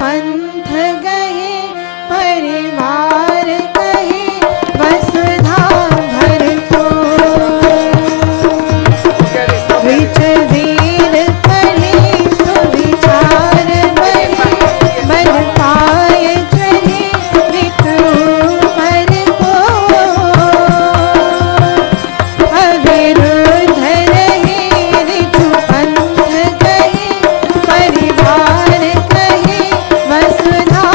पंथ गए परिवार कहे वसुधा भरपूर विच वेद पढ़े सुविचार बने बल पाय चढ़े ऋतु पर को अविरुद्ध रहे ऋतु पंथ गए परिवार कहे वसुधा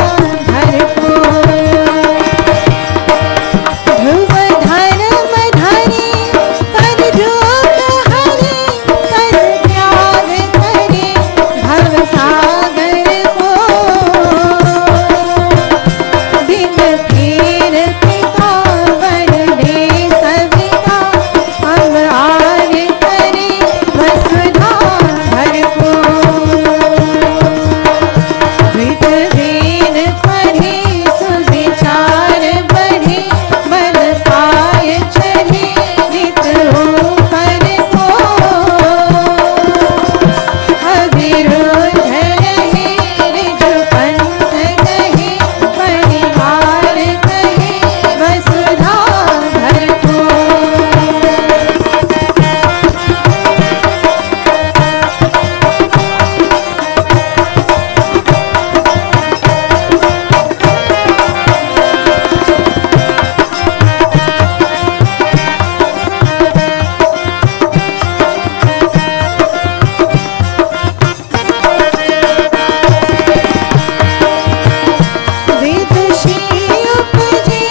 भरपूर ध्रुव धर्म धरे पद जोग हरे पद त्याग करे भव सागर को दिन फेर पिता वर दे सविता अब आर करे वसुधा भरपूर विद वेद पढ़े सुविचार बढ़े बल पाय चढ़े ऋतु पर को अविरुद्ध रहे ऋतु पंथ कहे परिवार कहे वसुधा भरपूर विदुषी उपजे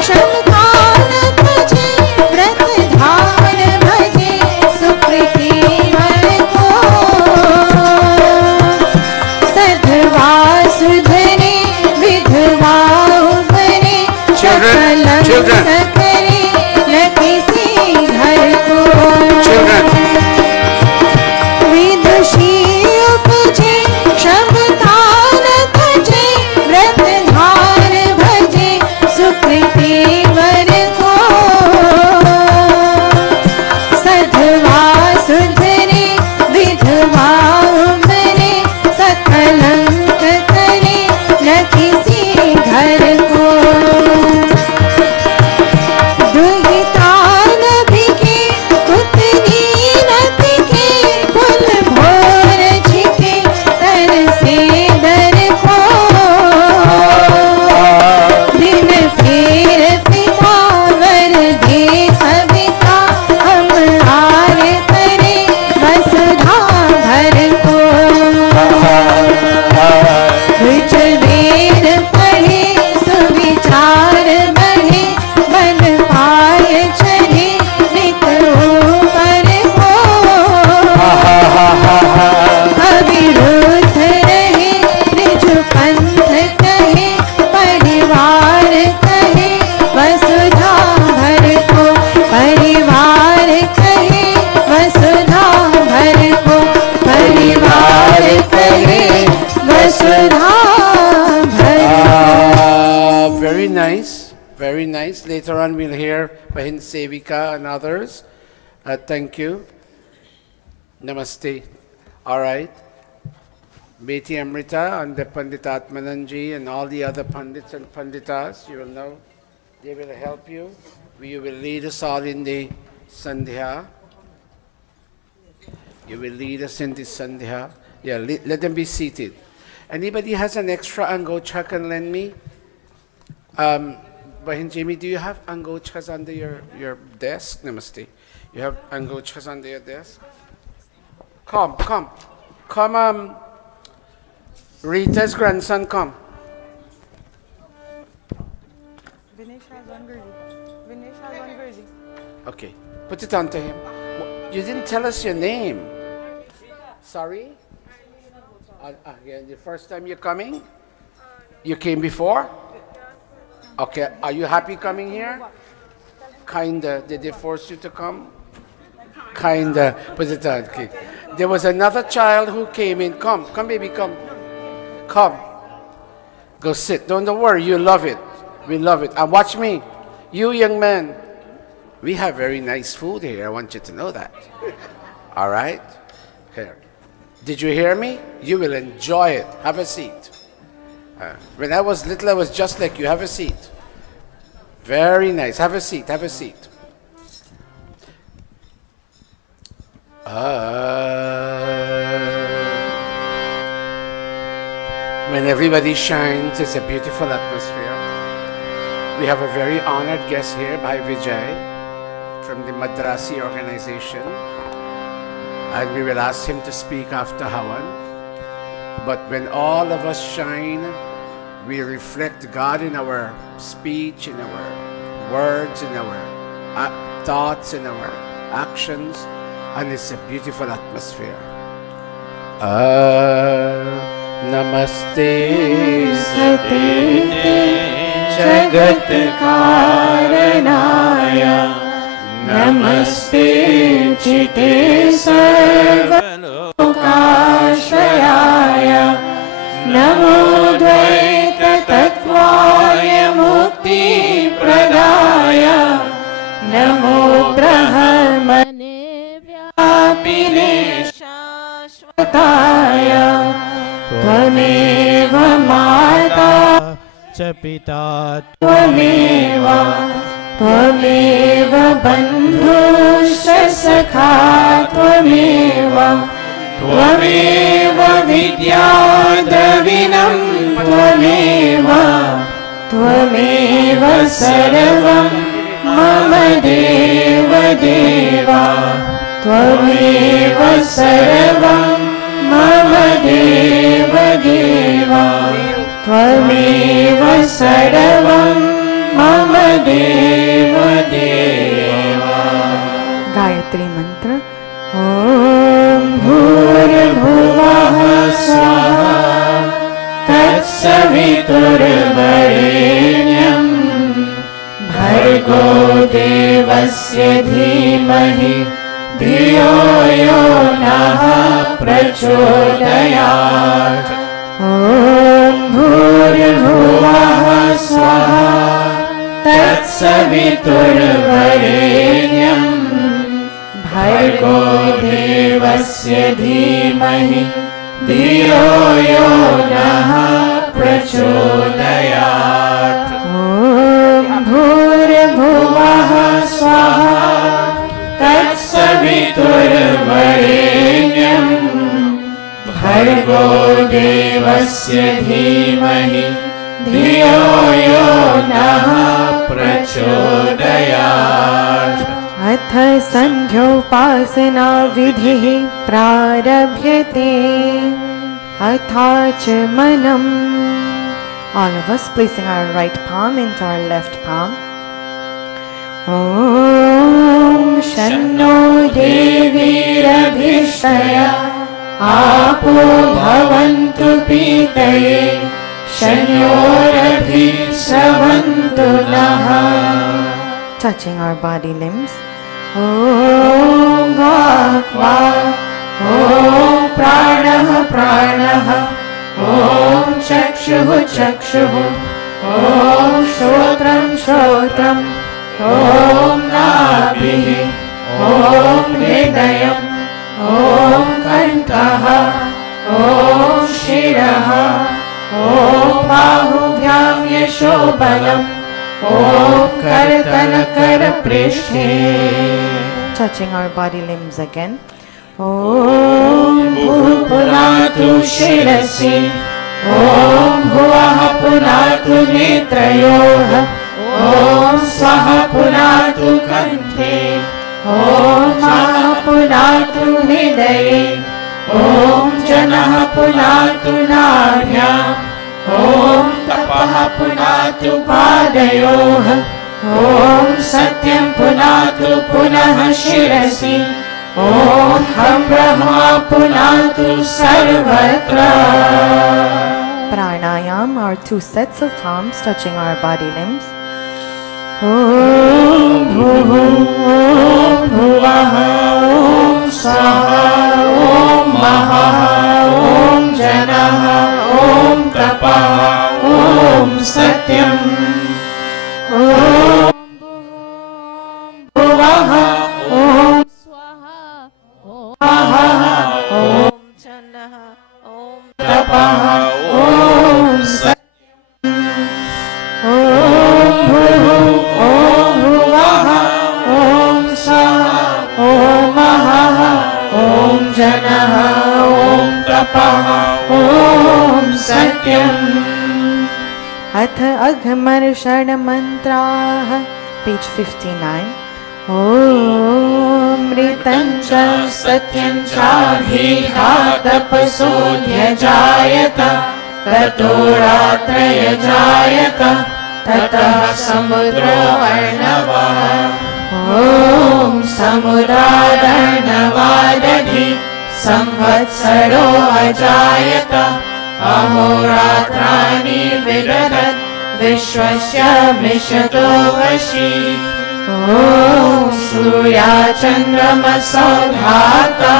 क्षमता न तजे व्रत धार भजे सुकृति वर को सधवा सुधरे विधवा उपरे सकलंक करे न किसी घर को विदुषी उपजे क्षमता न तजे व्रत धार भजे सुकृति वर को सधवा सुधरे विधवा उमरे सकलंक करे न किसी घर को दुहिता न बिके पुतनी न तिके कुल भोर छिके तर से दर को दिन फेर पिता वर दे सविता हम आर करे वसुधा भर को विच वेद पढ़े सुविचार बढ़े बल पाय चढ़े ऋतु पर को अविरुद्ध रहे ऋजु पंथ कहे परिवार कहे वसुधा भर को परिवार कहे वसुधा भर को परिवार कहे वसुधा भर Very nice, very nice. Later on we'll hear Pahin Sevika and others. Thank you. Namaste. All right. Beti Amrita and the Pandit Atmananji and all the other Pandits and Panditas, you will know. They will help you. You will lead us all in the Sandhya. You will lead us in the Sandhya. Yeah, let them be seated. Anybody has an extra angocha can lend me? Bahin Jamie, do you have angochas under your desk? Namaste. You have angochas under your desk? Come. Come, Rita's grandson, come. Vinesh has one Gurji. Okay, put it onto him. You didn't tell us your name. Sorry? Again, the first time you're coming? You came before? Okay, are you happy coming here? Kinda. Did they force you to come? Kinda. Put it on. Okay. There was another child who came in. Come, baby, come. Come. Go sit. Don't worry, you love it. We love it. And watch me. You young man. We have very nice food here. I want you to know that. All right? Here. Did you hear me? You will enjoy it. Have a seat. When I was little, I was just like you. Have a seat. Very nice. Have a seat. Have a seat. When everybody shines, it's a beautiful atmosphere. We have a very honored guest here, Bhai Vijay, from the Madrasi organization. And we will ask him to speak after Hawan. But when all of us shine, we reflect God in our speech, in our words, in our thoughts, in our actions, and it's a beautiful atmosphere. Namaste Sate Jagat Karanaya, Namaste Chite Sarvalokashayaya, Namo Dvaita Tattvaya Mukti Pradaya, Namo Brahmane Vyapine Shashvataya, Tvameva Mata च पिता त्वमेवा त्वमेव बन्धुश्च सखा त्वमेवा त्वमेव विद्या द्रविणं त्वमेवा त्वमेव सर्वं मम देव देवा त्वमेव सर्वं मम देव देवा त्वमेव सर्वं मम देव देवा। गायत्री मंत्र। ॐ भूर्भुवः स्वः तत्सवितुर्वरेण्यं भर्गो देवस्य धीमहि धियो यो नः प्रचोदयात्। ॐ भूर्भुवः स्वः तत्सवितुर्वरेण्यं भर्गो देवस्य धीमहि धियो यो नः प्रचोदयात्। ॐ भूर्भुवः स्वः तत्सवितुर्वरेण्यं भर्गो देवस्य धीमहि धियो यो नः प्रचोदयात्। अथ संध्योपासना विधिः प्रारभ्यते अथाच मनम्। All of us placing our right palm into our left palm. Om Shanno Devirabhishaya आपो भवन्तु पीतये शन्योरभि स्रवन्तु नः। Touching our body limbs. Om Vakva, Om Pranah Pranah, Om Chakshuh Chakshuh, Om Shotram Shotram, Om Nabhihi, Om Hridayam, Om Kantah, Om Shirah, Om Bahubhyam Yashobalam, Om Karatana Karaprishthe. Touching our body limbs again. Om Bhupuratu Shirasi, Om Bhuvaha Punatu Netrayoha, Om Swaha Punatu Kanthe, Om Maha Punatu Hridaye, Om Janah Punatu Nabhyam, Om Tapaha Punatu Padayoha, Om Satyam Punatu Punah Shirasi, Om Ham Brahma Punatu Sarvatra. Pranayam are two sets of palms touching our body limbs. Om Bhuvaha, Om Swaha, Om Maha, Om Janaha, Om Tapaha, Om Satyam. Om Bhuvaha, Om Swaha, Om Maha, Om Janaha, Om Tapaha, Om Satyam. तपः ॐ सत्यम्। अथ अघमर्षण मन्त्राः page 59 ॐ मृतं च सत्यं चाभिधा तपसोऽध्यजायत ततो रात्रयजायत ततः समुद्रो अर्णवः ॐ समुद्रादर्णवादधि संवत्सरो अजायत अहोरात्राणि विदधत् विश्वस्य मिषतो वशी ॐ सूर्याचन्द्रमसौ धाता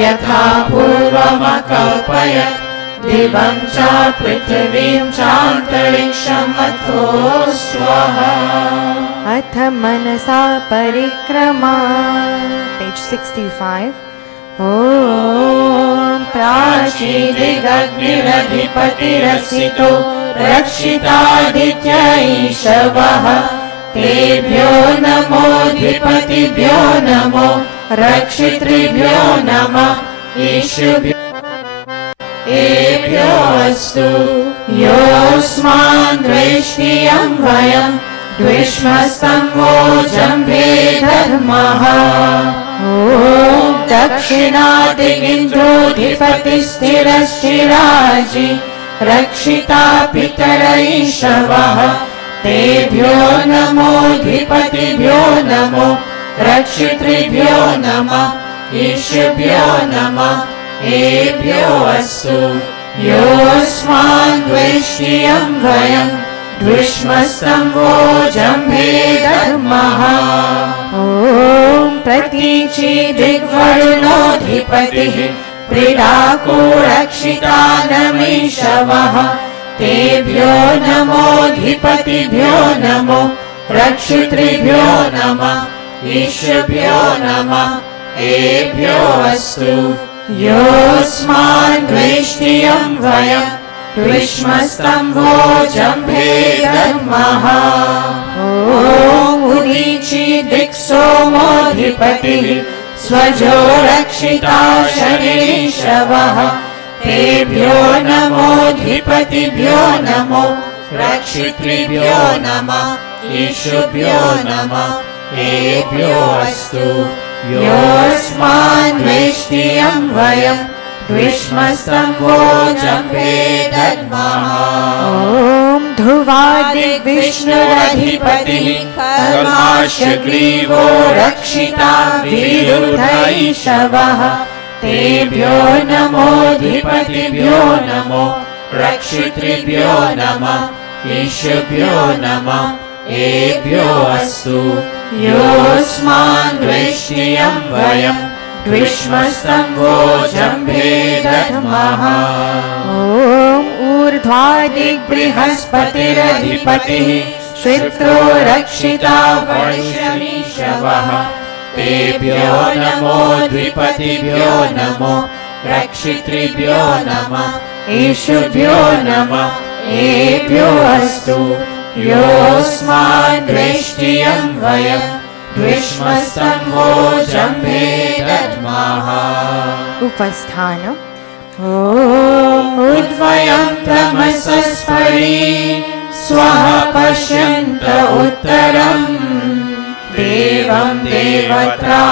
यथा पूर्वमकल्पयत् दिवं च पृथिवीं चान्तरिक्षमथो स्वः। अथ मनसा परिक्रमा पेज 65 ॐ प्राचीदिगग्निरधिपतिरसितो रक्षितादित्य ईशवः तेभ्यो नमोऽधिपतिभ्यो नमो रक्षितृभ्यो नमः ईशुभ्यो एभ्यो अस्तु योऽस्मान् द्वेष्टियं वयं द्विष्मस्तं वो जम्भे दद्मः ॐ दक्षिणादिगिन्द्रोऽधिपतिस्थिरश्चिराजि रक्षिता पितर ईशवः तेभ्यो नमोऽधिपतिभ्यो नमो रक्षितृभ्यो नमः ईशुभ्यो नमः एभ्यो अस्तु योऽस्मान् द्वेष्टियं वयं द्विष्मस्तं वो जम्भे दद्मः ॐ प्रतीची दिग्वरुणोऽधिपतिः प्रीडाको रक्षिता नमीशवः तेभ्यो नमोऽधिपतिभ्यो नमो रक्षितृभ्यो नमः ईशुभ्यो नमः एभ्यो अस्तु योऽस्मान् द्वेष्टियं वयं द्विष्मस्तं वो जम्भे दद्मः ॐ उदीची दिक्सोमोऽधिपतिः स्वजो रक्षिता शरीशवः तेभ्यो नमोऽधिपतिभ्यो नमो रक्षितृभ्यो नमः ईशुभ्यो नमः एभ्यो अस्तु योऽस्मान् द्वेष्टियं वयं द्विष्मस्तं वो जम्भे दद्मः ॐ ध्रुवादिग्विष्णुरधिपतिः कल्माशग्रीवो रक्षिता विरुधैषवः तेभ्यो नमोऽधिपतिभ्यो नमो रक्षितृभ्यो नमः ईशुभ्यो नमः एभ्यो अस्तु योऽस्मान् द्वेष्टियं वयं द्विष्मस्तं वो जम्भे दद्मः ॐ ऊर्ध्वादिग्बृहस्पतिरधिपतिः श्रित्रो रक्षिता वर्षमीशवः तेभ्यो नमोऽधिपतिभ्यो नमो रक्षितृभ्यो नमः ईशुभ्यो नमः एभ्यो अस्तु योऽस्मान् द्वेष्टियं वयं द्विष्मस्तं वो जम्भे दद्मः उपस्थानम् ॐ उद्वयं तमसस्फरी स्वः पश्यन्त उत्तरम् देवं देवत्रा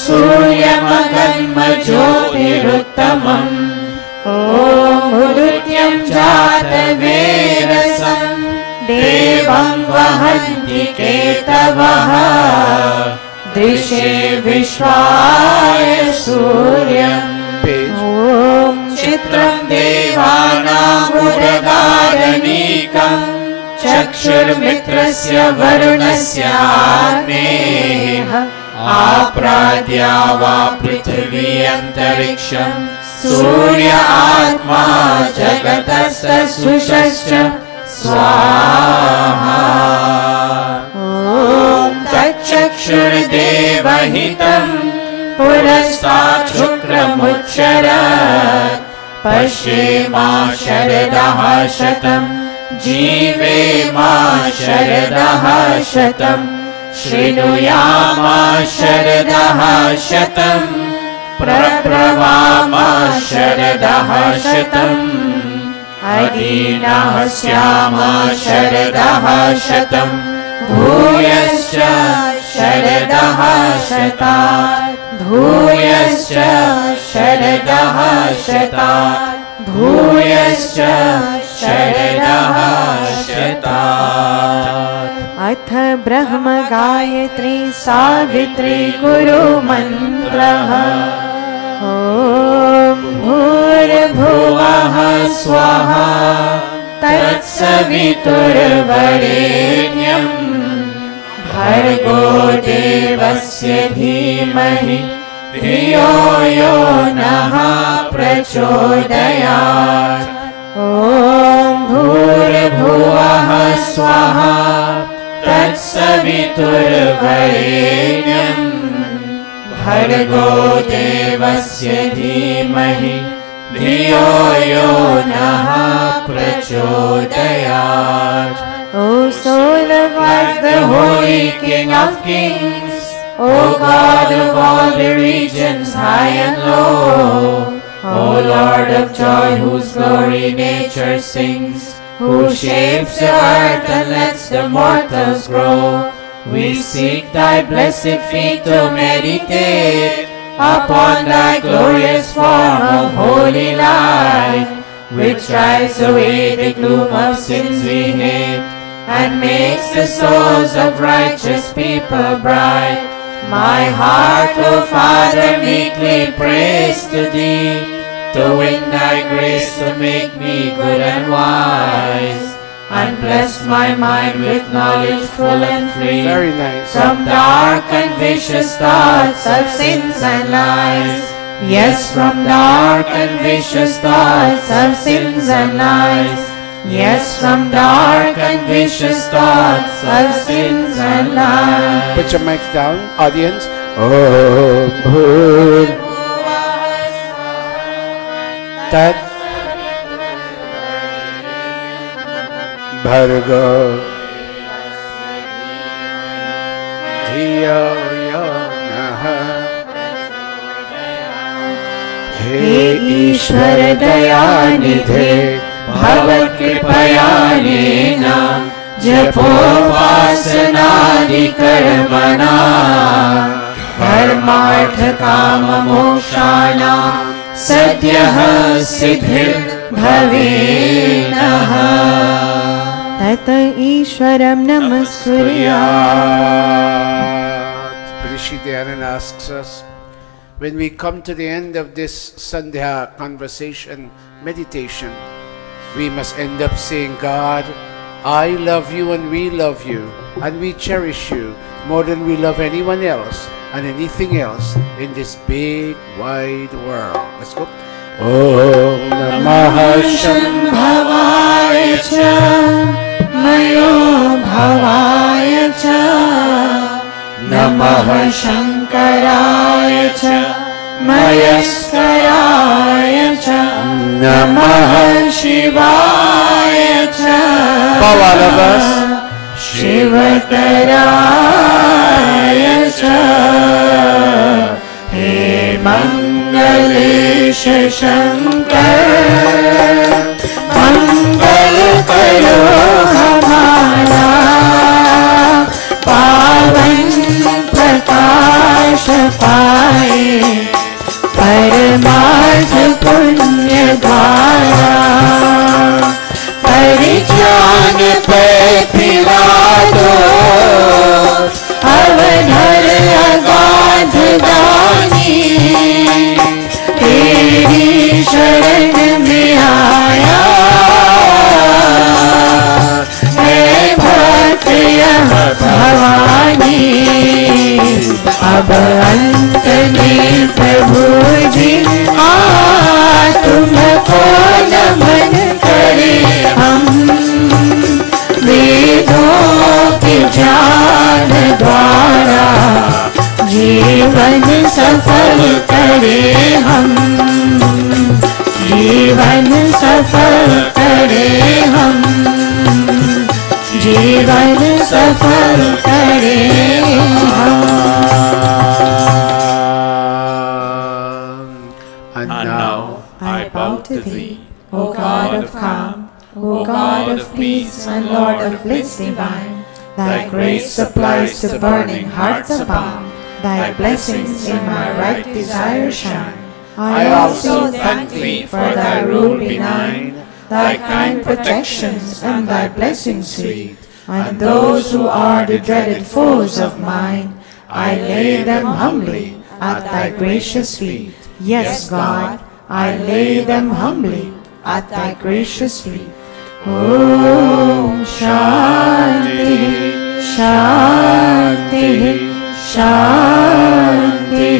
सूर्यमगन्मज्योतिरुत्तमम् ॐ उदुत्यं जातवेदसं देवं वहन्ति केतवः दृशे विश्वाय सूर्यम् ॐ चित्रं देवानामुदगारनीकम् चक्षुर्मित्रस्य वरुणस्याग्नेः आप्राद्या वा पृथिवी अन्तरिक्षं सूर्य आत्मा जगतस्तसुषश्च स्वाहा ॐ तच्चक्षुर्देवहितं पुरस्तात् शुक्रमुच्चरत् पश्येमा शरदः शतं जीवेमा शरदः शतं शृणुयामा शरदः शतं प्रब्रवाम शरदः शतम् अदीनः स्याम शरदः शतम् भूयश्च शरदः शतात् भूयश्च शरदः शतात् भूयश्च शरदः शतात् अथ ब्रह्म गायत्री सावित्री गुरु मंत्रः ॐ भूर्भुवः स्वः तत्सवितुर्वरेण्यं भर्गो देवस्य धीमहि धियो यो नः प्रचोदयात् ॐ भूर्भुवः स्वः तत्सवितुर्वरेण्यं भर्गो देवस्य धीमहि धियो यो नः प्रचोदयात् O soul of life, the holy King of kings, O God of all the regions high and low, O Lord of joy, whose glory nature sings, who shapes the earth and lets the mortals grow, we seek thy blessed feet to meditate upon thy glorious form of holy light, which drives away the gloom of sins we hate, and makes the souls of righteous people bright. My heart, O Father, meekly prays to thee, to win thy grace to make me good and wise, and bless my mind with knowledge full and free. Very nice. From dark and vicious thoughts of sins and lies. Yes, from dark and vicious thoughts of sins and lies. Yes, from dark and vicious thoughts of sins and lies. Put your mics down, audience. Om Bhur Tat Bhargo Dhiyo Yo Naha. हे ईश्वर दयानिधे भवत्कृपयानेन जपोपासनादिकर्मणा धर्मार्थकाममोक्षाणां सद्यः सिद्धिर्भवेनः तत ईश्वरं नमस्कुर्यात्. Maharshi Dayananda asks us, when we come to the end of this Sandhya conversation, meditation, we must end up saying, God, I love you and we love you and we cherish you more than we love anyone else and anything else in this big wide world. Let's go. Om Namah Shambhavaya cha Mayo Bhavaya cha Namah Shankaraya cha Mayaskaraya cha Namah Shivaya cha All of us. Shivataraya cha He Mangalesha Shankar Mangal Karo Hamara Pavan Prakash Paaye परमार्थ पुण्य द्वारा परिज्ञान पे फिरा दो अवधर अगाध दानी तेरी शरण में आया है भक्त यह भवानी अब अंत में प्रभु जी तुमको नमन करे हम वेदों के ज्ञान द्वारा जीवन सफल करे हम जीवन सफल करे हम जीवन सफल करे हम thee, O God of calm, O God of peace and Lord of bliss divine. Thy grace supplies to burning hearts abound. Thy blessings in my right desire shine. I also thank thee for thy rule benign, thy kind protections and thy blessings sweet. And those who are the dreaded foes of mine, I lay them humbly at thy gracious feet. Yes, God, I lay them humbly at thy gracious feet. Om Shanti, Shanti, Shanti.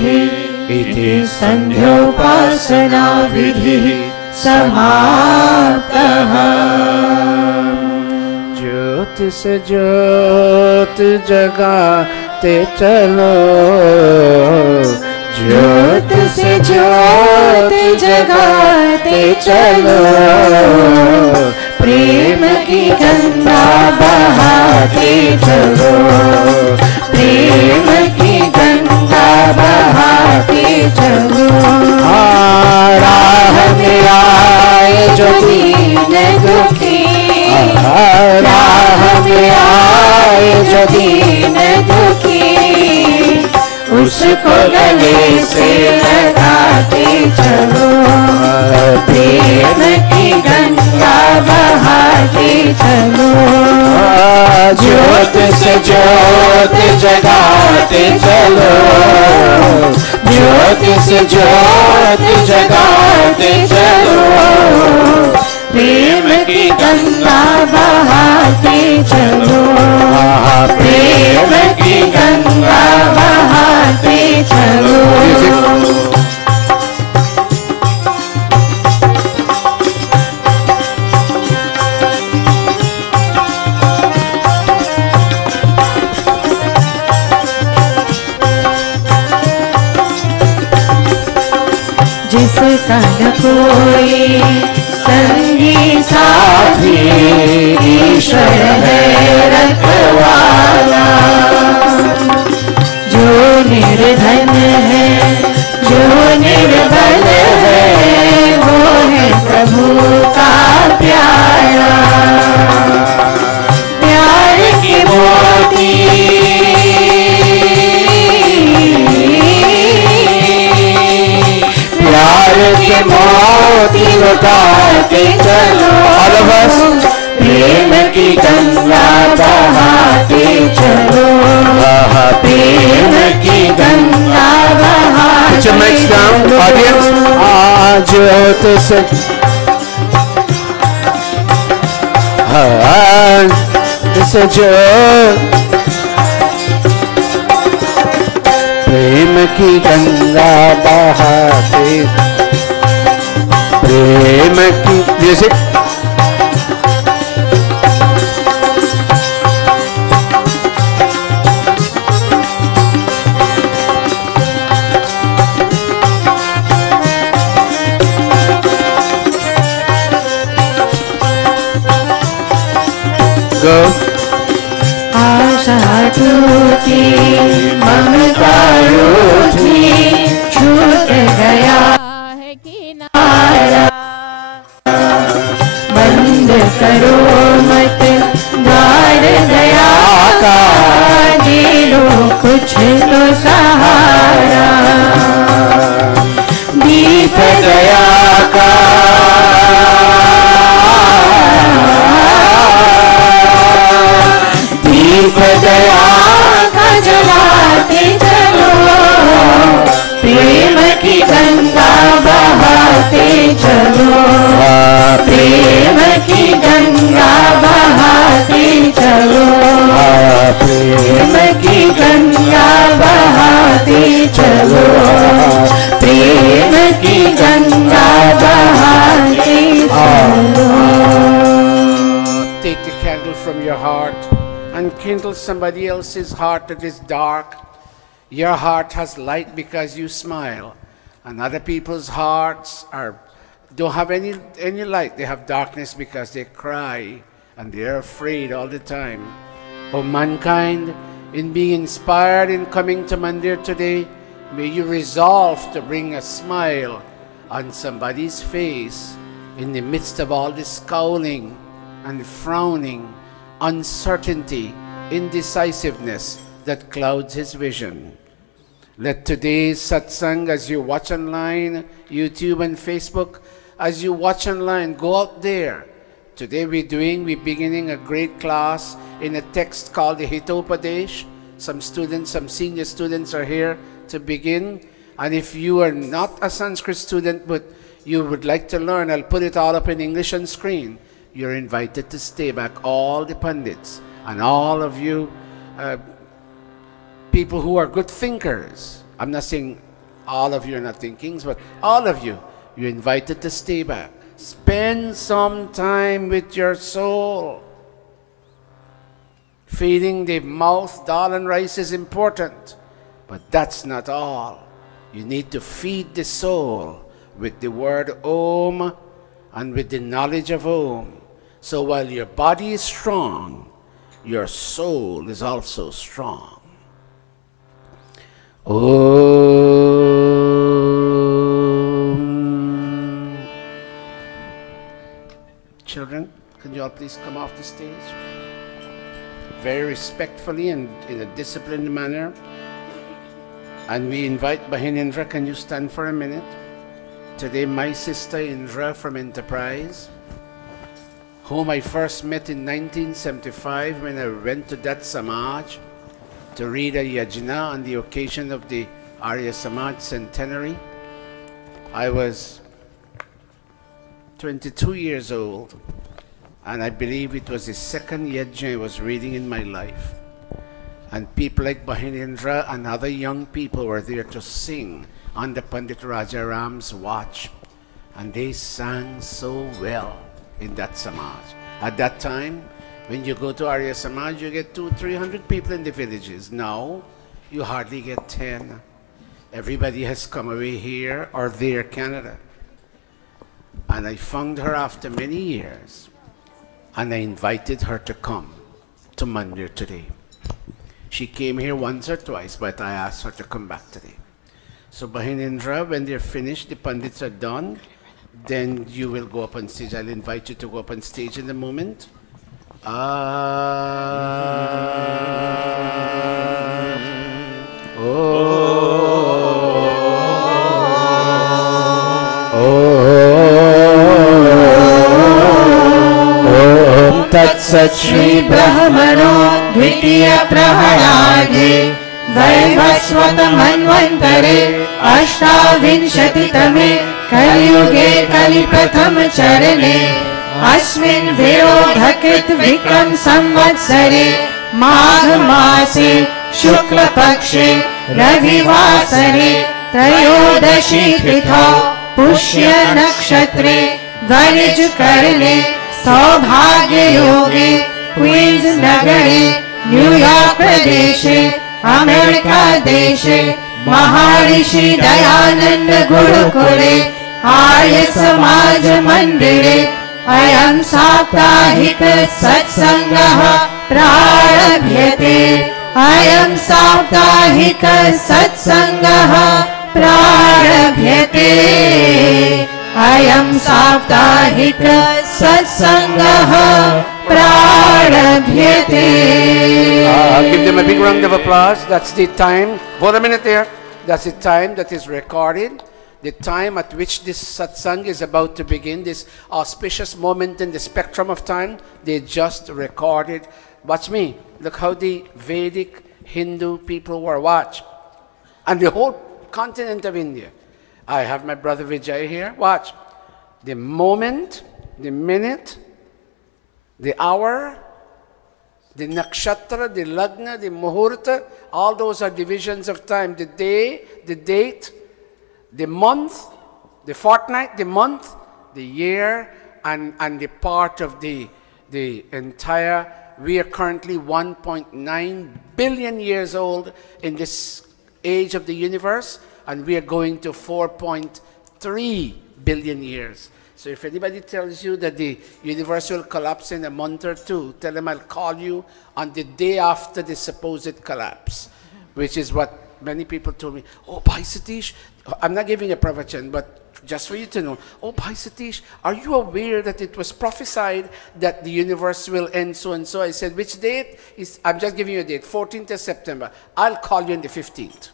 Iti Sandhyopasana Vidhi Samaptah. ज्योत से ज्योत जगाते चलो, ज्योत से ज्योत जगाते चलो, प्रेम की गंगा बहाते चलो, प्रेम की गंगा बहाते चलो। राह में आए जो दीन दुखी, राह में आए जो दीन दुखी, उसको गले से लगाते चलो, प्रेम की गंगा बहाते चलो। ज्योत से ज्योत जगाते चलो, ज्योत से ज्योत जगाते चलो, प्रेम की गंगा बहाते चलो, प्रेम की गंगा बहाते चलो। जिसका न कोई संगी साथी, ईश्वर है रखवाला। जो निर्धन है, जो निर्बल है, वो है प्रभु का प्यारा। प्यार की मोती, प्यार के मोती लुटाते चलो, प्रेम की गंगा बहाते चलो, प्रेम की गंगा बहाते चलो। ज्योत से ज्योत, प्रेम की गंगा बहाते, प्रेम की म्यूजिक। Go. आशा टूटी, ममता रूठी, छूट गया है किनारा। बंद करो मत द्वार दया का, दे लो कुछ तो सहारा। दीप दया का, दीप दया का जलाते चलो, प्रेम की गंगा बहाते चलो, प्रेम की गंगा बहाते चलो, प्रेम की गंगा बहाते चलो, प्रेम की गंगा बहाते चलो। Take the candle from your heart and kindle somebody else's heart that is dark. Your heart has light because you smile, and other people's hearts don't have any light. They have darkness because they cry and they're afraid all the time. Oh mankind, in being inspired in coming to Mandir today, may you resolve to bring a smile on somebody's face in the midst of all this scowling and frowning, uncertainty, indecisiveness that clouds his vision. Let today's satsang, as you watch online, YouTube and Facebook, as you watch online, go out there. Today we're beginning a great class in a text called the Hitopadesh. Some senior students are here to begin. And if you are not a Sanskrit student, but you would like to learn, I'll put it all up in English on screen. You're invited to stay back, all the pundits and all of you people who are good thinkers. I'm not saying all of you are not thinkings, but all of you, you're invited to stay back. Spend some time with your soul. Feeding the mouth, dal and rice is important, but that's not all. You need to feed the soul with the word Om and with the knowledge of Om. So while your body is strong, your soul is also strong. Om. Children, can you all please come off the stage? Very respectfully and in a disciplined manner. And we invite Bahin Indra, can you stand for a minute? Today my sister Indra from Enterprise, whom I first met in 1975 when I went to that Samaj to read a yajna on the occasion of the Arya Samaj centenary. I was 22 years old, and I believe it was the second yajna I was reading in my life. And people like Bahinendra and other young people were there to sing under Pandit Rajaram's watch. And they sang so well in that Samaj. At that time, when you go to Arya Samaj, you get 200-300 people in the villages. Now, you hardly get 10. Everybody has come away here or there, Canada. And I found her after many years, and I invited her to come to Mandir today. She came here once or twice, but I asked her to come back today. So Bahinendra, when they're finished, the Pandits are done, then you will go up on stage. I'll invite you to go up on stage in a moment. तत्सत् श्री ब्रह्मणो द्वितीय प्रहलादे वैवस्वत मन्वन्तरे अष्टाविंशतितमे कलियुगे कलिप्रथम चरणे अस्मिन् विरोधकृत विक्रम संवत्सरे माघ मासे शुक्ल पक्षे रविवासरे त्रयोदशी तिथौ पुष्य नक्षत्रे वनिज करणे सौभाग्य योगे क्वींस नगरे न्यूयॉर्क प्रदेशे अमेरिका देशे महर्षि दयानंद गुरुकुले आर्य समाज मंदिरे अयं साप्ताहिक सत्संगः प्रारभ्यते अयं साप्ताहिक सत्संगः प्रारभ्यते अयं साप्ताहिक सत्संगः प्रारभ्यते. Give them a big round of applause. That's the time. Hold a minute there. That's the time that is recorded. The time at which this satsang is about to begin, this auspicious moment in the spectrum of time, they just recorded. Watch me. Look how the Vedic Hindu people were watch. And the whole continent of India. I have my brother Vijay here. Watch. The moment, the minute, the hour, the nakshatra, the lagna, the muhurta, all those are divisions of time. The day, the date, the month, the fortnight, the month, the year, and the part of the entire. We are currently 1.9 billion years old in this age of the universe, and we are going to 4.3 billion years. So if anybody tells you that the universe will collapse in a month or two, tell them I'll call you on the day after the supposed collapse, which is what many people told me. Oh, Bhai Satish, I'm not giving a pravachan, but just for you to know. Oh, Bhai Satish, are you aware that it was prophesied that the universe will end so and so? I said, which date? I'm just giving you a date, 14th of September. I'll call you on the 15th.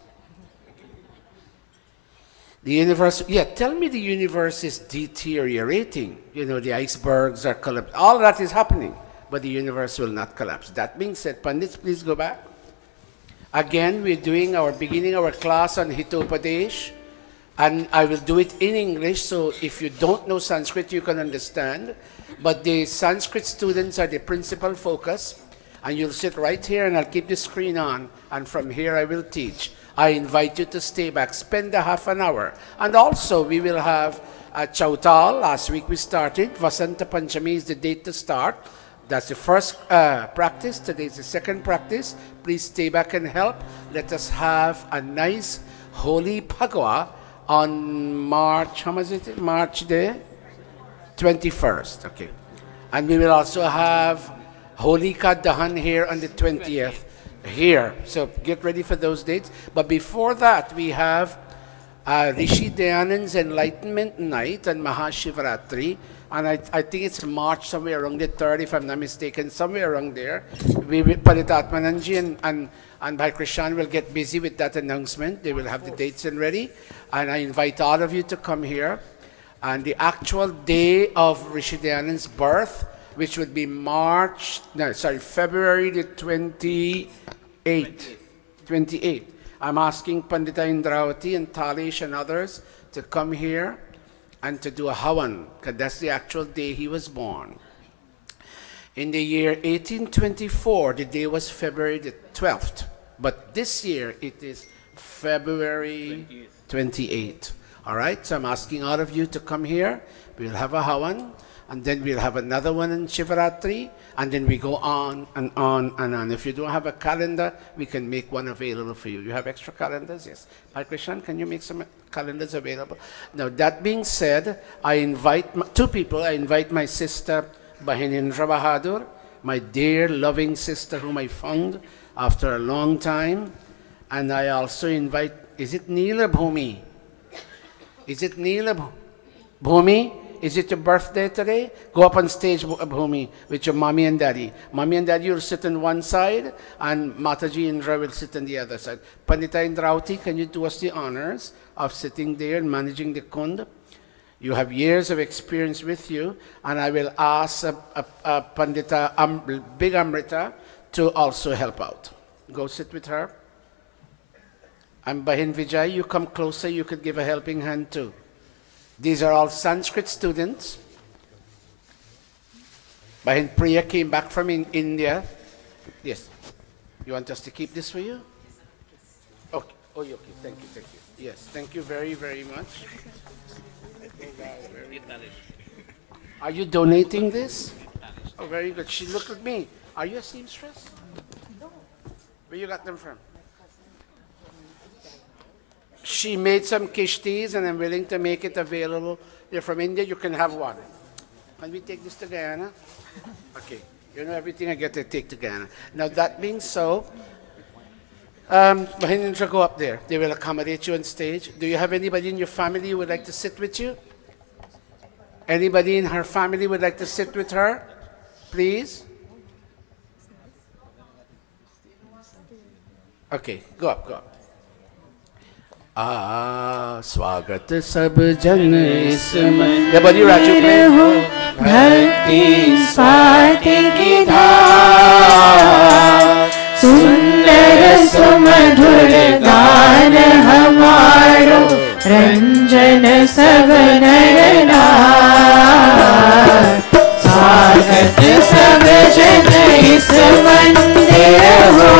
The universe, yeah, tell me the universe is deteriorating. You know, the icebergs are collapsing. All that is happening, but the universe will not collapse. That being said, Pandits, please go back. Again, we're beginning our class on Hitopadesh, and I will do it in English, so if you don't know Sanskrit, you can understand. But the Sanskrit students are the principal focus, and you'll sit right here, and I'll keep the screen on, and from here I will teach. I invite you to stay back, spend a half an hour. And also, we will have a Chautal. Last week we started. Vasanta Panchami is the date to start. That's the first practice. Today is the second practice. Please stay back and help. Let us have a nice holy Phagwa on March, how much is it? March the 21st. Okay. And we will also have Holika Dahan here on the 20th. Here, so get ready for those dates. But before that, we have Rishi Dayanand's Enlightenment Night and Mahashivratri, and I think it's March, somewhere around the 3rd, if I'm not mistaken, somewhere around there. Panitatmananji and Bhai Krishan will get busy with that announcement. They will have the dates and ready, and I invite all of you to come here. And the actual day of Rishi Dayanand's birth, which would be February the 28th. I'm asking Pandita Indravati and Talish and others to come here and to do a Havan, because that's the actual day he was born. In the year 1824, the day was February the 12th, but this year it is February 28th. All right, so I'm asking all of you to come here. We'll have a Havan, and then we'll have another one in Shivaratri, and then we go on and on and on. If you don't have a calendar, we can make one available for you. You have extra calendars? Yes. Bhai Krishan, can you make some calendars available? Now, that being said, I invite two people. I invite my sister, Bahinindra Bahadur, my dear, loving sister whom I found after a long time. And I also invite, is it Neela Bhumi? Is it Neela Bhumi? Is it your birthday today? Go up on stage, Bhumi, with your mommy and daddy. Mommy and daddy will sit on one side, and Mataji Indra will sit on the other side. Pandita Indravati, can you do us the honors of sitting there and managing the kund? You have years of experience with you, and I will ask Pandita Big Amrita to also help out. Go sit with her. And Bahin Vijay, you come closer, you could give a helping hand too. These are all Sanskrit students. Bahin Priya came back from India. Yes. You want us to keep this for you? Okay. Oh, okay. Thank you. Thank you. Yes. Thank you very, very much. Are you donating this? Oh, very good. She looked at me. Are you a seamstress? No. Where you got them from? She made some kishtis, and I'm willing to make it available. You're from India, you can have one. Can we take this to Guyana? Okay. You know everything I get to take to Guyana. Now, that being so, Mahinindra, go up there. They will accommodate you on stage. Do you have anybody in your family who would like to sit with you? Anybody in her family would like to sit with her? Please? Okay, go up, go up. स्वागत सब जन इसमें बड़ी राजू हो भक्ति स्वाति की धार सुंदर सुमधुर गान हमारो रंजन सब नर नार स्वागत सब जन इस मंदिर हो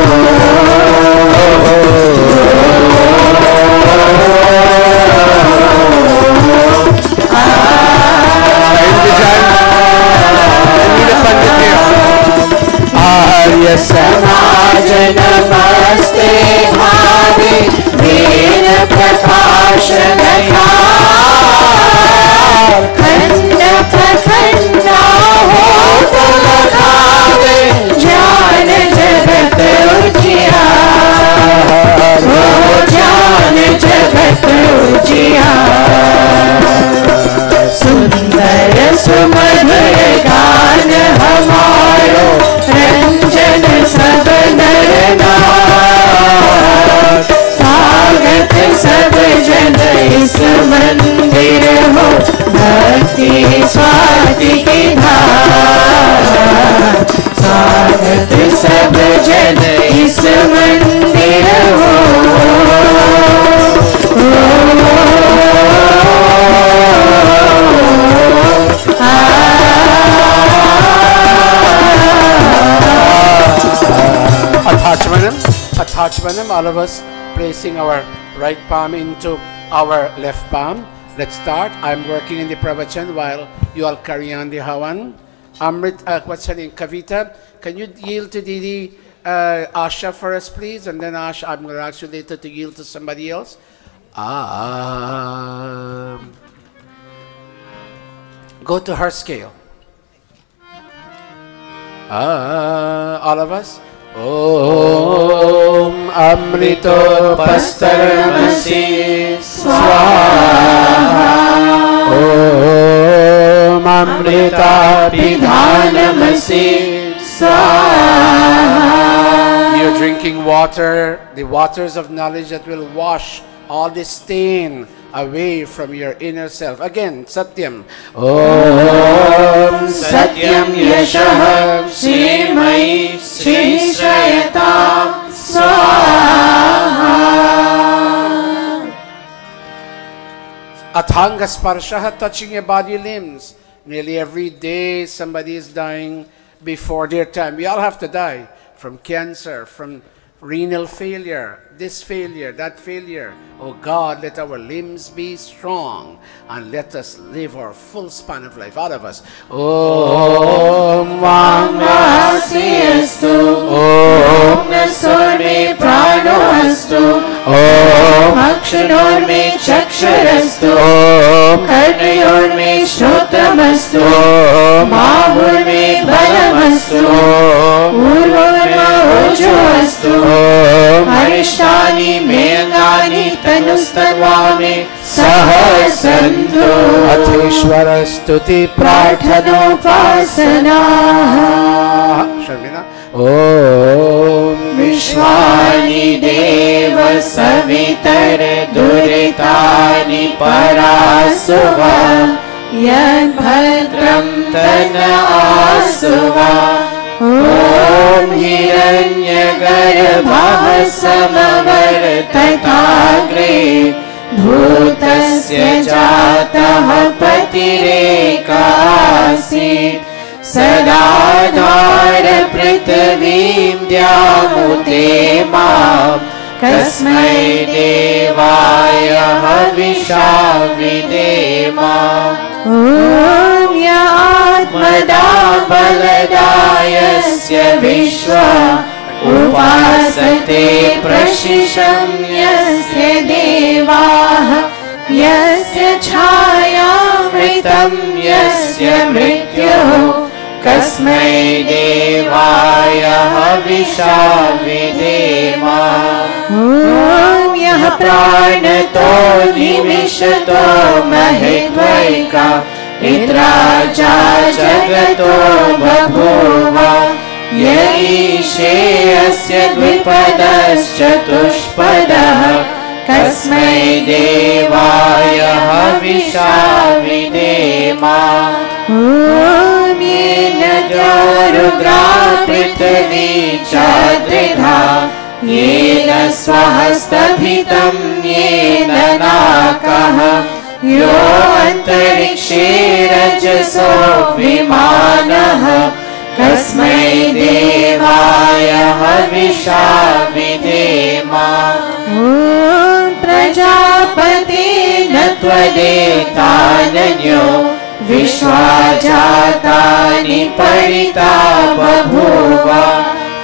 सब जन इस मंदिर हो। Attachmanam, all of us placing our right palm into our left palm. Let's start. I'm working in the pravachan while you all carry on the Havan. Amrit, what's her name? Kavita, can you yield to Didi Asha for us, please? And then Asha, I'm going to ask you later to yield to somebody else. Go to her scale. All of us. Om Amrito Pastaramasi Swaha. Om Amrita Pidhanamasi Swaha. You're drinking water, the waters of knowledge that will wash all the stain away from your inner self. Again, Satyam. Om Satyam Yashah Shrimai Shri Shrayatam Swaha. Athanga Sparshaha, touching your body limbs. Nearly every day somebody is dying before their time. We all have to die from cancer, from renal failure, this failure, that failure. Oh God, let our limbs be strong and let us live our full span of life. All of us. Om Vamasiyastu. Om Nasorme Pranoastu. Om Akshanorme Chaksharastu. Om Karnayorme Shrotamastu. Om Mahurme Balamastu. Urvarma Ojoastu. Om Harishtani Meyangani Tanustanvame Sahasantu. Atheshwara Stuti Prarthanopasana. Sharmina. Om Vishwani Deva Savitar Duritani Parasuva. Yad Bhadram Tana Asuva. Om Hiranyagarbha Samavartatagre Bhutasya Jataha Patirekāsit Sadādhara Prithvīm Dhyamute Mam Kasmai Devāya Havisha Videmam. Om Ya Atmada Baladayasya Vishwa Upasate Prashisham Yasya Devaha Yasya Chayamritam Yasya Mrityuh Kasmai Devāya Havisha Videmam. Om Yah Pranato Nimishato Mahitvaika Itraja Jagato Babhuva Yaishe Asya Dvipadaschatuspadah Kasmai Devāya Havisha Videmam. Om Yena Rudra Prithvi Chadridha Yena Swahastabhitam Yena Nakaha Yo Antarikshe Rajaso Vimanaha Kasmai Devāya Havisha Videmam. Om Prajapati Natvadetananyo Vishwajatani Parita Babhuva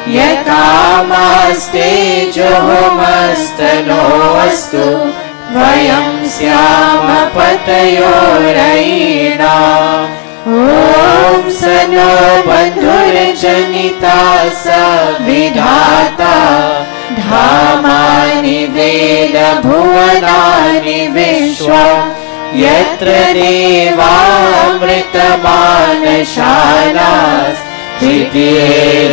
Yakamaste Johomastano Astu Vayam Syama Patayorayina. Om Sano Bandhurjanita Savidhata Dhamani Veda Bhuvanani Vishwa Yatra Deva Amritamanashanas Priti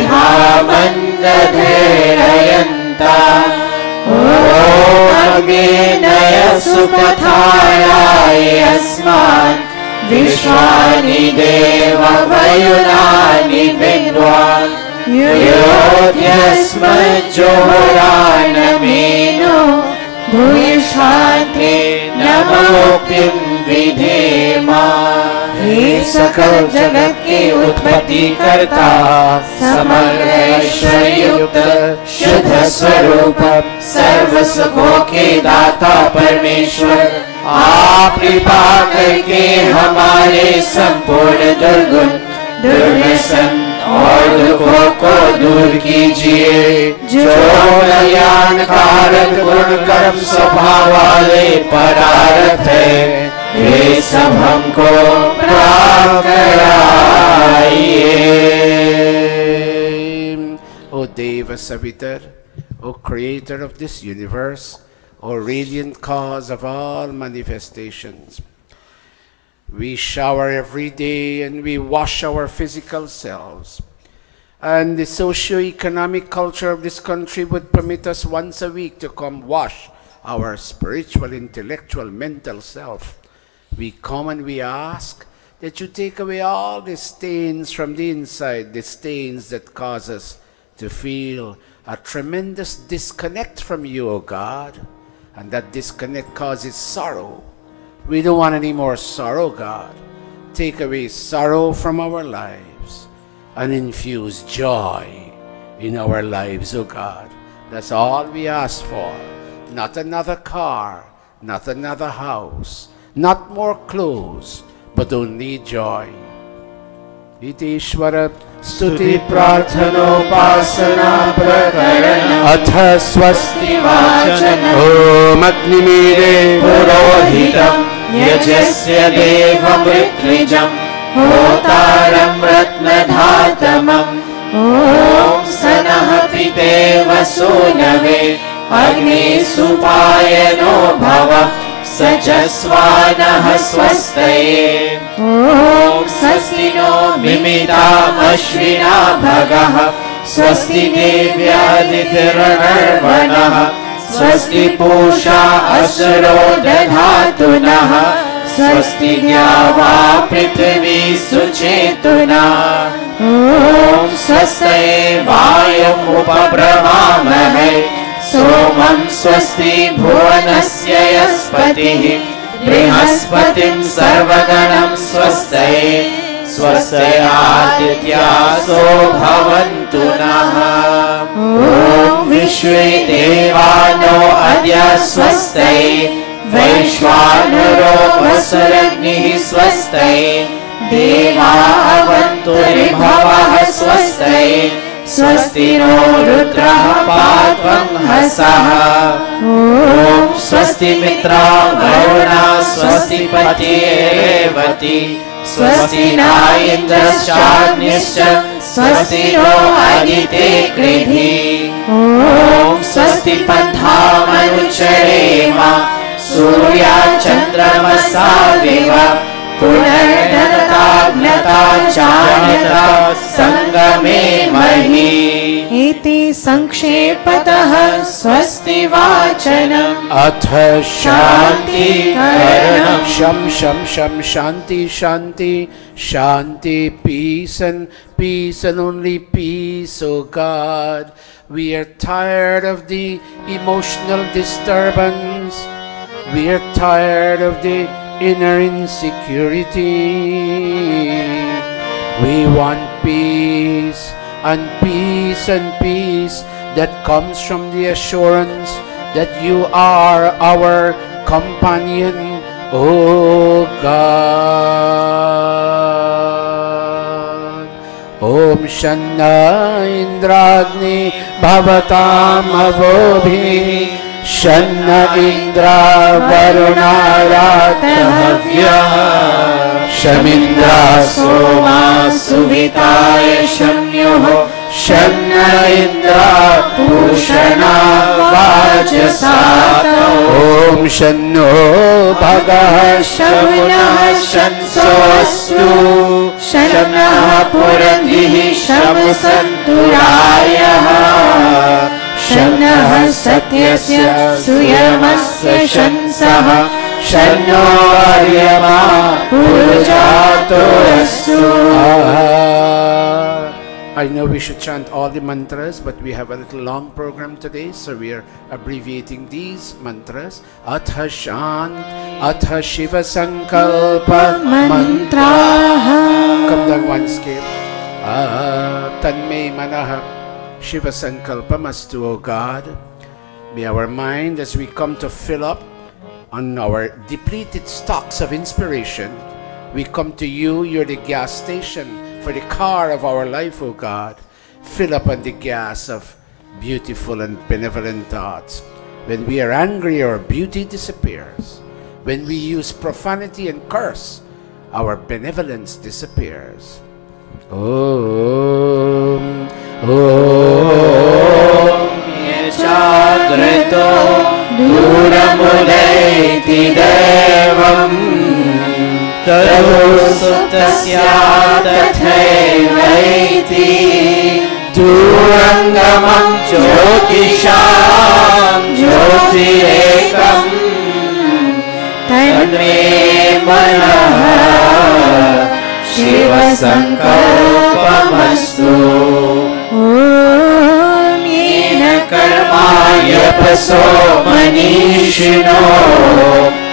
Dhamandadherayanta. Om Agnaya Supathaya Yasman Vishwani Deva Vayunani Vidwan युयोध्यस्मज्जोरानमेनो भूयिष्ठान्ते नमोक्तिं विधेमा। हे सकल जगत के उत्पत्ति करता, समग्र ऐश्वर्य युक्त शुद्ध स्वरूप, सर्व सुखों के दाता परमेश्वर, आप कृपा करके हमारे संपूर्ण दुर्गुण, दुर्व्यसन और दुखों को दूर कीजिए। जो कल्याणकारक गुण कर्म स्वभाव वाले पदार्थ है, वे सब हमको प्राप्त कराइए। O Deva Savitar, O Creator of this universe, O radiant cause of all manifestations, we shower every day and we wash our physical selves. And the socio-economic culture of this country would permit us once a week to come wash our spiritual, intellectual, mental self. We come and we ask that you take away all the stains from the inside, the stains that cause us to feel a tremendous disconnect from you, O God. And that disconnect causes sorrow. We don't want any more sorrow, God. Take away sorrow from our lives and infuse joy in our lives, O God. That's all we ask for. Not another car, not another house, not more clothes, but only joy. Itishwara स्तुति प्रार्थनोपासना प्रकरण अथ स्वस्ति वाचन ओम अग्निमीरे पुरोहितं यजस्य देवमृत्विजं होतारं रत्नधातमम् ॐ सनः पितेव सूनवे अग्निसुपायनो भव सजस्वानः स्वस्तये ॐ स्वस्ति no मिमितामश्विना भगः स्वस्ति देव्यादितिर्वर्णः स्वस्ति पूषा असुरो दधातुनः स्वस्ति द्यावा पृथिवी सुचेतुना ॐ स्वस्ति वायुम् उपब्रवामहे सोमं स्वस्ति भुवनस्य यस्पतिः बृहस्पतिं सर्वगणं स्वस्तये स्वस्ति आदित्यासो भवन्तु नः ॐ विश्वे देवानो अद्य स्वस्तये वैश्वानरो वसुरग्निः स्वस्तये देवा अवन्तु ऋभवः स्वस्तये स्वस्ति नो रुद्रः पात्वं हसः ॐ स्वस्ति मित्रा वरुणा स्वस्ति पतिरेवति स्वस्ति न इन्द्रश्चाग्निश्च स्वस्ति नो अदिते कृधि ॐ स्वस्ति पन्थामनुचरेम सूर्याचन्द्रमसा विव पुनर्धनताग्नता चान्यता संगमे मही इति संक्षेपतः स्वस्ति वाचनम् अथ शान्ति करणम् शं शं शं शान्ति शान्ति शान्ति peace and only peace, O God. We are tired of the emotional disturbance. We are tired of the inner insecurity. We want peace and peace and peace that comes from the assurance that you are our companion, O God. Om Shanna Indragni Bhavatam Avobhi Shanna Indra Varuna Rathavya Shamindra Soma Suvitaya Shamyoho Shanna Indra Pushana Vajasata Om Shanno Bhagah Shavunah Shansostu Shanna Purandhihi Shamusanturayah Shanah Satyasya Suyamasya Shansaha Shanno Aryama Purujato Astu. I know we should chant all the mantras, but we have a little long program today, so we are abbreviating these mantras. Atha Shant, Atha Shiva Sankalpa Mantra. Come down one scale. Tanme Manaha Shiva Sankalpa Mastu, O God. May our mind, as we come to fill up on our depleted stocks of inspiration, we come to you. You're the gas station for the car of our life, O God. Fill up on the gas of beautiful and benevolent thoughts. When we are angry, our beauty disappears. When we use profanity and curse, our benevolence disappears. Om, Om, Yachagrito Duramudeti Devam Tadu Suptasya Tathaiveti Durangamam Jyotisham Jyotirekam Tanme Manaha Shiva Sankalpamastu Om Yena Karmaya Paso Manishino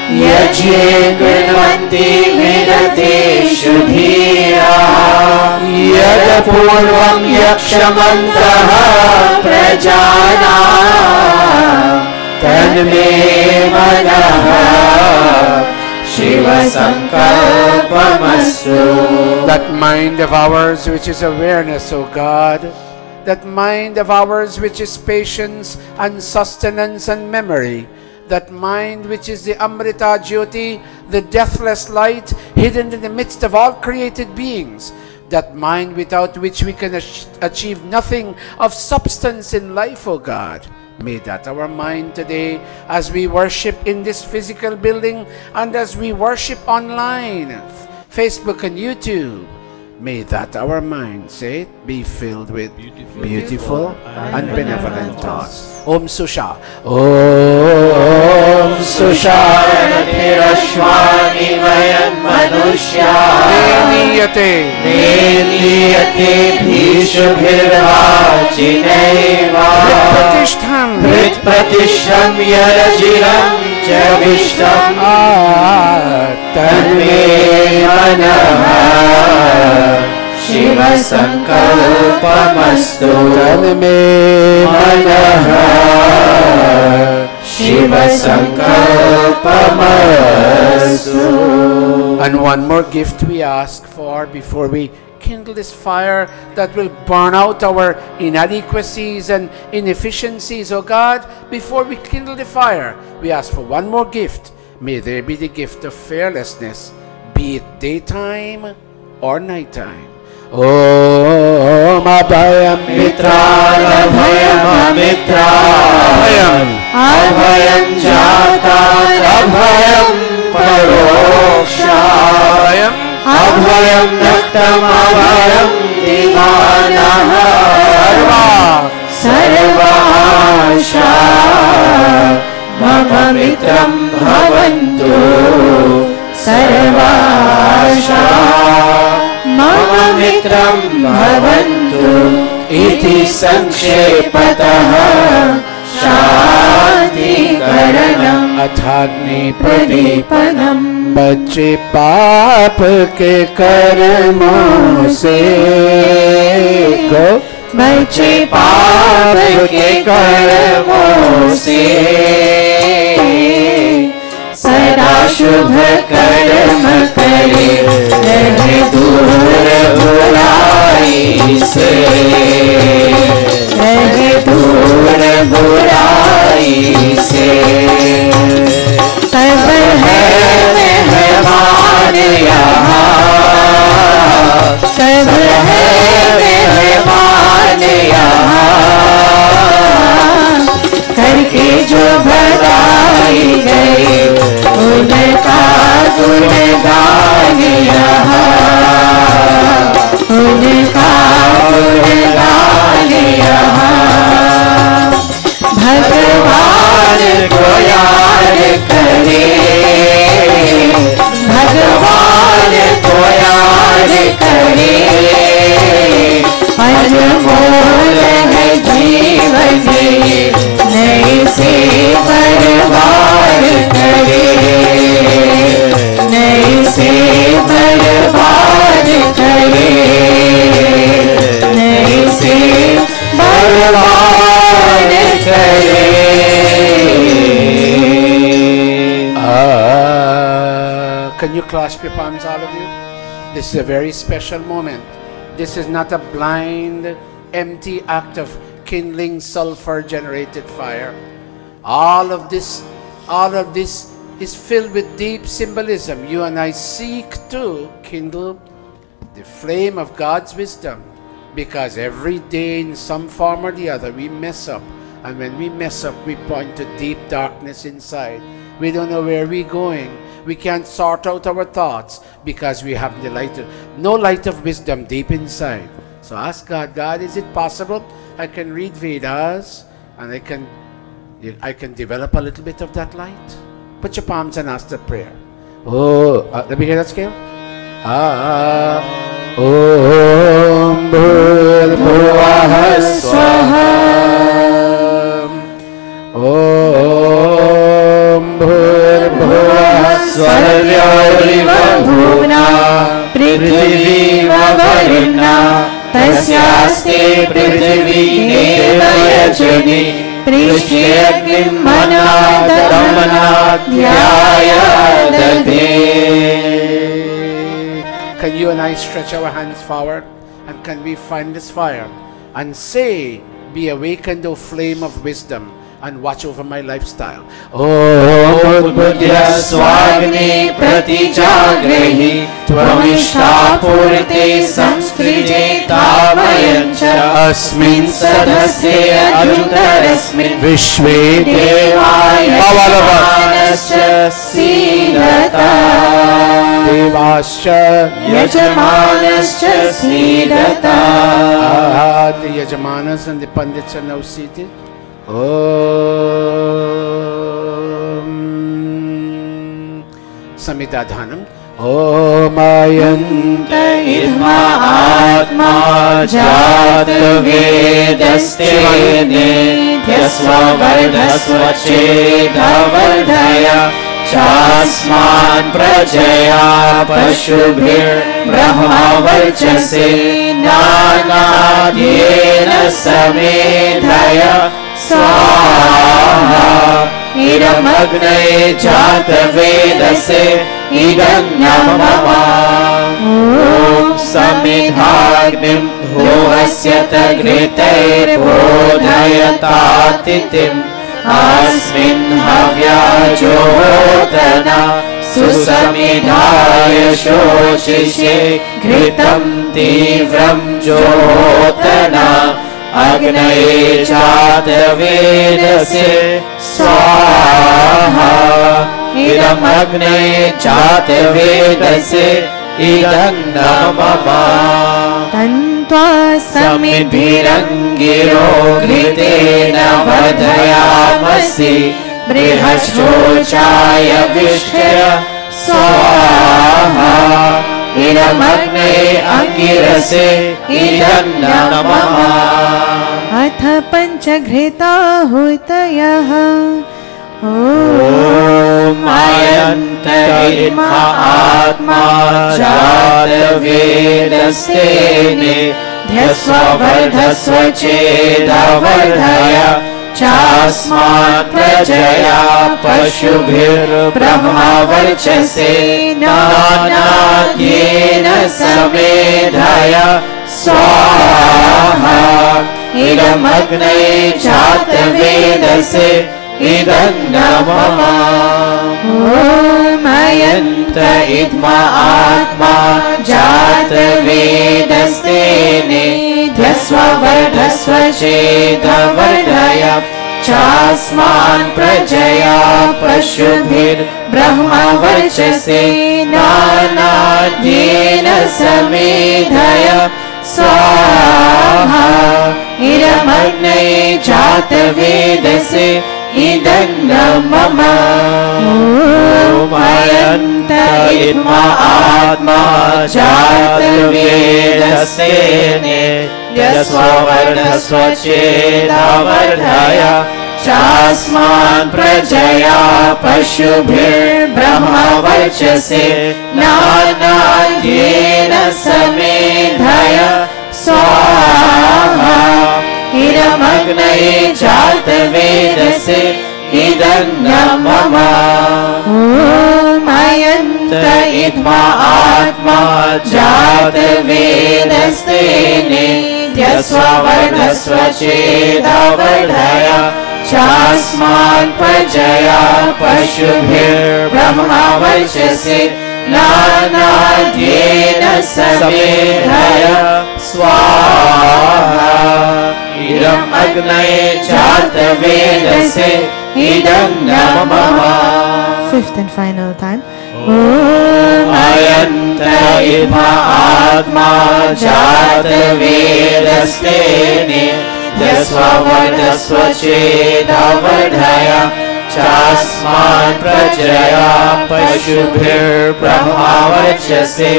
Yajye Granvanti Vidadeshu Dhira Yada Purvam Yakshamantaha Prajana Tanme Manaha Shiva Sankalpamastu. That mind of ours which is awareness, O God, that mind of ours which is patience and sustenance and memory, that mind which is the Amrita Jyoti, the deathless light hidden in the midst of all created beings, that mind without which we can achieve nothing of substance in life, O God. May that our mind today, as we worship in this physical building and as we worship online, Facebook and YouTube, may that our mind, say it, be filled with beautiful and benevolent thoughts. Om Susha. Om Susha. Tirashwani Vayan Manushya Neniyate. Neniyate Bhishubhirvachineva Pratishtham. Pratishtham Yarajiram Chavishtam Tanme Manaha Shiva Sankalpamastu Tanme Manaha Shiva Sankalpamastu. And one more gift we ask for before we kindle this fire that will burn out our inadequacies and inefficiencies, O God. Before we kindle the fire, we ask for one more gift. May there be the gift of fearlessness, be it daytime or nighttime. Om Abhayam Mitra Abhayam Amitra Abhayam Jata Abhayam Paroksha Abhayam Naktam Abhayam Divanaha Sarva Asha Mama Mitram Bhavantu Sarva Asha Mama Mitram Bhavantu Iti Sankhepataha Shanti Karanam Athagni Pradipanam बच्चे पाप के कर्मों से गो बचे पाप के कर्मों से सदा शुभ कर्म करे रहे दूर बुराई से रहे दूर बुराई से सब है मेहमान यहाँ सब है मेहमान यहाँ करके जो भगाई गई उनका गुणगान यहाँ उनका गुणगान यहाँ भगवान को याद करे भगवान को याद करे पंच अनमोल है जीवन ये, नए से बर्बाद करे, नए से बर्बाद करे, नए से बर्बाद करे। Can you clasp your palms, all of you? This is a very special moment. This is not a blind, empty act of kindling sulfur-generated fire. All of this is filled with deep symbolism. You and I seek to kindle the flame of God's wisdom, because every day in some form or the other we mess up, and when we mess up we point to deep darkness inside. We don't know where we're going. We can't sort out our thoughts because we have no light of wisdom deep inside. So ask God, God, is it possible I can read Vedas and I can develop a little bit of that light? Put your palms and ask that prayer. Let me hear that scale. Om Bhurvuvah Swaha. Om Bhurvuvah Swaha. Prithvi Vavaruna Tasyaste Prithvi Devayajani Prishtyagnim Manadamanadhyayadade. Can you and I stretch our hands forward, and can we find this fire and say, be awakened, O flame of wisdom, and watch over my lifestyle. Om Budya Swagni Pratijagrehi Tvamishta Purte Samskrije Tavayancha Asmin Sadhasye Ajutarasmin Vishve Devaya Yajamanascha Sidata Devascha Yajamanascha Sidata. The Yajamanas and the Pandits are now seated. Om Samidadhanam. Om Ayanta Idma Atma Jata Vedaste Nidhyasva Vardhasva Cheda Vardhaya Chasman Prajaya Pashubhir Brahma Varchase Nanadyena Samedhaya Swaha. Idamagne Jata Vedase Idam Namama. Om Samidhagnim Bhuvasyata Gritair Bodhayatatitim Asmin Havya Jotana Susamidhaya Shochishe Gritam Tivram Jotana Agnaye Jata Vedase Swaha. Idam Agnaye Jata Vedase Idam Namama. Tantva Samidhirangiro Gritena Vadhayamasi Brihaschochaya Vishkaya Swaha. Idam Agnaye Angirase Idam Namama. Atha Panchaghृता Hutayah. Om Ayanta Idma Atma Jata Vedaste Nidhyasva Vardhasva Cheda Vardhaya Chasmat Prajaya Pashubhir Brahma Varchase Nanadyena Samedhaya Swaha. Idam Agnaye Jata Vedase Idam Namama. Om Ayanta Idma Atma Jata Vedaste Nidhyasva Vardhasva Cheda Vardhaya Chasman Prajaya Pashubhir Brahma Varchase Nanadyena Samedhaya Swaha. Idam Agnaye Jata Vedase idannam mama. Om ayant itma atma jata vedasene yasvavarnasva chedavardhaya chasman prajaya pashubhir brahma varchase nanadhyena samedhaya swaha hiramagnaye jata vedase idannam mama. Om ayanta itma atma jata vedastene yasvavarnasva chedavardhaya chasman prajaya pashubhir brahma varchase nanadhyena samedhaya swaha idam agnaye jata vedase idannam mama. Fifth and final time. Om ayanta itma atma jata vedastene yasvavarnasva chedavardhaya chasman prajaya pashubhir brahma varchase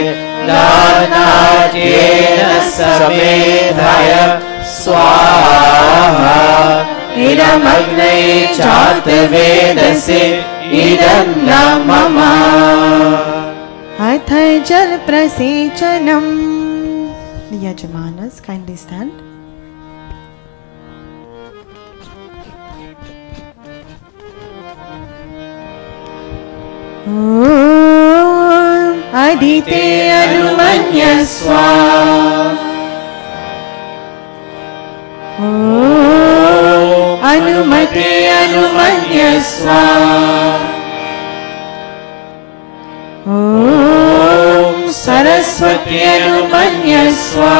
nanadhyena samedhaya swaha idam agnaye jata vedase idannam mama. अथ जल प्रसेचनम. The Yajamanas, kindly stand. Om Adite Anumanyaswa. Om Anumate Anumanyaswa. Om Saraswati Anumanyaswa.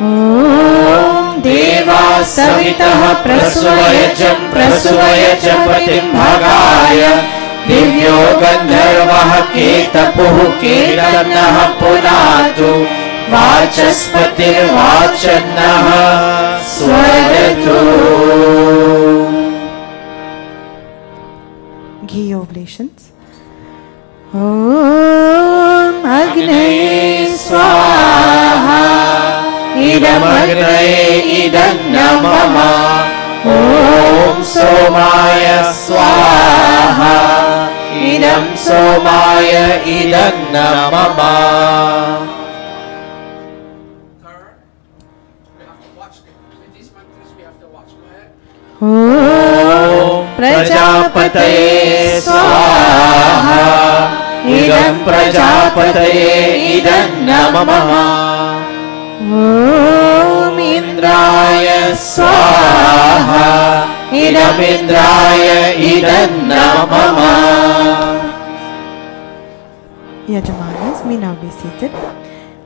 Om Deva Savitah Prasuvayajam Prasuvayajam Patim Bhagaya Divyo Gandharvah Ketapuh Ketanah Punatu Vachaspatir Vachanah Swadatu. Ghee oblations. Om Agnaye Swaha idam agnaye idannam mama. Om Somaya Swaha idam somaya idannam mama. Om Prajapataye Swaha idam Prajapataye idannam mama. Om Indraya Swaha idam Indraya idannam mama. Yajamanas may now be seated.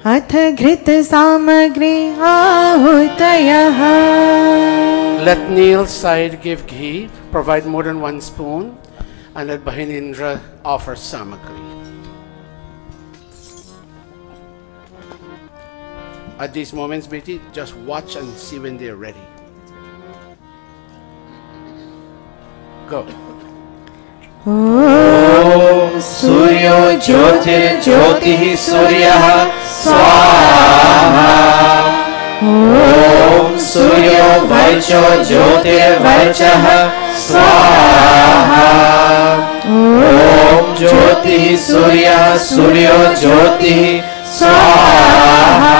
Ath Ghrit Samagri Ahutayaha. Let Neil side give ghee, provide more than 1 spoon, and let Bahinindra offer samagri. At these moments, Beti, just watch and see when they're ready. Go. Om Suryo Jyotir Jyotihi Suryah Swaha. Om Suryo Varcho Jyotir Varchah Swaha. Om Jyotihi Suryah Suryo Jyotihi Swaha.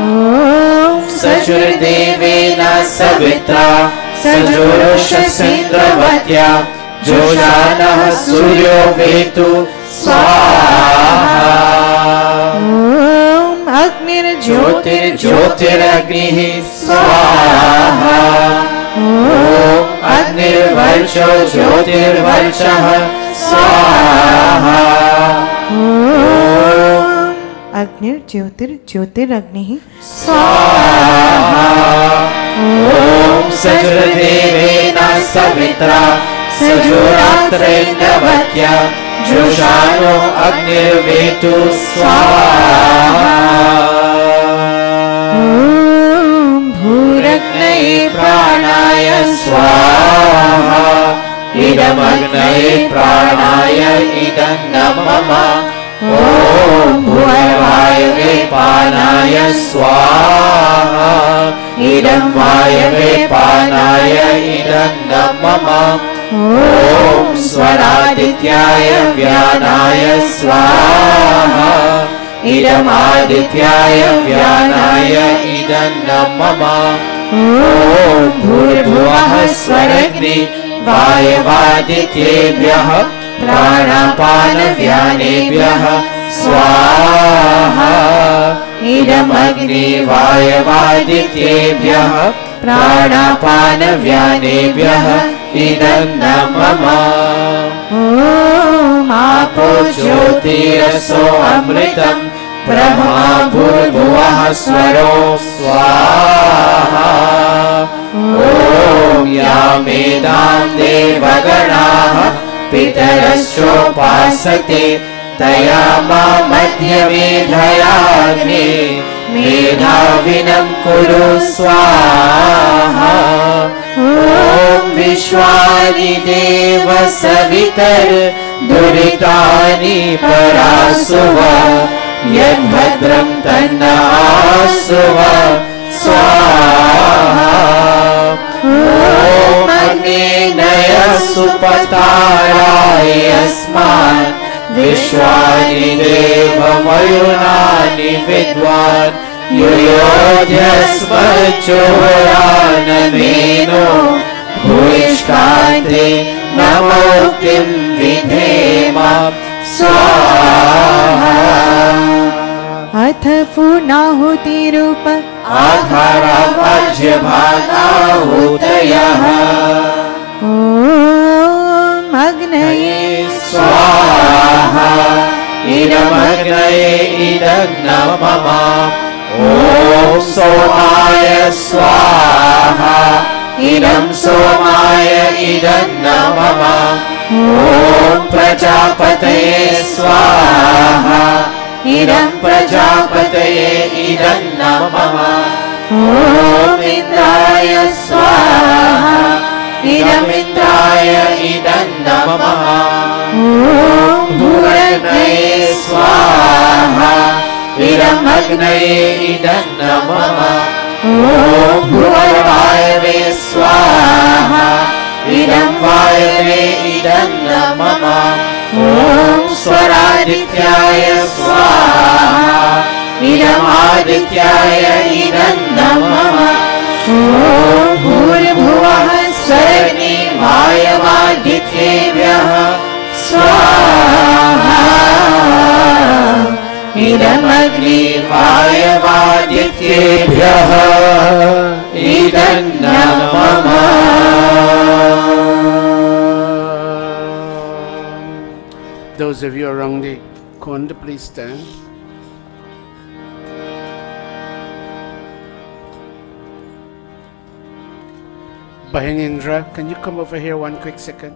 Om Sajur Devena Savitra Sajurusha Sindravatya Joshanah Suryo Vetu Swaha. Om Agnir Jyotir Jyotir Agnihi Swaha. Om Agnir Varcho Jyotir Varchah Swaha. Om Agnir Jyotir Jyotir Agnihi Swaha. Om Sajradevena Savitra Sajuratrendavakya Joshano Agnirvetu Swaha. Om Bhuragnaye Pranaya ॐ भूर्वायवे पानाय स्वाहा इदं वायवे पानाय इदं मम ॐ स्वरादित्याय व्यानाय स्वाहा इदमादित्याय व्यानाय इदं मम ॐ भूर्भुवः स्वरग्नि वायवादित्येभ्यः प्राणापानव्यानेभ्यः स्वाहा इदमग्नि वायवादित्येभ्यः प्राणापानव्यानेभ्यः इदं मम ॐ आपो ज्योतिरसो अमृतं ब्रह्मा भूर्भुवः स्वरो स्वाहा ॐ यामेदां देवगणाः पितरश्चोपासते तया मा मध्यमेधयाग्ने मेधाविनं कुरु स्वाहा ॐ विश्वानि देव सवितर दुरितानि परासुव यद्भद्रं तन्नासुव स्वाहा ॐ अग्नेनय सुपताराय अस्मान् विश्वानि देवमयुनानि विद्वान् युयोध्यस्मज्जोरानमेनो भूयिष्ठान्ते नमोक्तिं विधेम स्वाहा अथ पूर्णाहुतिरूप आधारावाज्यभागाहुतयः ॐ अग्नये स्वाहा इदमग्नये इदं मम ॐ सोमाय स्वाहा इदं सोमाय इदं मम ॐ प्रजापतये स्वाहा इदं प्रजापतये इदं मम ॐ इन्द्राय स्वाहा इदमिन्द्राय इदं मम ॐ भूरग्नये स्वाहा इदमग्नये इदं मम ॐ भूर्वायवे स्वाहा इदं वायवे इदं मम ॐ स्वरादित्याय स्वाहा इदमादित्याय इदं मम ॐ भूर्भुवः स्वरग्नि वायवादित्येभ्यः स्वाहा इदमग्नि वायवादित्येभ्यः इदं मम Those of you around the corner, please stand. Bahinindra, can you come over here one quick second?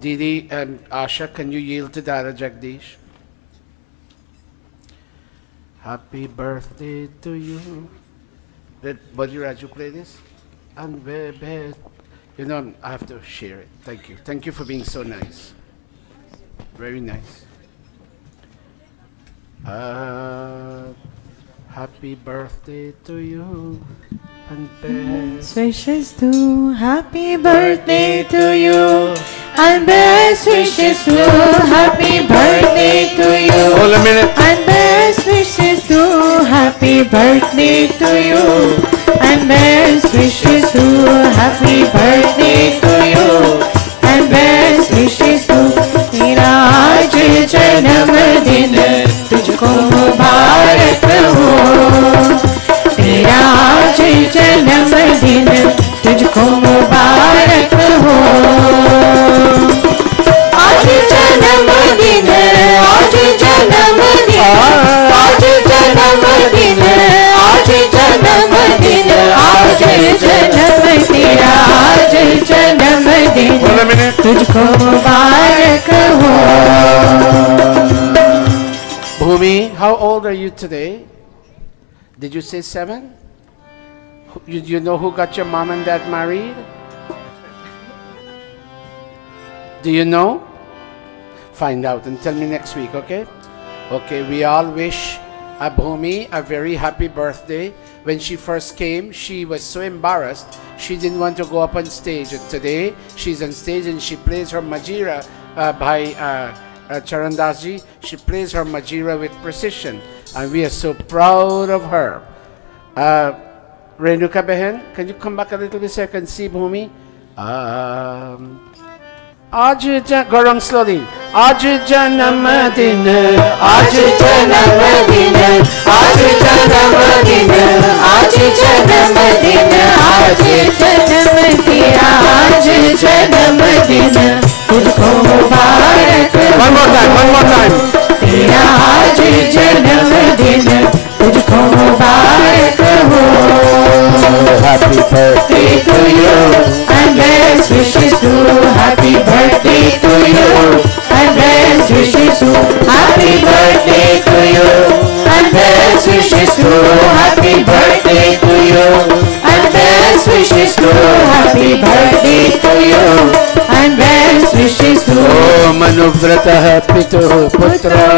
Didi and Asha, can you yield to Dada Jagdish? Happy birthday to you. Did Badi Raju play this? And baby, you know, I have to share it. Thank you. Thank you for being so nice. Very nice. Happy birthday to you. And best wishes to happy birthday to you, and best wishes to happy birthday to you. Hold a minute. And best wishes to happy birthday to you, and best wishes to happy birthday to you, and best wishes to तेरा आज जन्मदिन तुझको मुबारक हो, तेरा आज जन्मदिन तुझको मुबारक हो। आज जन्मदिन, आज जन्मदिन, आज जन्मदिन, आज जन्मदिन, आज जन्मदिन, तुझको मुबारक हो। Bhumi, how old are you today? Did you say 7? You know who got your mom and dad married? Do you know? Find out and tell me next week, okay? Okay, we all wish Bhumi a very happy birthday. When she first came, she was so embarrassed. She didn't want to go up on stage. And today, she's on stage and she plays her Majira by Charandasji. She plays her Majira with precision. And we are so proud of her. Renuka Behen, can you come back a little bit so I can see Bhumi? आज Gaurang slowly. आज जन्मदिन, आज जन्मदिन, आज जन्मदिन, आज जन्मदिन, आज जन्मदिन, आज जन्मदिन, तुझको मुबारक हो। One more time. तेरा आज जन्मदिन, तुझको मुबारक हो। Happy birthday to you, and best wishes to. Happy birthday to you, and best wishes to. Happy birthday to you, and best wishes to. Happy birthday to you, and best wishes to. Happy birthday to you, and best wishes to. Om Anuvratah Pituh Putra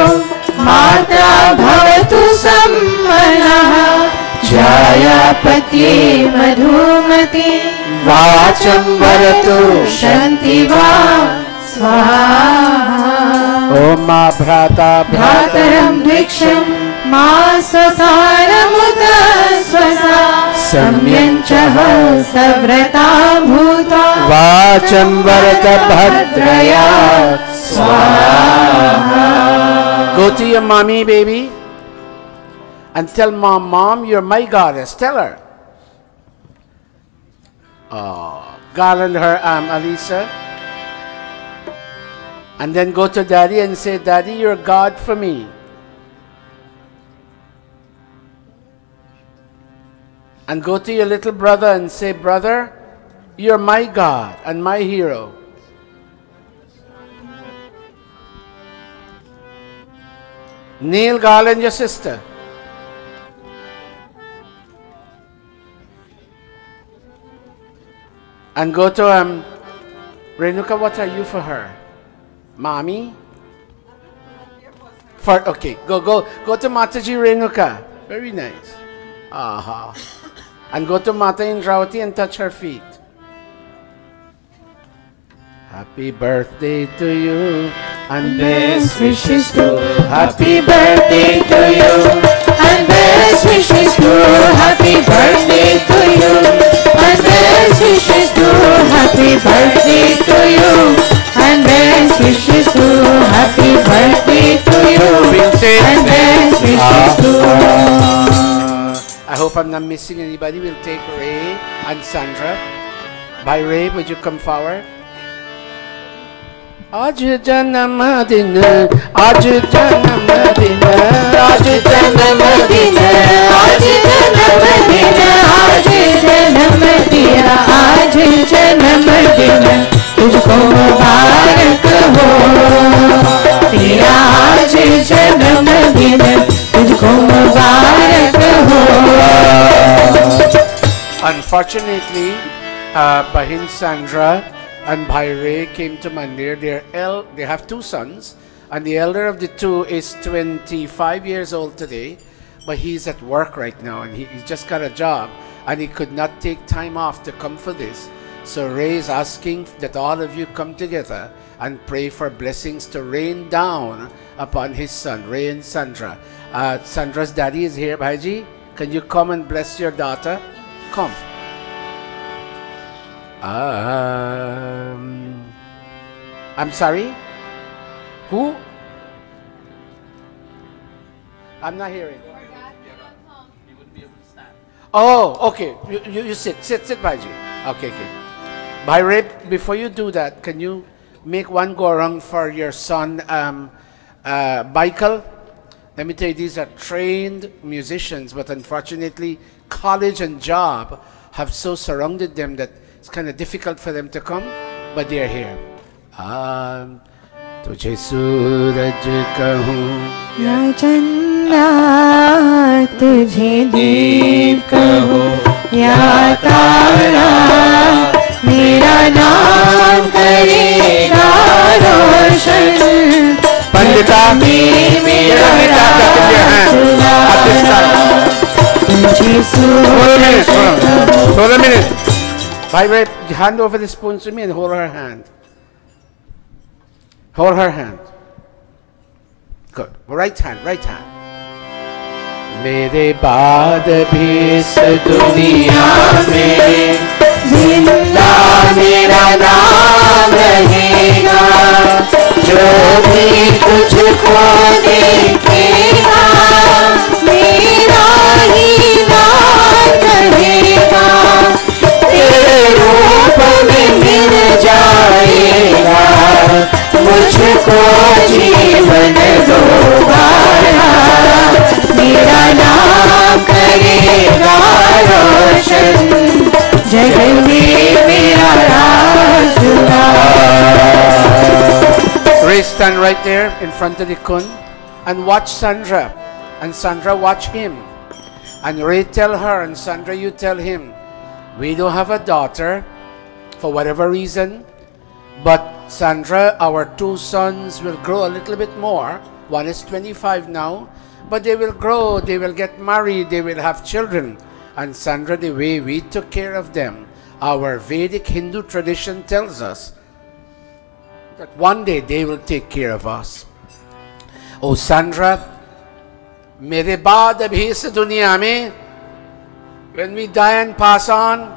माता भवतु सम्मनः, जायापत्ये मधुमती, वाचं वरतु शन्तिवा स्वाहा। Om Ma Bhrata भ्रातरं द्विक्षं मा स्वसारमुत स्वसा, सम्यञ्चः सव्रता भूता, Vacham Varata भद्रया स्वाहा। Go to your mommy, baby, and tell Mom, you're my goddess. Tell her. Oh, garland her, Alisa. And then go to Daddy and say, Daddy, you're God for me. And go to your little brother and say, brother, you're my God and my hero. Neil, garland your sister. And go to Renuka, what are you for her? Mommy? Okay, go to Mataji Renuka. Very nice. Aha. And go to Mata Indravati and touch her feet. Happy birthday to you and best wishes to. Happy birthday to you, and best wishes to. Happy birthday to you, and best wishes to. Happy birthday to you, and best wishes to. Happy birthday to you, and best wishes to. I hope I'm not missing anybody. We'll take Ray and Sandra. By Ray, would you come forward? आज जन्मदिन, आज जन्मदिन, आज जन्मदिन, आज जन्मदिन, आज जन्मदिन, आज जन्मदिन, तुझको मुबारक हो। तेरा आज जन्मदिन, तुझको मुबारक हो। Unfortunately, Bahin Sandra and Bhaire came to Mandir. They have 2 sons, and the elder of the 2 is 25 years old today, but he's at work right now, and he's just got a job, and he could not take time off to come for this. So Ray is asking that all of you come together and pray for blessings to rain down upon his son, Ray and Sandra. Sandra's daddy is here, Bhaiji. Can you come and bless your daughter? Come. I'm sorry? Who? I'm not hearing. Oh, okay. You sit, Bhaiji. Okay. Bhaire, before you do that, can you make one gorang for your son, Baikal? Let me tell you, these are trained musicians, but unfortunately, college and job have so surrounded them that it's kind of difficult for them to come, but they're here. तुझे सूरज कहूँ या चंदा तुझे दीप कहूँ या तारा मेरा नाम करेगा रोशन। पंडिता मेरा hold a minute. Vibrate, hand over the spoons to me and hold her hand. Hold her hand. Good. Right hand, right hand. मेरे बाद भी इस दुनिया में जिंदा मेरा नाम रहेगा, जो भी तुझको देखेगा मेरा ही नाम कहेगा, तेरे रूप में मिल जाएगा मुझको जीवन दोबारा, मेरा नाम करेगा रोशन, जग में मेरा राज होगा। Ray, stand right there in front of the kun and watch Sandra, and Sandra watch him, and Ray tell her, and Sandra you tell him, we don't have a daughter for whatever reason, but Sandra, our two sons will grow a little bit more. One is 25 now, but they will grow, they will get married, they will have children. And Sandra, the way we took care of them, our Vedic Hindu tradition tells us that one day they will take care of us. Oh Sandra, mere baad abhi is duniya mein, when we die and pass on,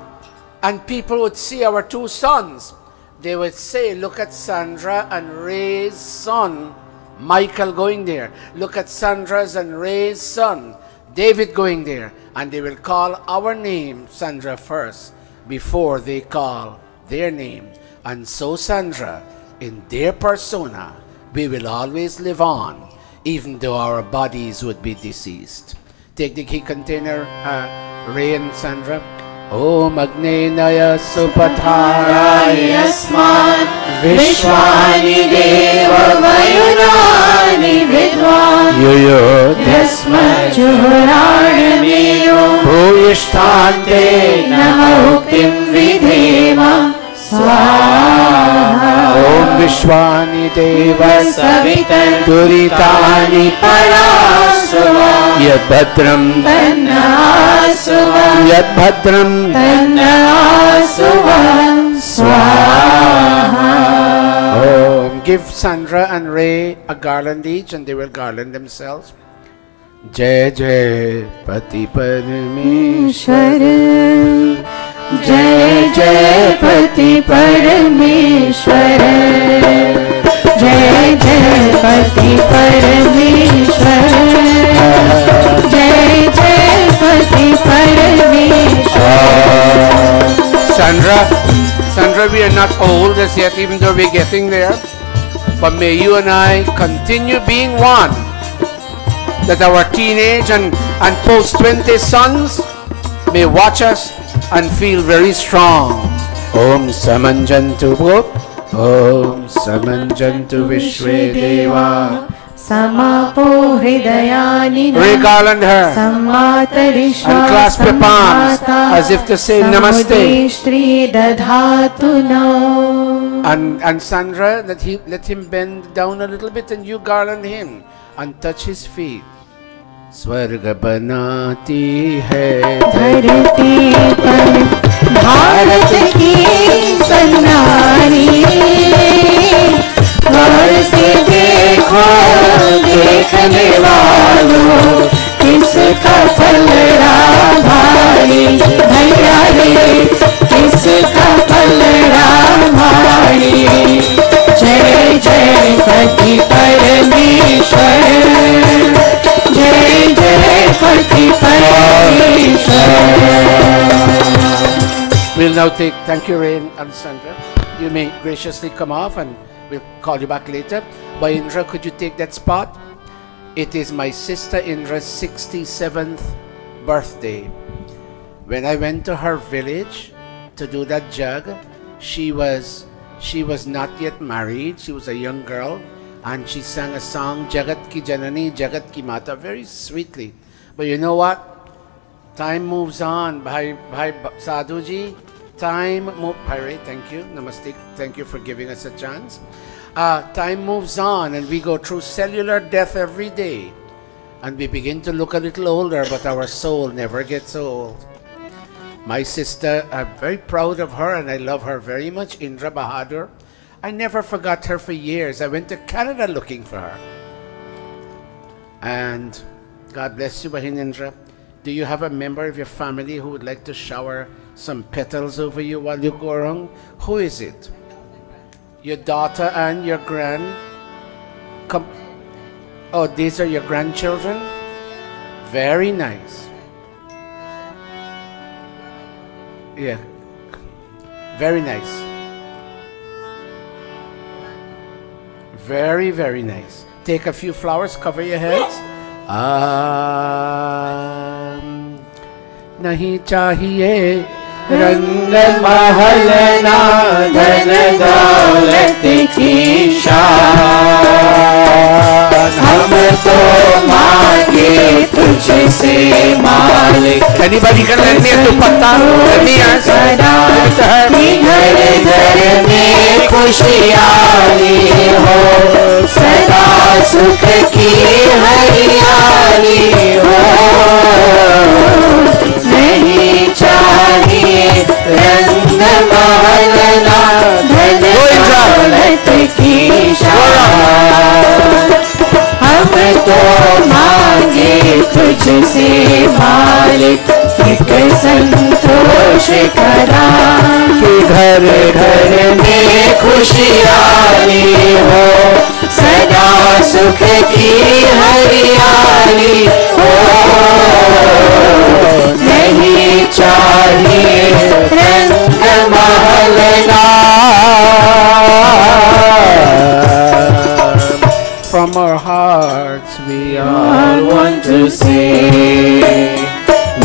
and people would see our two sons, they would say, look at Sandra and Ray's son, Michael going there. Look at Sandra's and Ray's son, David going there. And they will call our name, Sandra, first, before they call their name. And so Sandra, in their persona, we will always live on, even though our bodies would be deceased. Take the key container, Ray and Sandra. Om Agne Naya Supatharaya Yasman Vishwani Deva Vayunani Vidwan Yoyo Desma Juhuraramiyo Bhuyishtante Namuktim Vidhema Swaha Om Vishwani Deva Savitan Duritani Parasuva Yad Bhadram Tanna Yad Bhadram Tanna Swaha. Give Sandra and Ray a garland each, and they will garland themselves. Jai Jai Pati Parameshwar, Jai Jai Pati Parameshwar, Jai Jai Pati Parameshwar, Jai Jai Pati Parameshwar. Sandra, we are not old as yet, even though we're getting there. But may you and I continue being one, that our teenage and post-20 sons may watch us and feel very strong. Om Samanjantu Bhut, Om Samanjantu Vishwe Deva, Samapo Hridayanina, Regarland her and clasp your palms as if to say Namaste. And Sandra, let him bend down a little bit, and you garland him and touch his feet. Swarga banati hai धरती पर भारत की सन्नारी, गौर से देखो देखने वालों, किसका पलड़ा भारी भैया रे, किसका पलड़ा भारी। जय जय पति परमेश्वर, जय जय पति परमेश्वर। We'll now take, thank you Ray and Sandra. You may graciously come off and we'll call you back later. But Indra, could you take that spot? It is my sister Indra's 67th birthday. When I went to her village to do that jug, she was She was not yet married. She was a young girl. And she sang a song, Jagat Ki Janani, Jagat Ki Mata, very sweetly. But you know what? Time moves on. Bhai Sadhuji, time moves... Bhai, thank you. Namaste. Thank you for giving us a chance. Time moves on and we go through cellular death every day. And we begin to look a little older, but our soul never gets old. My sister, I'm very proud of her and I love her very much, Indra Bahadur. I never forgot her for years. I went to Canada looking for her. And God bless you, Bahin Indra. Do you have a member of your family who would like to shower some petals over you while you go around? Who is it? Your daughter and your Oh, these are your grandchildren? Very nice. Yeah. Very nice. Very, very nice. Take a few flowers, cover your heads. Nahi chahiye रंग महल ना धन दौलत की शान हम तो मांगे तुझसे मालिक Anybody can lend me a dupatta? Let me answer. घर घर में खुशहाली हो सदा सुख की हरियाली हो नहीं चाहिए रंग महल ना धन दौलत की शान हम तो मांगे तुझसे मालिक एक संतोष करा कि घर घर में खुशहाली हो सदा सुख की हरियाली हो नहीं चाहिए रंग महल ना From our hearts we all want to say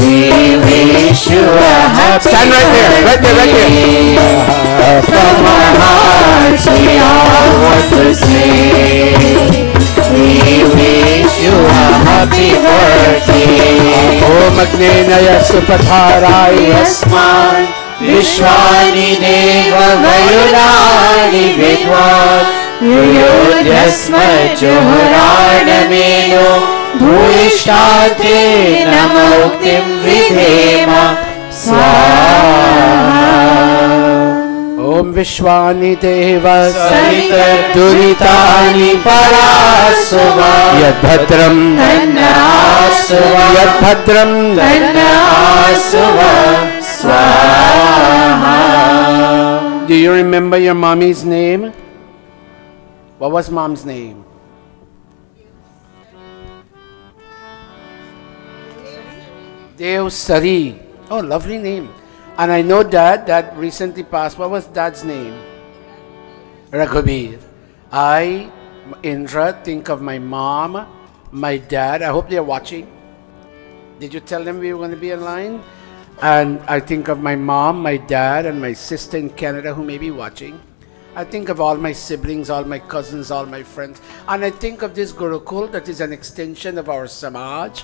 we wish you a happy Stand right there, right there, right there. From our hearts we all want to say we wish you a happy birthday. Om Agnenaya Supatharaya Yasman Vishwani Deva Vayunani Vidwan Yudhyasma Juhuranameno Bhuishtate Namoktim Vidhema Swaha Om Vishwani Deva Savitar Duritani Parasuva Yadbhadram Dhanasva Yadbhadram Dhanasva Swaha. Do you remember your mommy's name? What was mom's name? Dev Sari. Oh, lovely name. And I know dad recently passed. What was dad's name? Raghubir. I, Indra, think of my mom, my dad. I hope they're watching. Did you tell them we were going to be online? And I think of my mom, my dad, and my sister in Canada who may be watching. I think of all my siblings, all my cousins, all my friends. And I think of this Gurukul that is an extension of our Samaj.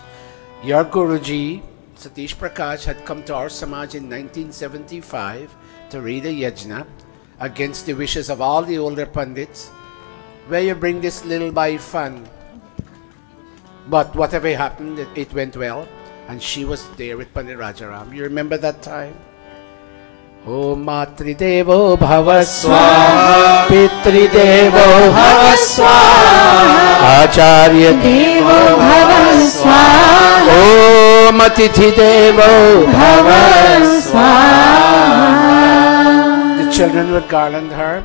Your Guruji, Satish Prakash, had come to our Samaj in 1975 to read a yajna against the wishes of all the older Pandits, where you bring this little by fun. But whatever happened, it went well. And she was there with Pandit Rajaram. You remember that time? Om Matri Devo Bhava Swaha Pitri Devo Bhava Swaha Acharya Devo Bhava Swaha Om Atithi Devo Bhava Swaha. The children would garland her.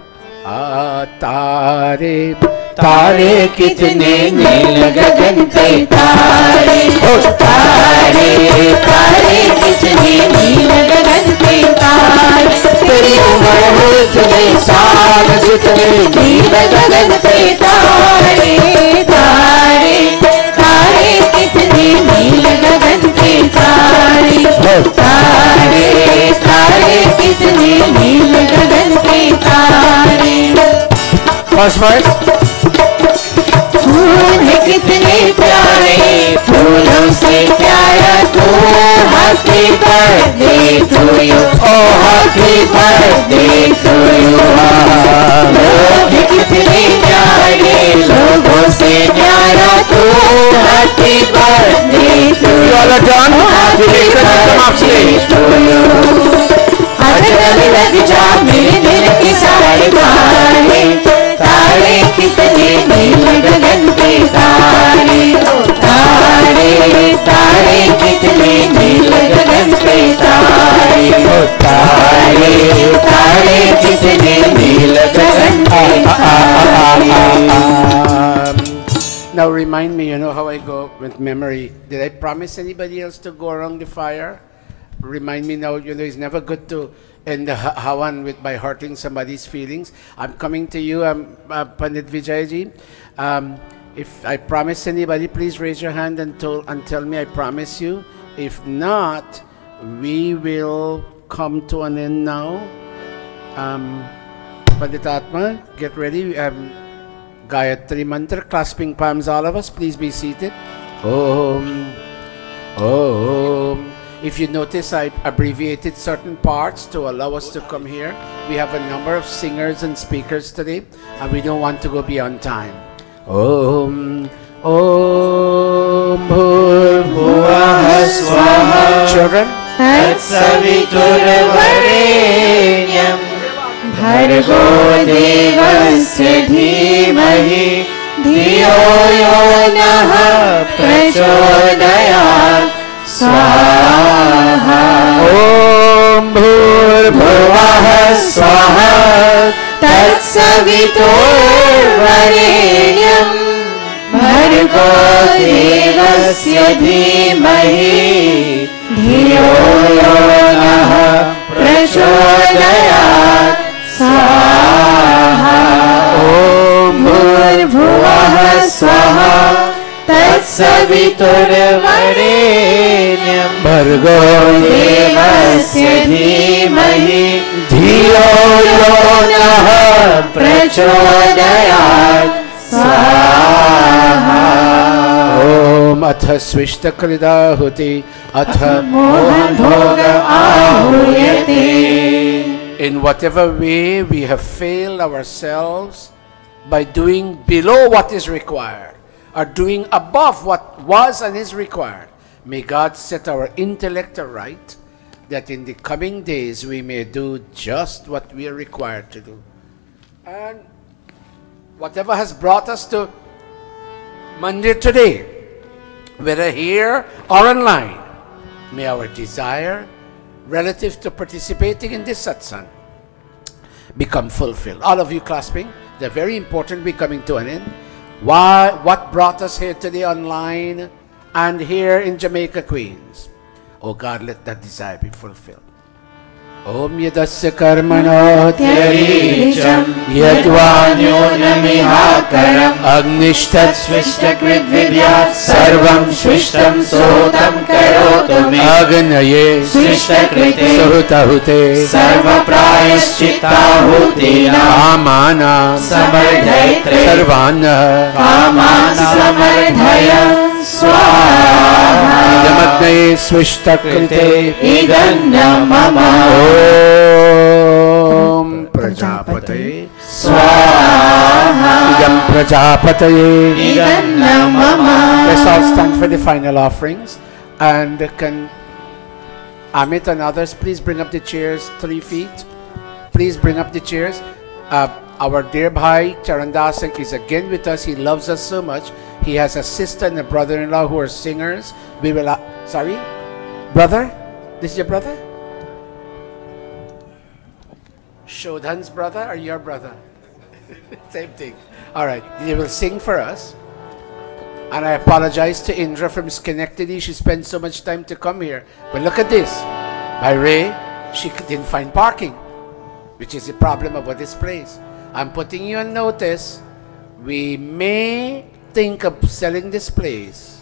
Tare तारे कितने नील गगन पे तारे तारे तारे कितने नील गगन पे तारे तेरी उम्र हो इतने साल जितने नील गगन पे तारे तारे तारे कितने नील गगन पे तारे तारे तारे कितने नील गगन पे तारे First verse. फूल है कितने प्यारे, फूलों से प्यारा तू, happy birthday to you, oh happy birthday to you. लोग है कितने प्यारे, लोगों से प्यारा तू, happy birthday to you. You all are done? We make the birthday to you. अजगल लग जा मेरे दिल की सारी तारे, तारे कितने नील गगन पे तारे, तारे तारे कितने नील गगन पे तारे, तारे तारे कितने नील गगन पे तारे। Now remind me, you know how I go with memory. Did I promise anybody else to go around the fire? Remind me now, you know, it's never good to end the Hawan by hurting somebody's feelings. I'm coming to you, Pandit Vijayji. If I promise anybody, please raise your hand and tell me I promise you. If not, we will come to an end now. Pandit Atma, get ready. Gayatri Mantra, clasping palms, all of us, please be seated. Om, Om. If you notice, I abbreviated certain parts to allow us to come here. We have a number of singers and speakers today, and we don't want to go beyond time. Om, Om, Bhurvuvah Swaha. Children? Tatsaviturvarenyam Bhargo Devasya Dhimahi Dhiyo Yo Naha Prachodayat Swaha. Om Bhurvuvah Swaha Tatsaviturvarenyam Bhargo Devasya Dhimahi Dhiyo Yo Naha Prachodayat Swaha. Om Bhurvuvah Swaha Tatsaviturvarenyam Bhargo Devasya Dhimahi Dhiyo Yo Naha Prachodayat Swaha. Om Atha Swishta Kridahuti Atha Mohan Bhoga Ahuyate. In whatever way we have failed ourselves by doing below what is required, or doing above what was and is required, may God set our intellect aright, that in the coming days we may do just what we are required to do. And whatever has brought us to Monday today, whether here or online, may our desire relative to participating in this satsang become fulfilled. All of you clasping, they're very important. We're coming to an end. What brought us here today online and here in Jamaica, Queens? Oh God, let that desire be fulfilled. Om yadasya karmano tyaricham yadvanyonamihakaram agnishthat Swishtakrit vidyat sarvam swishtam sotam karotu me agnaye Swishtakrite sahutahute sarva prayaschittahutina amana samardhaitre sarvana kamana samardhaya Swaha. idamagnaye swishtakrite Idanna mama Om Prajapate Swaha. Idam Prajapataye. Idanna mama. Let's all stand for the final offerings. And can Amit and others please bring up the chairs 3 feet. Please bring up the chairs. Our dear Bhai Charandasak is again with us. He loves us so much. He has a sister and a brother-in-law who are singers. We will, sorry? Brother? This is your brother? Shodhan's brother or your brother? Same thing. All right. They will sing for us. And I apologize to Indra from Schenectady. She spent so much time to come here. But look at this. By Ray, she didn't find parking, which is the problem about this place. I'm putting you on notice. We may think of selling this place,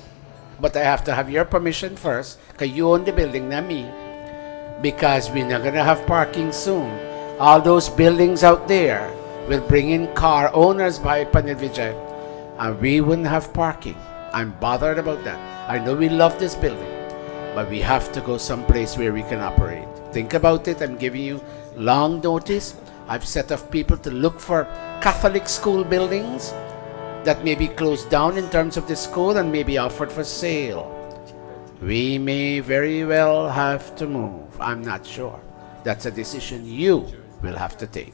but I have to have your permission first, because you own the building, not me. Because we're not going to have parking soon. All those buildings out there, will bring in car owners by Pandit Vijay, and we wouldn't have parking. I'm bothered about that. I know we love this building, but we have to go someplace where we can operate. Think about it. I'm giving you long notice. I've set up people to look for Catholic school buildings that may be closed down in terms of the school and may be offered for sale. We may very well have to move. I'm not sure. That's a decision you will have to take.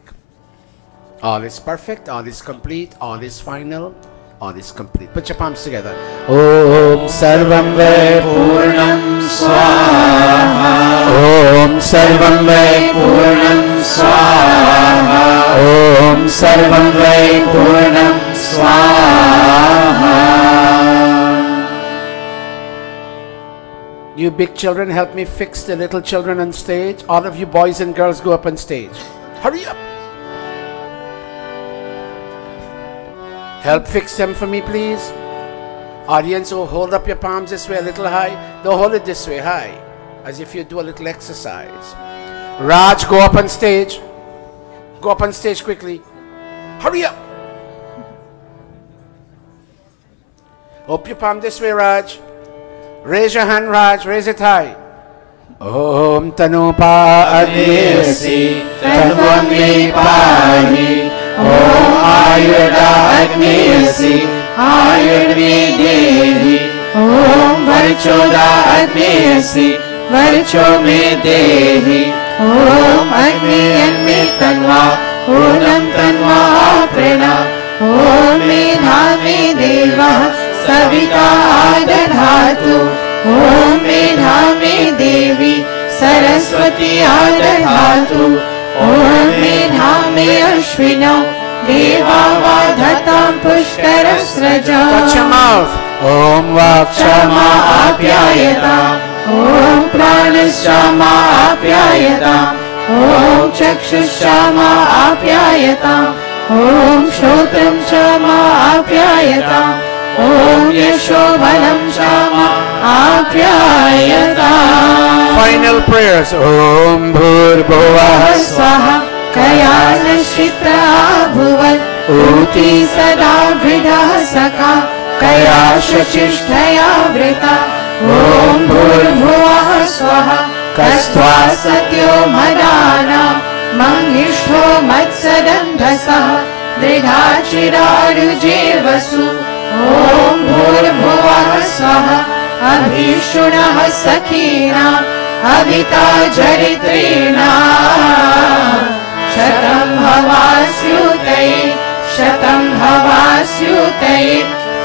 All is perfect, all is complete, all is final, all is complete. Put your palms together. Om Sarvam Vai Purnam Swaha. Om Sarvam Vai Purnam Swaha. Om Sarvam Vai Purnam Swaha. You big children, help me fix the little children on stage. All of you boys and girls, go up on stage. Hurry up. Help fix them for me, please. Audience, oh, hold up your palms this way a little high. Don't hold it this way high, as if you do a little exercise. Raj, go up on stage. Go up on stage quickly. Hurry up. Up your palm this way, Raj. Raise your hand, Raj. Raise it high. Om Tanupa Adnesi Tanvami Pahi. Om Ayurveda Adnesi Ayurveda Dehi. Om Varchoda Adnesi Varcho Me Dehi. Om Agni Anmi Tanva Unam Tanva Prana. Om Medhami Deva Savita Adadhatu. Om Medhami Devi Saraswati Adadhatu. Om Medhami Ashwino Deva Vadhatam Pushkarasraja. Touch your mouth. Om Vakshama Apyayatam. Om Pranashama Apyayatam. Om Chakshushama Apyayatam. Om Shotram Shama Apyayatam. Om Yashobhalam Shama Apyayatam. Final prayers. Om Bhurbhuvah Swaha Kayana Shitra Bhuvat Uti Sada Vridha Sakha Kaya Shachishtaya Vrita. Om Bhurbhuvah Swaha Kastva Satyo Madana Manghishto Matsadandhasa Vridha Chirarujevasu. Om Bhurbhuvah Swaha Abhishunah Sakhina Avita Jaritrina. Shatam Havasyutai Shatam Havasyutai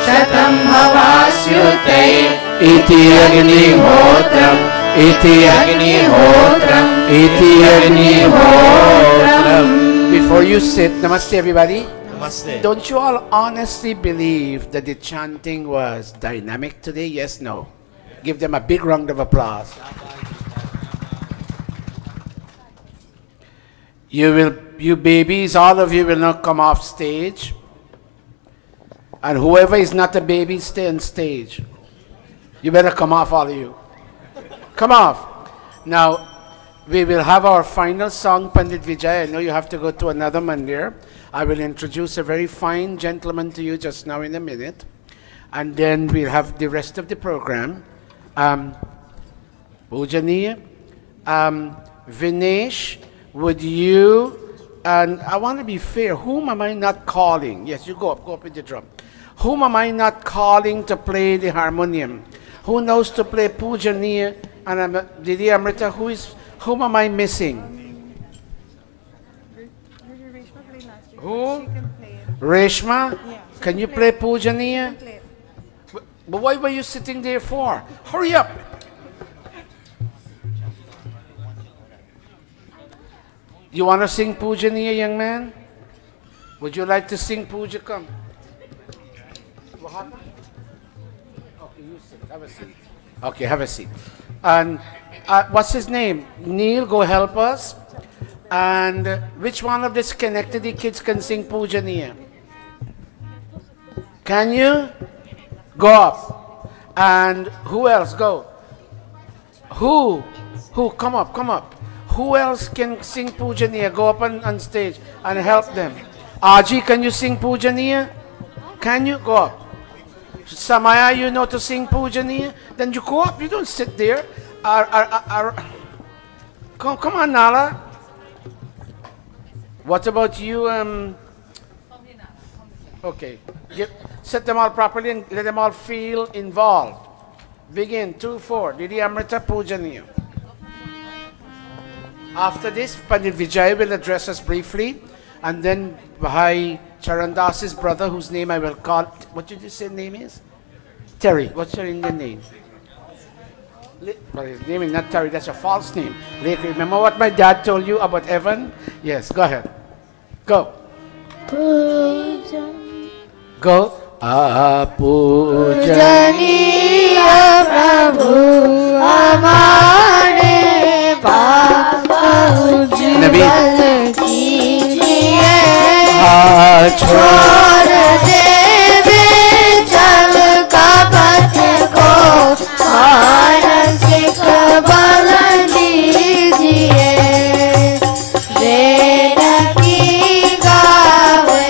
Shatam Havasyutai. Iti Agnihotram Iti Agnihotram Iti Agnihotram. Before you sit, namaste everybody. Namaste. Don't you all honestly believe that the chanting was dynamic today? Yes, no? Give them a big round of applause. You babies, all of you will not come off stage. And whoever is not a baby, stay on stage. You better come off, all of you. Come off. Now, we will have our final song, Pandit Vijay. I know you have to go to another mandir. I will introduce a very fine gentleman to you just now in a minute. And then we'll have the rest of the program. Pujaniya, Vinesh, would you, and I want to be fair, whom am I not calling? Yes, you go up with the drum. Whom am I not calling to play the harmonium? Who knows to play Pujaniya? And Didi Amrita, whom am I missing? Who? Reshma? Yeah. Can you play Pujaniya? But why were you sitting there for? Hurry up! You want to sing Pujaniya, young man? Would you like to sing Puja? Come. What happened? Okay, you sit. Have a seat. Okay, have a seat. And what's his name? Neil, go help us. And which one of the Schenectady kids can sing Pujaniya? Can you? Go up. And who else? Go. Who? Come up, come up. Who else can sing Pujaniya? Go up on stage and help them. Aji, can you sing Pujaniya? Can you go up? Samaya, you know to sing Pujaniya? Then you go up. You don't sit there. Come on, Nala. What about you? Okay. Set them all properly and let them all feel involved. Begin. 2-4. Didi Amrita Pujaniya. After this, Pandit Vijay will address us briefly, and then Bhai Charandas's brother, whose name I will call. What did you say name is? Terry. What's your Indian name? But his name is not Terry. That's a false name. Remember what my dad told you about Evan? Yes. Go ahead. Go. Go. Pujaniya Prabhu Hamare Baba Ujjwal Kijiye Chhod Deve Jal Ka Path Ko Manasik Bal Dijiye Ved Ki Gawe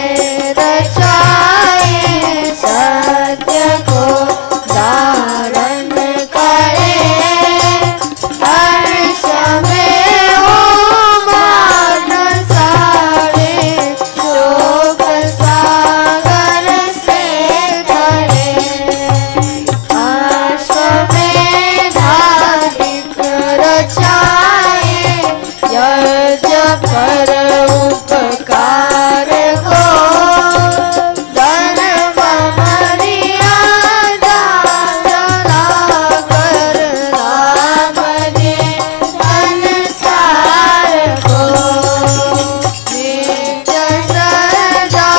Rachaye Satya Ko Dharan Kare Har Samay Ho Manasare Shok Sagar Se Dhare Ashwamedhadik Rachaye Yaj Par Upakar Ko Dharma Maryada Jala Kar Ram De Ansar Ko Nitya Sarda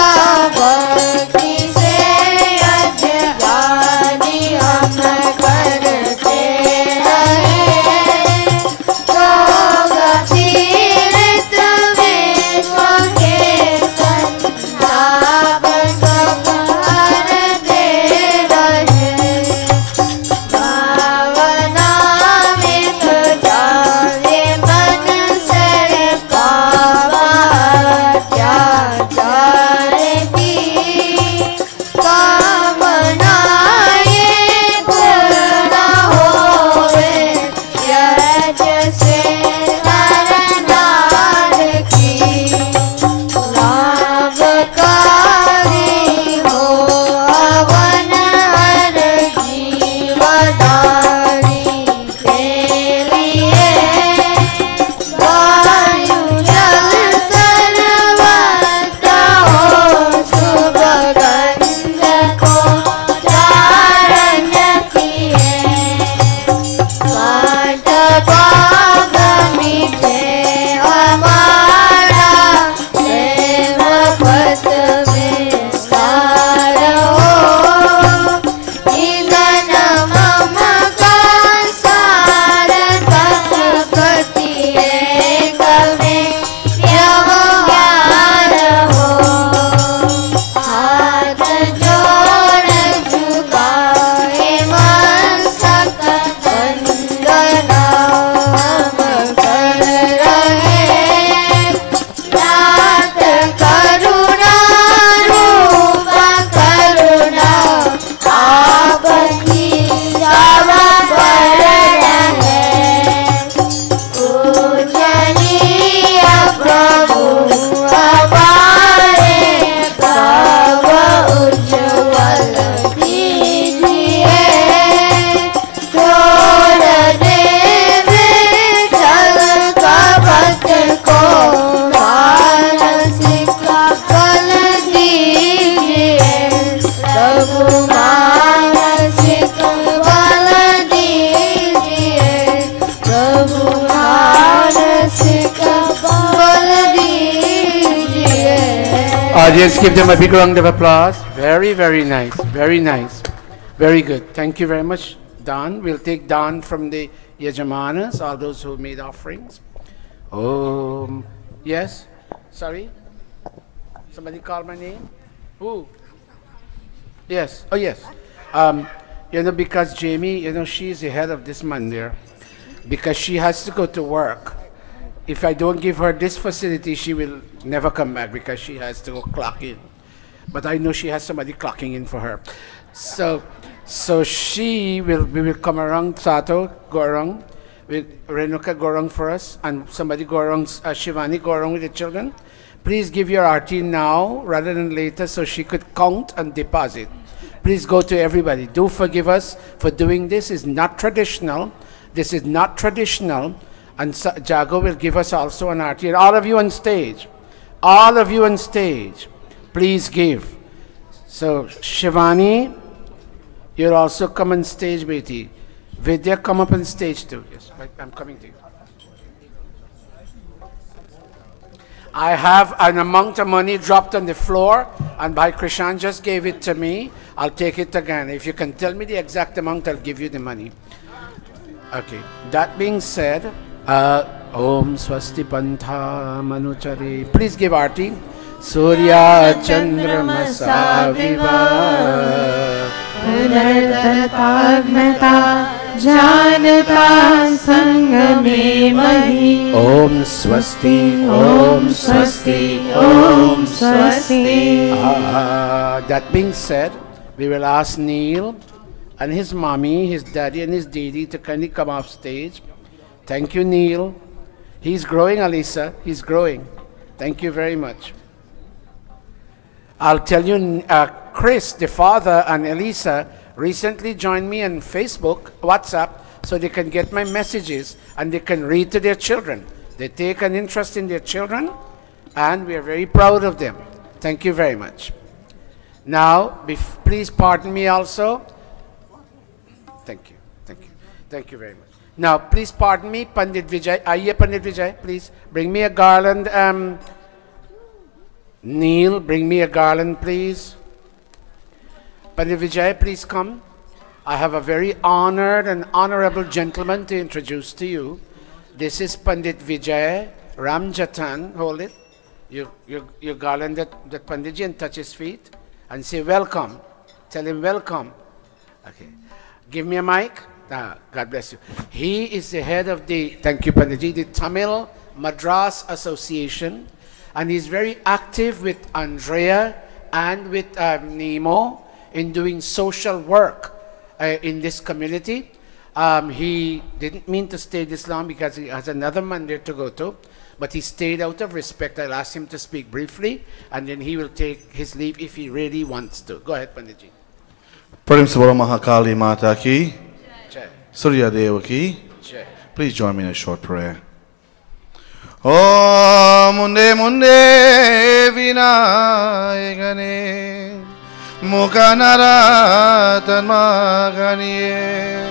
Bhakti Se Ajnani Hum Karte Rahe Yoga Tirit Vishwa Ke Santaap Sab Har De Rahe Bhavana Mit Jale Man Se Baba Atyachar Ki Kamanaye Purna Hove Yaj Se Naranar Ki Lavkari Ho Avan Har Jeevadari Ke liye Vayu Jal Sarvatra Ho Subhagandh Ko Dharan Kiye Pant Pag Mite Hamara Prem Pat Vistar Ho Nidan Mam Ka Sar Tat Kati Ek Mein Vyavahar Ho Haath Jod Jhukaye Masak Vandana Hum Kar Rahe Nath Karuna Rupa Karuna Aap Ki Java Par Rahe Pujaniya Prabhu Hamare Baba Ujjwal Kijiye Chhod Deve Jal Ka Path Ko Manasik Bal Dijiye Prabhu Manasik Bal Dijiye Prabhu Manasik Bal Dijiye. Audience, give them a big round of applause. Very, very nice. Very nice. Very good. Thank you very much, Don. We'll take Don from the Yajamanas, all those who made offerings. Yes? Sorry? Somebody called my name? Who? Yes. Oh, yes. Because Jamie, she's the head of this mandir. Because she has to go to work. if I don't give her this facility, she will never come back because she has to go clock in. But I know she has somebody clocking in for her. So we will come around, Sato, go around, with Renuka go around for us, and somebody go around, Shivani go around with the children. Please give your RT now rather than later so she could count and deposit. Please go to everybody. Do forgive us for doing this. It's not traditional. This is not traditional. And Jago will give us also an RT. All of you on stage. All of you on stage. Please give. So Shivani, you'll also come on stage, Beti. Vidya, come up on stage too. Yes, I'm coming to you. I have an amount of money dropped on the floor, and Bhai Krishan just gave it to me. I'll take it again. If you can tell me the exact amount, I'll give you the money. Okay. That being said, Om Swasti Pantha Manuchari. Please give Arti. Surya Chandramasa Viva Punartatagmata Janata Sangame Mahi. Om Swasti, Om Swasti, Om Swasti. That being said, we will ask Neil and his mommy, his daddy and his didi to kindly come off stage. Thank you, Neil. He's growing, Alisa. He's growing. Thank you very much. I'll tell you, Chris, the father, and Elisa recently joined me on Facebook, WhatsApp, so they can get my messages and they can read to their children. They take an interest in their children, and we are very proud of them. Thank you very much. Now, please pardon me also. Thank you. Thank you. Thank you very much. Now, please pardon me, Pandit Vijay. Aye, Pandit Vijay, please bring me a garland. Neil, bring me a garland, please. Pandit Vijay, please come. I have a very honored and honorable gentleman to introduce to you. This is Pandit Vijay Ramjatan. Hold it. You garland that Panditji and touch his feet and say welcome. Tell him welcome. Okay. Give me a mic. God bless you. He is the head of the, thank you Panditji, the Tamil Madras Association. And he's very active with Andrea and with Nemo in doing social work in this community. He didn't mean to stay this long because he has another mandate to go to, but he stayed out of respect. I'll ask him to speak briefly, and then he will take his leave if he really wants to. Go ahead, Panditji. Parim Sabara Mahakali Mata ki, Jai. Surya Deva ki. Jai. Please join me in a short prayer. Om Munde Munde Vinayagane Mukanara Tanmagane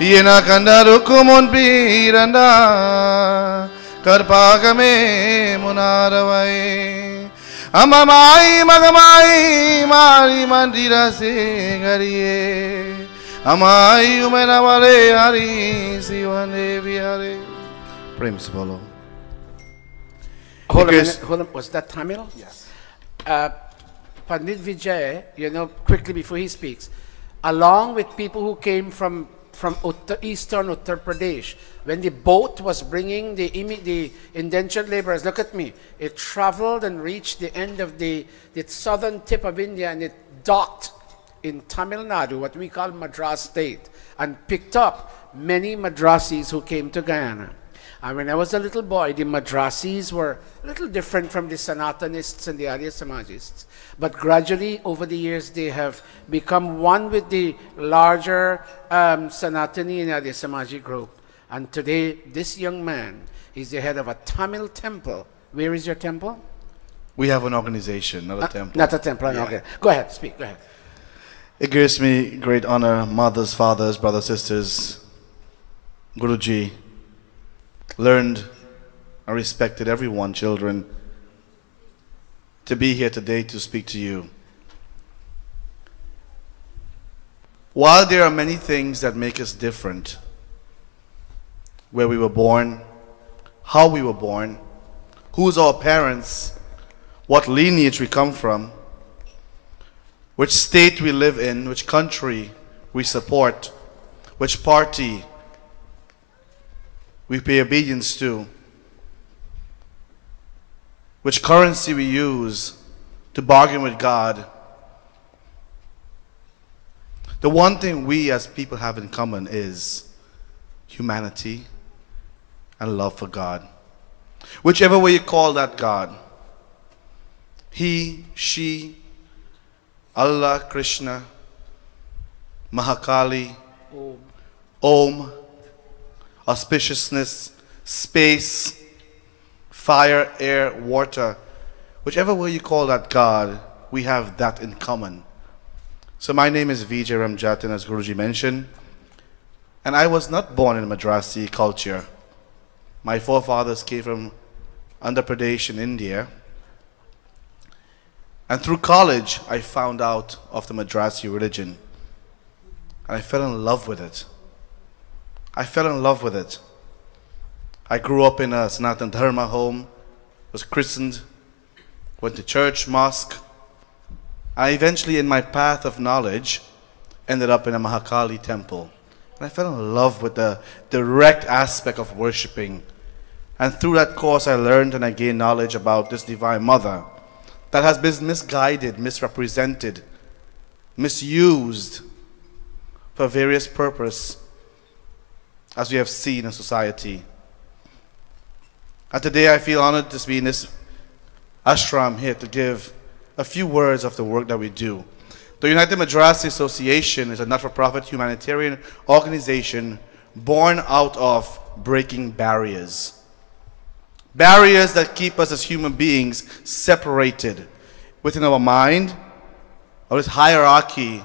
Yena Kandarukumun Piranda Karpagame Munaravai Amamai Magamai Mari Mandira Segariye Amai Umenavale Hari Sivane Vihare. Praise the Lord. Hold on, was that Tamil? Yes. Pandit Vijay, you know, quickly before he speaks, along with people who came from eastern Uttar Pradesh, when the boat was bringing the indentured laborers, look at me, it traveled and reached the end of the southern tip of India, and it docked in Tamil Nadu, what we call Madras state, and picked up many Madrasis who came to Guyana. And when I was a little boy, the Madrasis were a little different from the Sanatanists and the Arya Samajists. But gradually, over the years, they have become one with the larger Sanatani and Arya Samaji group. And today, this young man is the head of a Tamil temple. Where is your temple? We have an organization, not a temple. Not a temple, Yeah. okay. Go ahead, speak, go ahead. It gives me great honor, mothers, fathers, brothers, sisters, Guruji, learned and respected everyone, children, to be here today to speak to you. While there are many things that make us different, where we were born, how we were born, who's our parents, what lineage we come from, which state we live in, which country we support, which party we pay obedience to, which currency we use to bargain with God, the one thing we as people have in common is humanity and love for God. Whichever way you call that God, He, she, Allah, Krishna, Mahakali, Om, auspiciousness, space, fire, air, water. Whichever way you call that God, we have that in common. So my name is Vijay Ramjatin, as Guruji mentioned, and I was not born in Madrasi culture. My forefathers came from Andhra Pradesh in India, and through college I found out of the Madrasi religion, and I fell in love with it. I fell in love with it. I grew up in a Sanatana Dharma home, was christened, went to church, mosque. I eventually, in my path of knowledge, ended up in a Mahakali temple. And I fell in love with the direct aspect of worshiping. And through that course I learned and I gained knowledge about this Divine Mother that has been misguided, misrepresented, misused for various purposes, as we have seen in society. And today I feel honored to be in this ashram here to give a few words of the work that we do. The United Madrasi Association is a not-for-profit humanitarian organization born out of breaking barriers. Barriers that keep us as human beings separated within our mind, or this hierarchy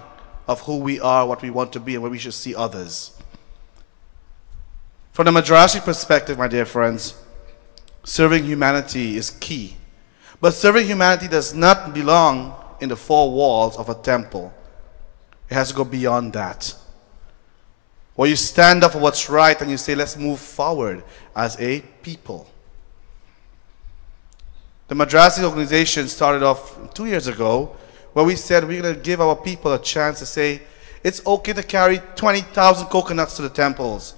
of who we are, what we want to be, and where we should see others. From the Madrasi perspective, my dear friends, serving humanity is key. But serving humanity does not belong in the four walls of a temple. It has to go beyond that. Where you stand up for what's right and you say, let's move forward as a people. The Madrasi organization started off 2 years ago where we said we're going to give our people a chance to say, it's okay to carry 20,000 coconuts to the temples,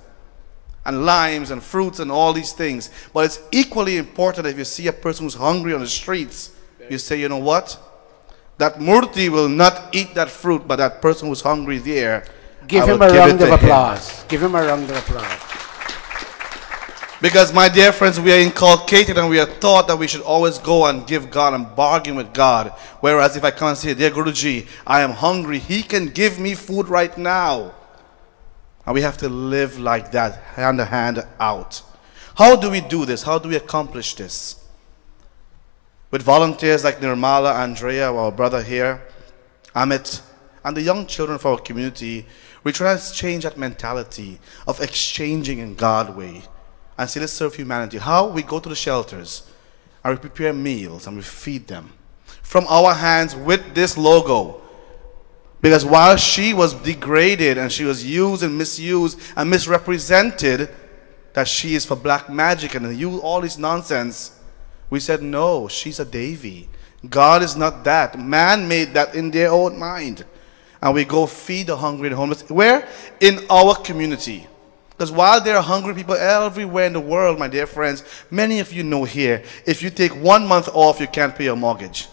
and limes and fruits and all these things. But it's equally important if you see a person who's hungry on the streets, you say, you know what? That murti will not eat that fruit, but that person who's hungry there, Give him a round of applause. Give him a round of applause. Because, my dear friends, we are inculcated and we are taught that we should always go and give God and bargain with God. Whereas if I come and say, dear Guruji, I am hungry, He can give me food right now. And we have to live like that, hand to hand out. How do we do this? How do we accomplish this? With volunteers like Nirmala, Andrea, our brother here, Amit, and the young children of our community, we try to change that mentality of exchanging in God's way. And say, let's serve humanity. How? We go to the shelters and we prepare meals and we feed them from our hands with this logo. Because while she was degraded and she was used and misused and misrepresented that she is for black magic and all this nonsense, we said, no, she's a Devi. God is not that. Man made that in their own mind. And we go feed the hungry and homeless. Where? In our community. Because while there are hungry people everywhere in the world, my dear friends, many of you know here, if you take 1 month off, you can't pay your mortgage.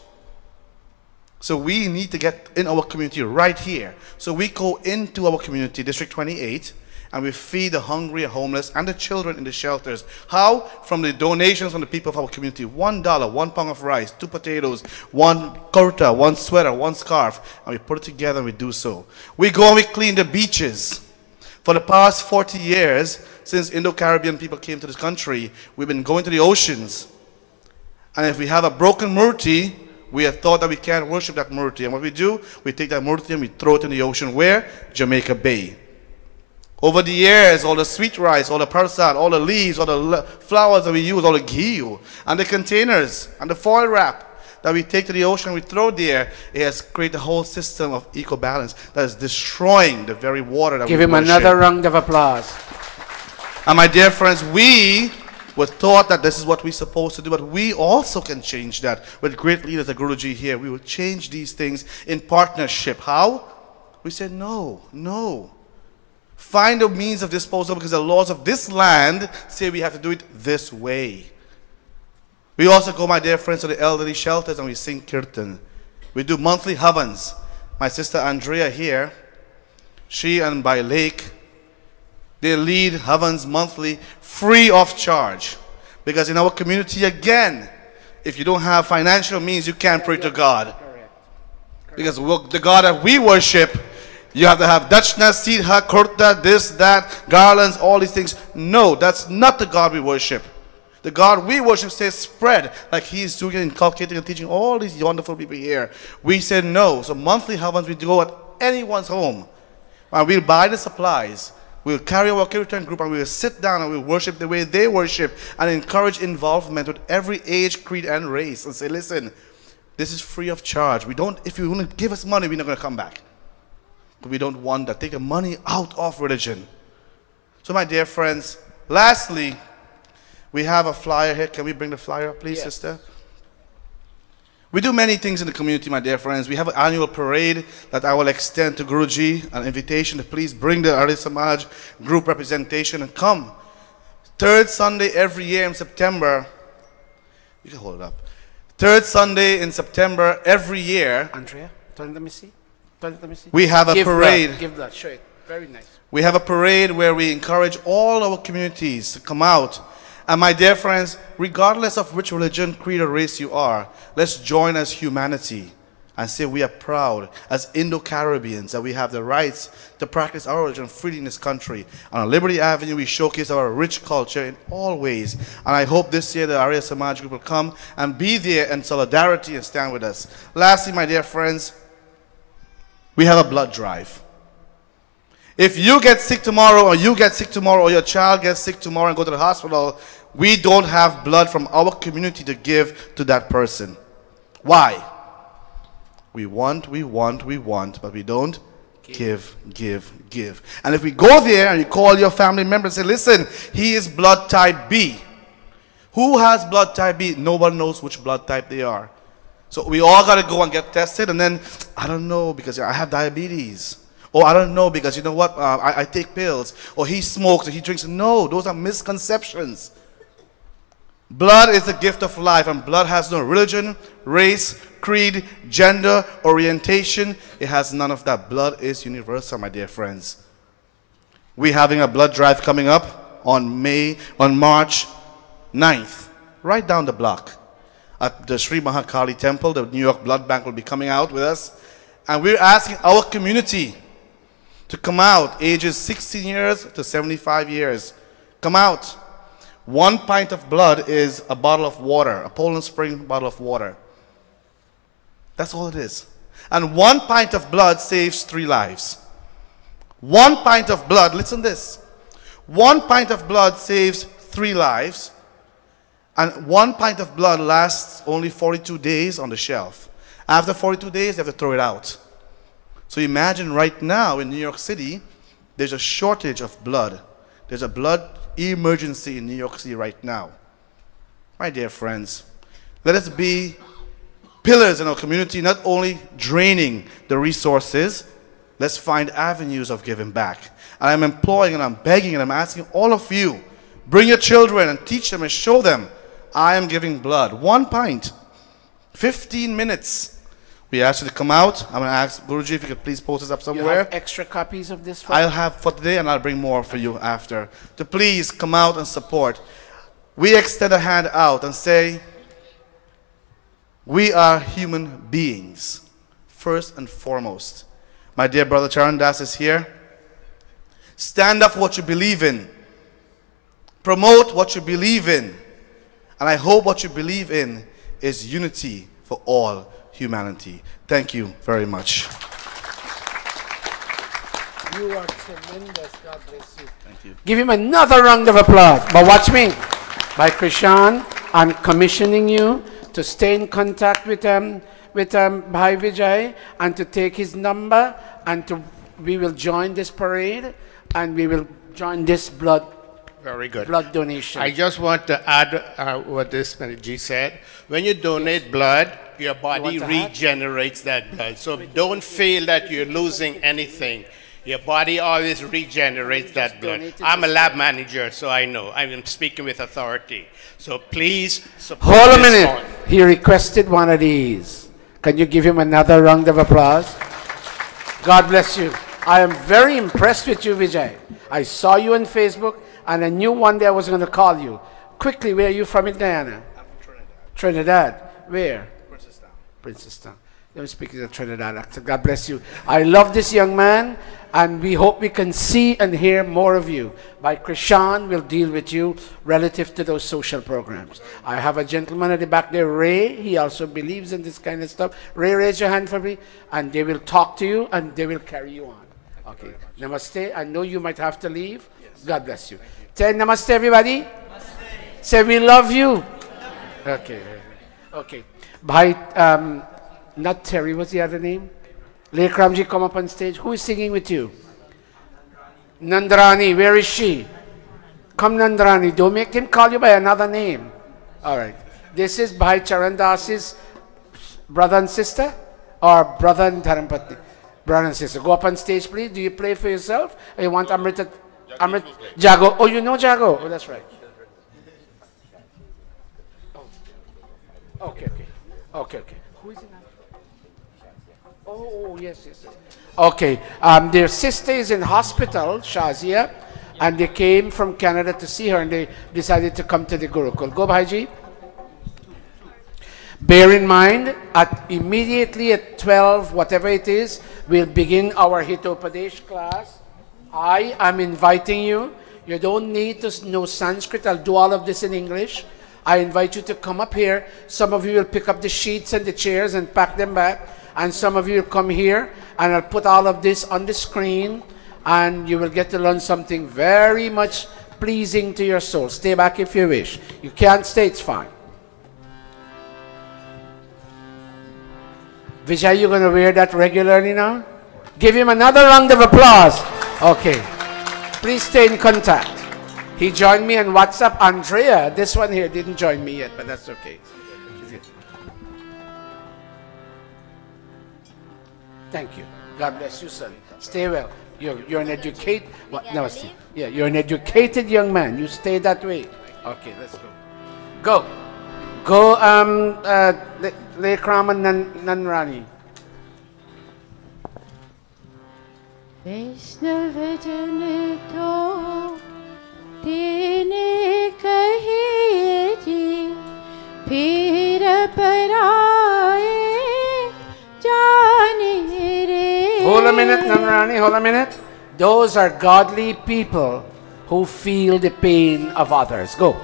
So we need to get in our community right here. So we go into our community, District 28, and we feed the hungry and homeless and the children in the shelters. How? From the donations from the people of our community. $1, 1 pound of rice, 2 potatoes, 1 kurta, 1 sweater, 1 scarf, and we put it together and we do so. We go and we clean the beaches. For the past 40 years, since Indo-Caribbean people came to this country, we've been going to the oceans. And if we have a broken murti, we have thought that we can't worship that murti. And what we do, we take that murti and we throw it in the ocean. Where? Jamaica Bay. Over the years, all the sweet rice, all the prasad, all the leaves, all the flowers that we use, all the ghee, and the containers, and the foil wrap that we take to the ocean and we throw there, it has created a whole system of eco-balance that is destroying the very water that we worship. Give him another round of applause. And my dear friends, we were taught that this is what we're supposed to do, but we also can change that. With great leaders like Guruji here, we will change these things in partnership. How? We said, no, no. Find a means of disposal because the laws of this land say we have to do it this way. We also go, my dear friends, to the elderly shelters and we sing kirtan. We do monthly havans. My sister Andrea here, she and by Lake, they lead havans monthly free of charge. Because in our community, again, if you don't have financial means, you can't pray to God. Because the God that we worship, you have to have dachna, sidha, kurta, this, that, garlands, all these things. No, that's not the God we worship. The God we worship says spread, like He's doing, inculcating and teaching all these wonderful people here. We said no. So monthly havans, we go at anyone's home. And we'll buy the supplies. We'll carry our kirtan group and we'll sit down and we'll worship the way they worship and encourage involvement with every age, creed, and race. And say, listen, this is free of charge. We don't, if you want to give us money, we're not going to come back. But we don't want that. Take the money out of religion. So my dear friends, lastly, we have a flyer here. Can we bring the flyer up, please, Yes. sister? We do many things in the community, my dear friends. We have an annual parade that I will extend to Guruji, an invitation to please bring the Arya Samaj group representation and come. Third Sunday every year in September. You can hold it up. Third Sunday in September every year. Andrea, let me see. Let me see. We have a parade. Give that. Show it. Very nice. We have a parade where we encourage all our communities to come out. And my dear friends, regardless of which religion, creed, or race you are, let's join as humanity and say we are proud as Indo-Caribbeans that we have the rights to practice our religion freely in this country. On Liberty Avenue, we showcase our rich culture in all ways. And I hope this year the Arya Samaj group will come and be there in solidarity and stand with us. Lastly, my dear friends, we have a blood drive. If you get sick tomorrow, or you get sick tomorrow, or your child gets sick tomorrow and go to the hospital, we don't have blood from our community to give to that person. Why? We want, but we don't give. And if we go there and you call your family member and say, listen, he is blood type B. Who has blood type B? Nobody knows which blood type they are. So we all got to go and get tested, and then, I don't know because I have diabetes. Or I don't know because, you know what, I take pills. Or he smokes or he drinks. No, those are misconceptions. Blood is the gift of life, and blood has no religion, race, creed, gender, orientation. It has none of that. Blood is universal, my dear friends. We're having a blood drive coming up on March 9th, right down the block. At the Sri Mahakali Temple, the New York Blood Bank will be coming out with us. And we're asking our community to come out, ages 16 years to 75 years. Come out. 1 pint of blood is a bottle of water, a Poland Spring bottle of water. That's all it is. And 1 pint of blood saves 3 lives. 1 pint of blood, listen to this. 1 pint of blood saves 3 lives. And 1 pint of blood lasts only 42 days on the shelf. After 42 days, they have to throw it out. So imagine right now in New York City, there's a shortage of blood. There's a blood emergency in New York City right now. My dear friends, let us be pillars in our community, not only draining the resources, let's find avenues of giving back. And I'm imploring and I'm begging and I'm asking all of you, bring your children and teach them and show them, I am giving blood. 1 pint, 15 minutes. We ask you to come out. I'm going to ask Guruji if you could please post this up somewhere. You have extra copies of this? I'll have for today and I'll bring more for you after. To please come out and support. We extend a hand out and say, we are human beings, first and foremost. My dear brother Charan Das is here. Stand up for what you believe in. Promote what you believe in. And I hope what you believe in is unity for all humanity. Thank you very much. You are tremendous. God bless you. Thank you. Give him another round of applause. But watch me. By Krishan, I'm commissioning you to stay in contact with Bhai Vijay and to take his number, and we will join this parade and we will join this blood Very good. blood donation. I just want to add what this G said. When you donate blood, your body want to add? regenerates that blood. So don't feel that you're losing anything. Your body always regenerates that blood. I'm a lab manager, so I know. I'm speaking with authority. So please support Hold a this minute. cause. He requested one of these. Can you give him another round of applause? God bless you. I am very impressed with you, Vijay. I saw you on Facebook, and I knew one day I was going to call you. Quickly, where are you from in Guyana? I'm from Trinidad. Trinidad. Where? Princesstown. Princestown. Let me speak in a Trinidad accent. God bless you. I love this young man, and we hope we can see and hear more of you. By Krishan will deal with you relative to those social programs. I have a gentleman at the back there, Ray. He also believes in this kind of stuff. Ray, raise your hand for me, and they will talk to you, and they will carry you on. Okay. Namaste. I know you might have to leave. Yes. God bless you. Say namaste, everybody. Namaste. Say we love you. Okay. Okay. Bhai, not Terry, what's the other name? Lekramji, come up on stage. Who is singing with you? Nandrani, where is she? Come, Nandrani. Don't make him call you by another name. All right. This is Bhai Charandas's brother and sister? Or brother and Dharampatni? Brother and sister. Go up on stage, please. Do you play for yourself? Or you want Amrita? Jago. Oh, you know Jago? Oh, that's right. Oh. Okay, okay. Okay, okay. Who is it now? Oh, yes, yes, yes. Okay. Their sister is in hospital, Shazia, and they came from Canada to see her, and they decided to come to the Gurukul. Go, Bhaiji. Bear in mind, immediately at 12, whatever it is, we'll begin our Hitopadesh class. I am inviting you. You don't need to know Sanskrit. I'll do all of this in English. I invite you to come up here. Some of you will pick up the sheets and the chairs and pack them back. And some of you will come here, and I'll put all of this on the screen, and you will get to learn something very much pleasing to your soul. Stay back if you wish. You can't stay, it's fine. Vijay, you're going to wear that regularly now? Give him another round of applause. Okay. Please stay in contact. He joined me on WhatsApp. Andrea, this one here, didn't join me yet, but that's okay. Thank you. God bless you, son. Stay well. You're an educated... No, yeah, you're an educated young man. You stay that way. Okay, let's go. Go, Lekram and Nanrani. Vaishnavajana to tene kahiye ji phir paraye jaane re. Hold a minute, Nanrani, hold a minute. Those are godly people who feel the pain of others. Go.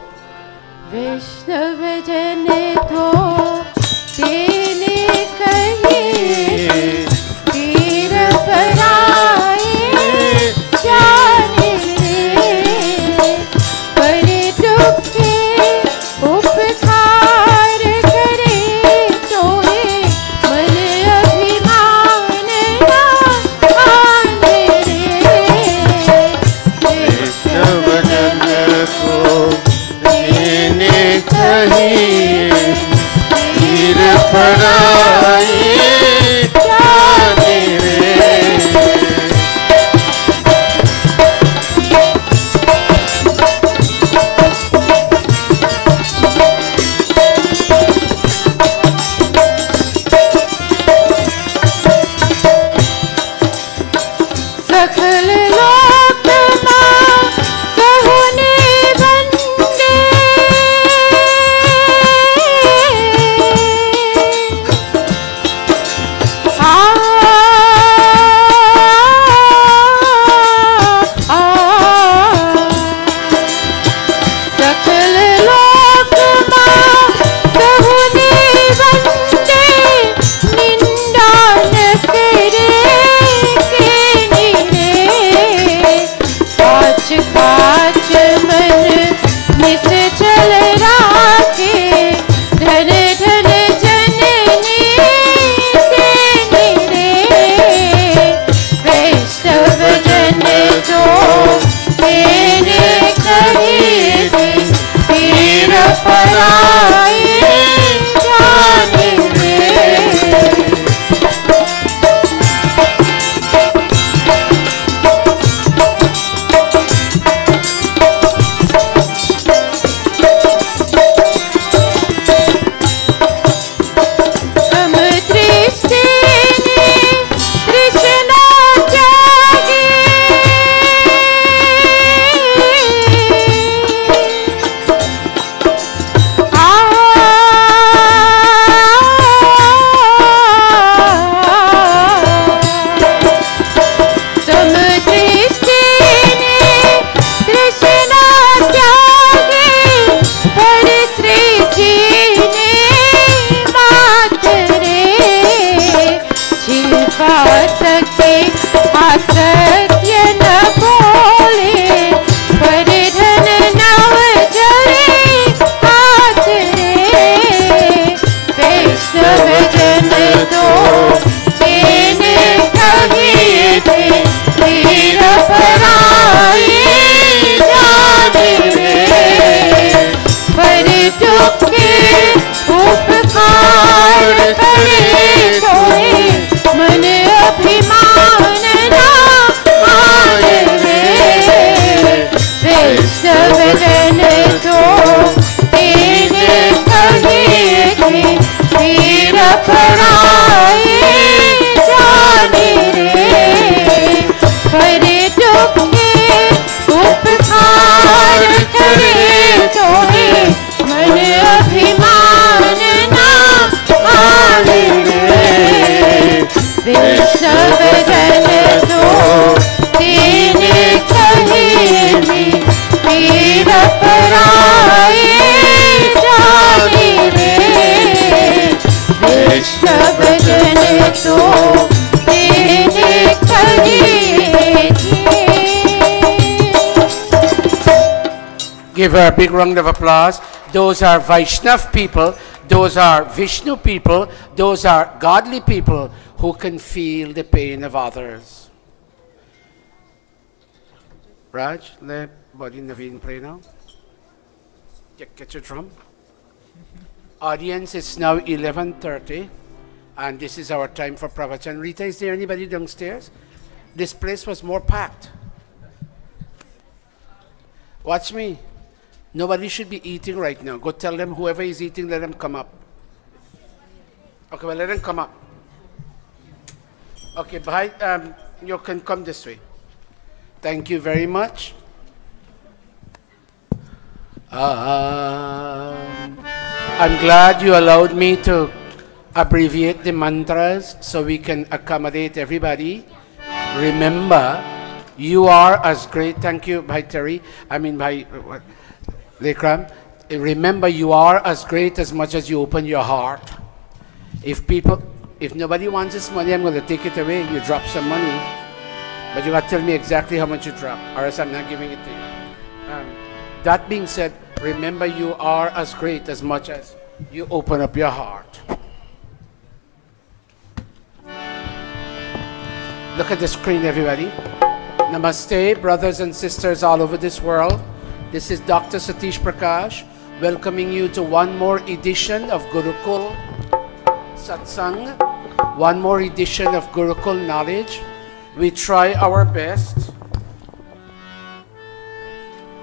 Vaishnavajana to tene kahiye phir paraye jaane re. Pare dukhe upkar kare tohe man abhiman na aane re. Vaishnavajana ko dene kahiye phir बात की असत्य न बोले परिधन नव जले हाथ रे वैष्णव जन तो तेने कहिए थे वीर पराए जाने रे पर दुखे उपकार करे तोए मन अभिमान ना आने रे वैष्णव जन तो तेने कहिए थे वीर पराए जाने रे पर दुखे उपकार करे तोए मन अभिमान ना आने रे वैष्णव जन तो तेने कहिए थे वीर पराए जाने रे वैष्णव जन तो तेने कहिए थे। Give her a big round of applause. Those are Vaishnav people, those are Vishnu people, those are godly people who can feel the pain of others. Raj, let Body Naveen play now. Get your drum. Audience, it's now 11:30 and this is our time for pravachan. Rita, is there anybody downstairs? This place was more packed. Watch me. Nobody should be eating right now. Go tell them, whoever is eating, let them come up. Okay, well, let them come up. Okay, behind, you can come this way. Thank you very much. I'm glad you allowed me to abbreviate the mantras so we can accommodate everybody. Remember, you are as great. Thank you, Bhai Terry. I mean, Bhai Lekram. Remember, you are as great as much as you open your heart. If nobody wants this money, I'm going to take it away. You drop some money, but you got to tell me exactly how much you drop, or else I'm not giving it to you. That being said, remember, you are as great as much as you open up your heart. Look at the screen, everybody. Namaste, brothers and sisters all over this world. This is Dr. Satish Prakash, welcoming you to one more edition of Gurukul Satsang, one more edition of Gurukul Knowledge. We try our best.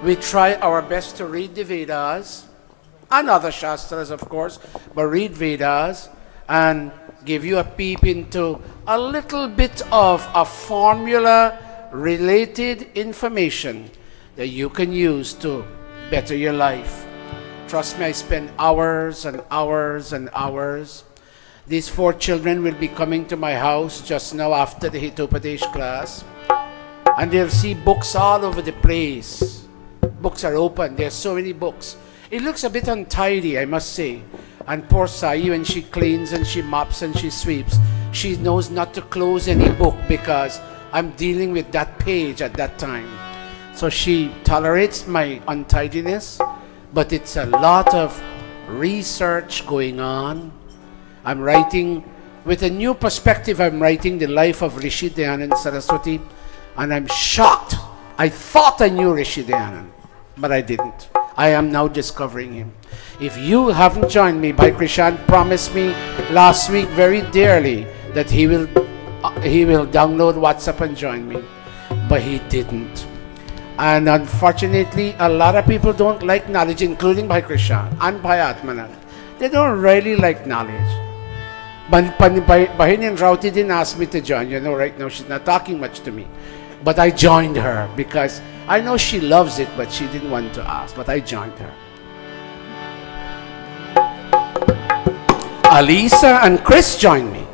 We try our best to read the Vedas and other Shastras, of course, but read Vedas and give you a peep into a little bit of a formula-related information that you can use to better your life. Trust me, I spend hours and hours and hours. These 4 children will be coming to my house just now after the Hitopadesh class, and they'll see books all over the place. Books are open. There are so many books. It looks a bit untidy, I must say. And poor Sai, when she cleans and she mops and she sweeps, she knows not to close any book because I'm dealing with that page at that time. So she tolerates my untidiness, but it's a lot of research going on. I'm writing with a new perspective. I'm writing the life of Rishi Dayananda Saraswati, and I'm shocked. I thought I knew Rishi Dayananda, but I didn't. I am now discovering him. If you haven't joined me, Bhai Krishan promised me last week very dearly that he will download WhatsApp and join me, but he didn't. And unfortunately, a lot of people don't like knowledge, including Bhai Krishan and Bhai Atmanand. They don't really like knowledge. Bahinin Rauti didn't ask me to join. You know, right now she's not talking much to me. But I joined her because I know she loves it, but she didn't want to ask. But I joined her. Alisa and Chris joined me.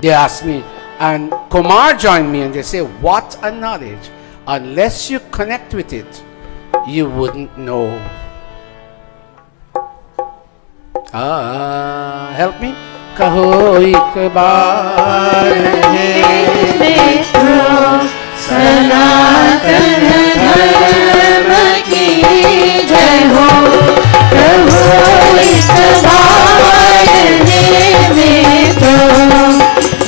They asked me, and Kumar joined me, and they say, what a knowledge. Unless you connect with it, you wouldn't know. Help me. कहो एक बार हे मित्रों, सनातन धर्म की जय हो। कहो एक बार हे मित्रों,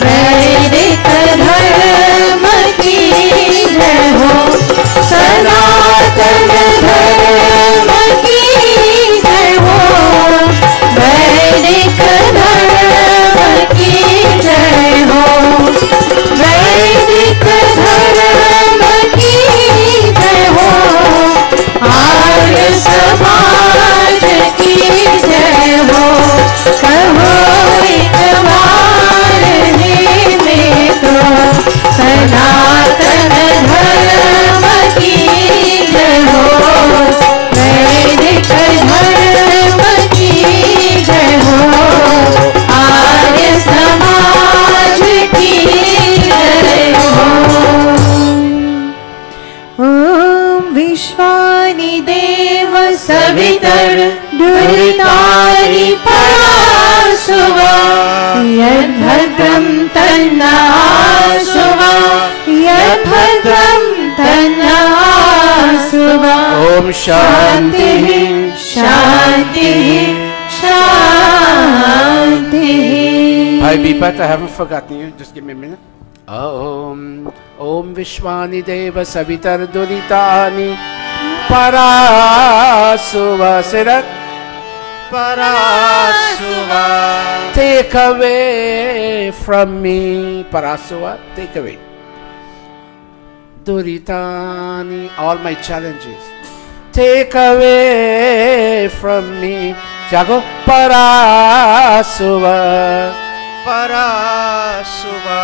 वैदिक धर्म की जय हो। सनातन धर्म की जय हो। वैदिक धर्म की जय हो। वैदिक धर्म की जय हो। आर्य समाज की जय हो। कहो एक बार हे मित्रों, सनातन धर्म की जय हो। वैदिक धर्म की जय हो। आर्य समाज की जय हो। ओम विश्वानि देव सवितर दुरितानि परासुवा। यद्भद्रं तन्नआसुवा। यद्भद्रं तन्नआसुवा। ओम शांति शांति शांति। Bhai Bipat, I haven't forgotten you. Just give me a minute. Om Vishwani Deva Savitar Duritani Parasuva. Say that. Parasuva. Take away from me. Parasuva. Take away. Duritani. All my challenges. Take away from me. Jago. Parasuva. Parasuva.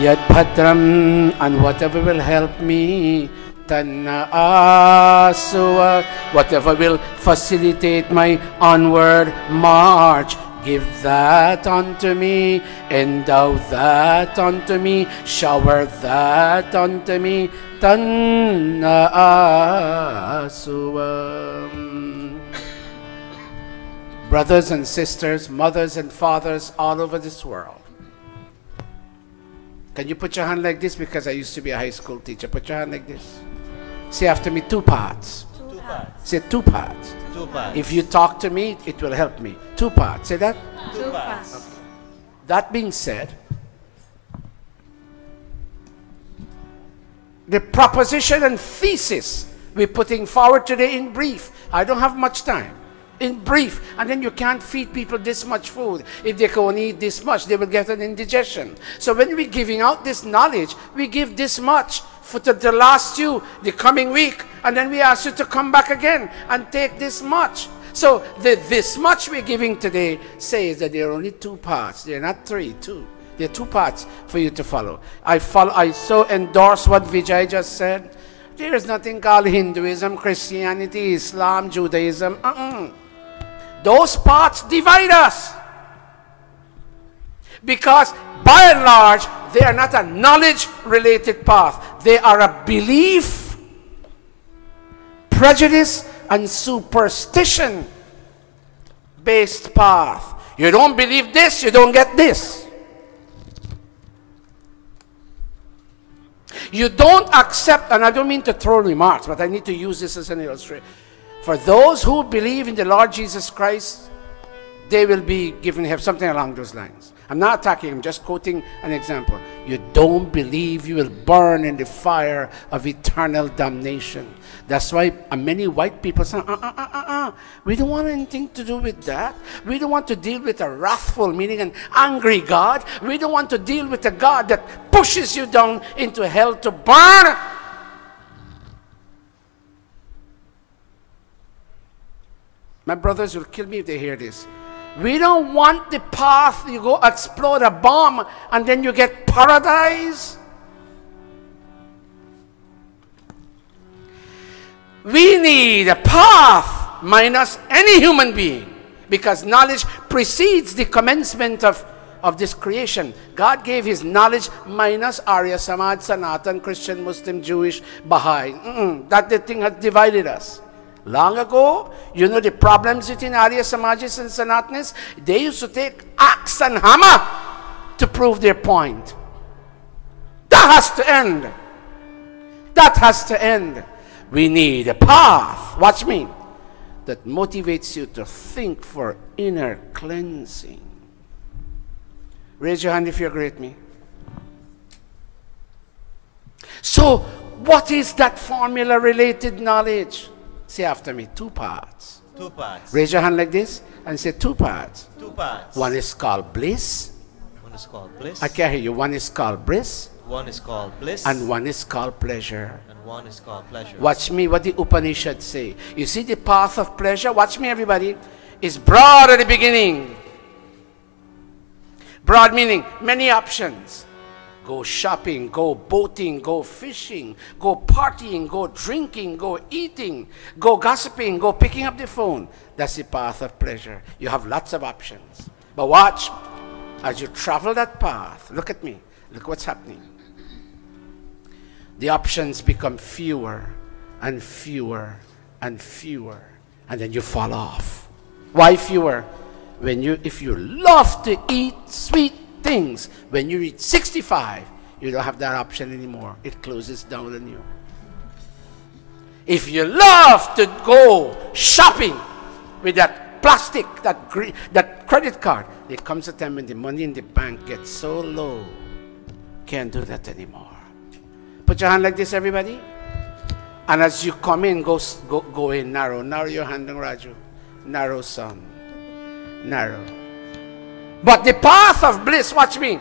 Yad Bhadram, and whatever will help me, Tanna Asuva, whatever will facilitate my onward march, give that unto me, endow that unto me, shower that unto me, Tanna Asuva. Brothers and sisters, mothers and fathers all over this world. Can you put your hand like this? Because I used to be a high school teacher. Put your hand like this. Say after me, two parts. Two parts. Say two parts. Two parts. If you talk to me, it will help me. Two parts. Say that. Two parts. Okay. That being said, the proposition and thesis we're putting forward today in brief. I don't have much time. In brief, and then you can't feed people this much food. If they can only eat this much, they will get an indigestion. So when we're giving out this knowledge, we give this much for to last you the coming week, and then we ask you to come back again and take this much. So this much we're giving today says that there are only two parts. They're not three, two. There are two parts for you to follow. I so endorse what Vijay just said. There is nothing called Hinduism, Christianity, Islam, Judaism. Those parts divide us. Because by and large, they are not a knowledge-related path. They are a belief, prejudice, and superstition-based path. You don't believe this, you don't get this. You don't accept, and I don't mean to throw remarks, but I need to use this as an illustration. For those who believe in the Lord Jesus Christ, they will be given heaven, something along those lines. I'm not attacking, I'm just quoting an example. You don't believe you will burn in the fire of eternal damnation. That's why many white people say, we don't want anything to do with that. We don't want to deal with a wrathful, meaning an angry God. We don't want to deal with a God that pushes you down into hell to burn. My brothers will kill me if they hear this. We don't want the path you go explode a bomb and then you get paradise. We need a path minus any human being, because knowledge precedes the commencement of this creation. God gave his knowledge minus Arya, Samaj, Sanatan, Christian, Muslim, Jewish, Baha'i. That the thing has divided us. Long ago, you know the problems between Arya Samajis and Sanatanis? They used to take axe and hammer to prove their point. That has to end. That has to end. We need a path, watch me, that motivates you to think for inner cleansing. Raise your hand if you agree with me. So, what is that formula-related knowledge? Say after me, 2 parts. 2 parts. Raise your hand like this and say 2 parts. 2 parts. One is called bliss. One is called bliss. I can't hear you. One is called bliss. One is called bliss. And one is called pleasure. And one is called pleasure. Watch me what the Upanishads say. You see the path of pleasure? Watch me everybody. It's broad at the beginning. Broad meaning many options. Go shopping, go boating, go fishing, go partying, go drinking, go eating, go gossiping, go picking up the phone. That's the path of pleasure. You have lots of options. But watch, as you travel that path, look at me. Look what's happening. The options become fewer and fewer and fewer. And then you fall off. Why fewer? If you love to eat sweet things, when you reach 65, you don't have that option anymore. It closes down on you. If you love to go shopping with that plastic, that credit card, there comes a time when the money in the bank gets so low, can't do that anymore. Put your hand like this, everybody. And as you come in, go in narrow. Narrow your hand, Raju. Narrow, son. Narrow. But the path of bliss, watch me,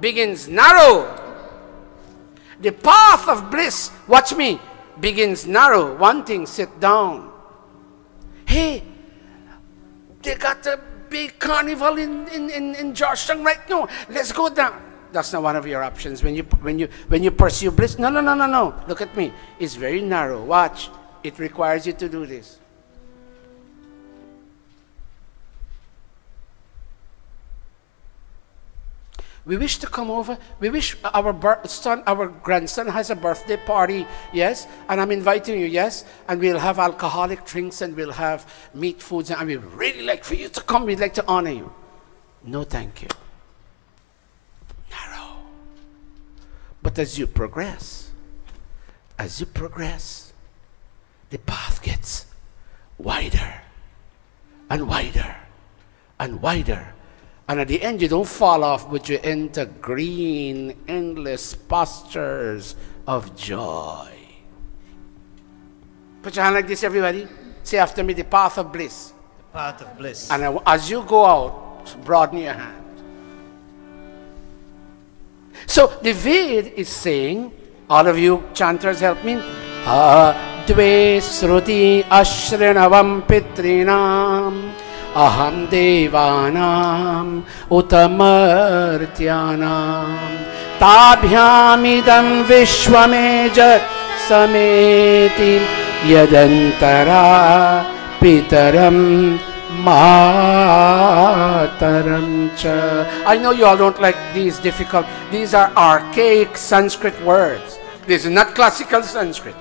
begins narrow. The path of bliss, watch me, begins narrow. One thing, sit down. Hey, they got a big carnival in Georgetown right now. Let's go down. That's not one of your options. When you pursue bliss, no. Look at me. It's very narrow. Watch. It requires you to do this. We wish to come over. We wish our grandson has a birthday party, yes? And I'm inviting you, yes? And we'll have alcoholic drinks and we'll have meat foods. And we'd really like for you to come. We'd like to honor you. No, thank you. Narrow. But as you progress, the path gets wider and wider and wider. And at the end, you don't fall off, but you enter green, endless pastures of joy. Put your hand like this, everybody. Say after me, the path of bliss. The path of bliss. And as you go out, broaden your hand. So the Ved is saying, all of you chanters help me. Adve sruti ashrinavam pitrinam. Aham devanam utamartyanam tabhyamidam vishwamejat sameti yadantara pitaram mataram cha. I know you all don't like these difficult. These are archaic Sanskrit words. This is not classical Sanskrit.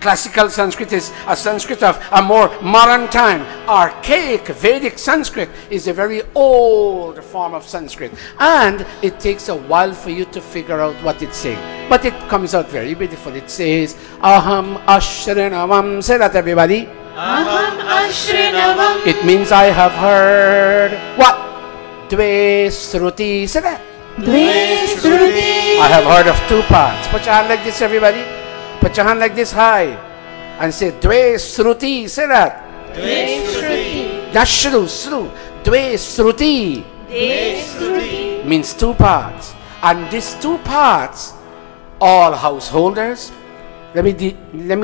Classical Sanskrit is a Sanskrit of a more modern time. Archaic Vedic Sanskrit is a very old form of Sanskrit. And it takes a while for you to figure out what it's saying. But it comes out very beautiful. It says, Aham Ashrinavam. Say that, everybody. Aham Ashrinavam. It means I have heard. What? Dve Sruti. Say that. Dve Sruti. I have heard of 2 parts. Put your hand like this, everybody. Put your hand like this high and say Dve Sruti. Say that. Dve Sruti. That's Shru. Dve Sruti. Dve Sruti. Means 2 parts. And these 2 parts, all householders. Let me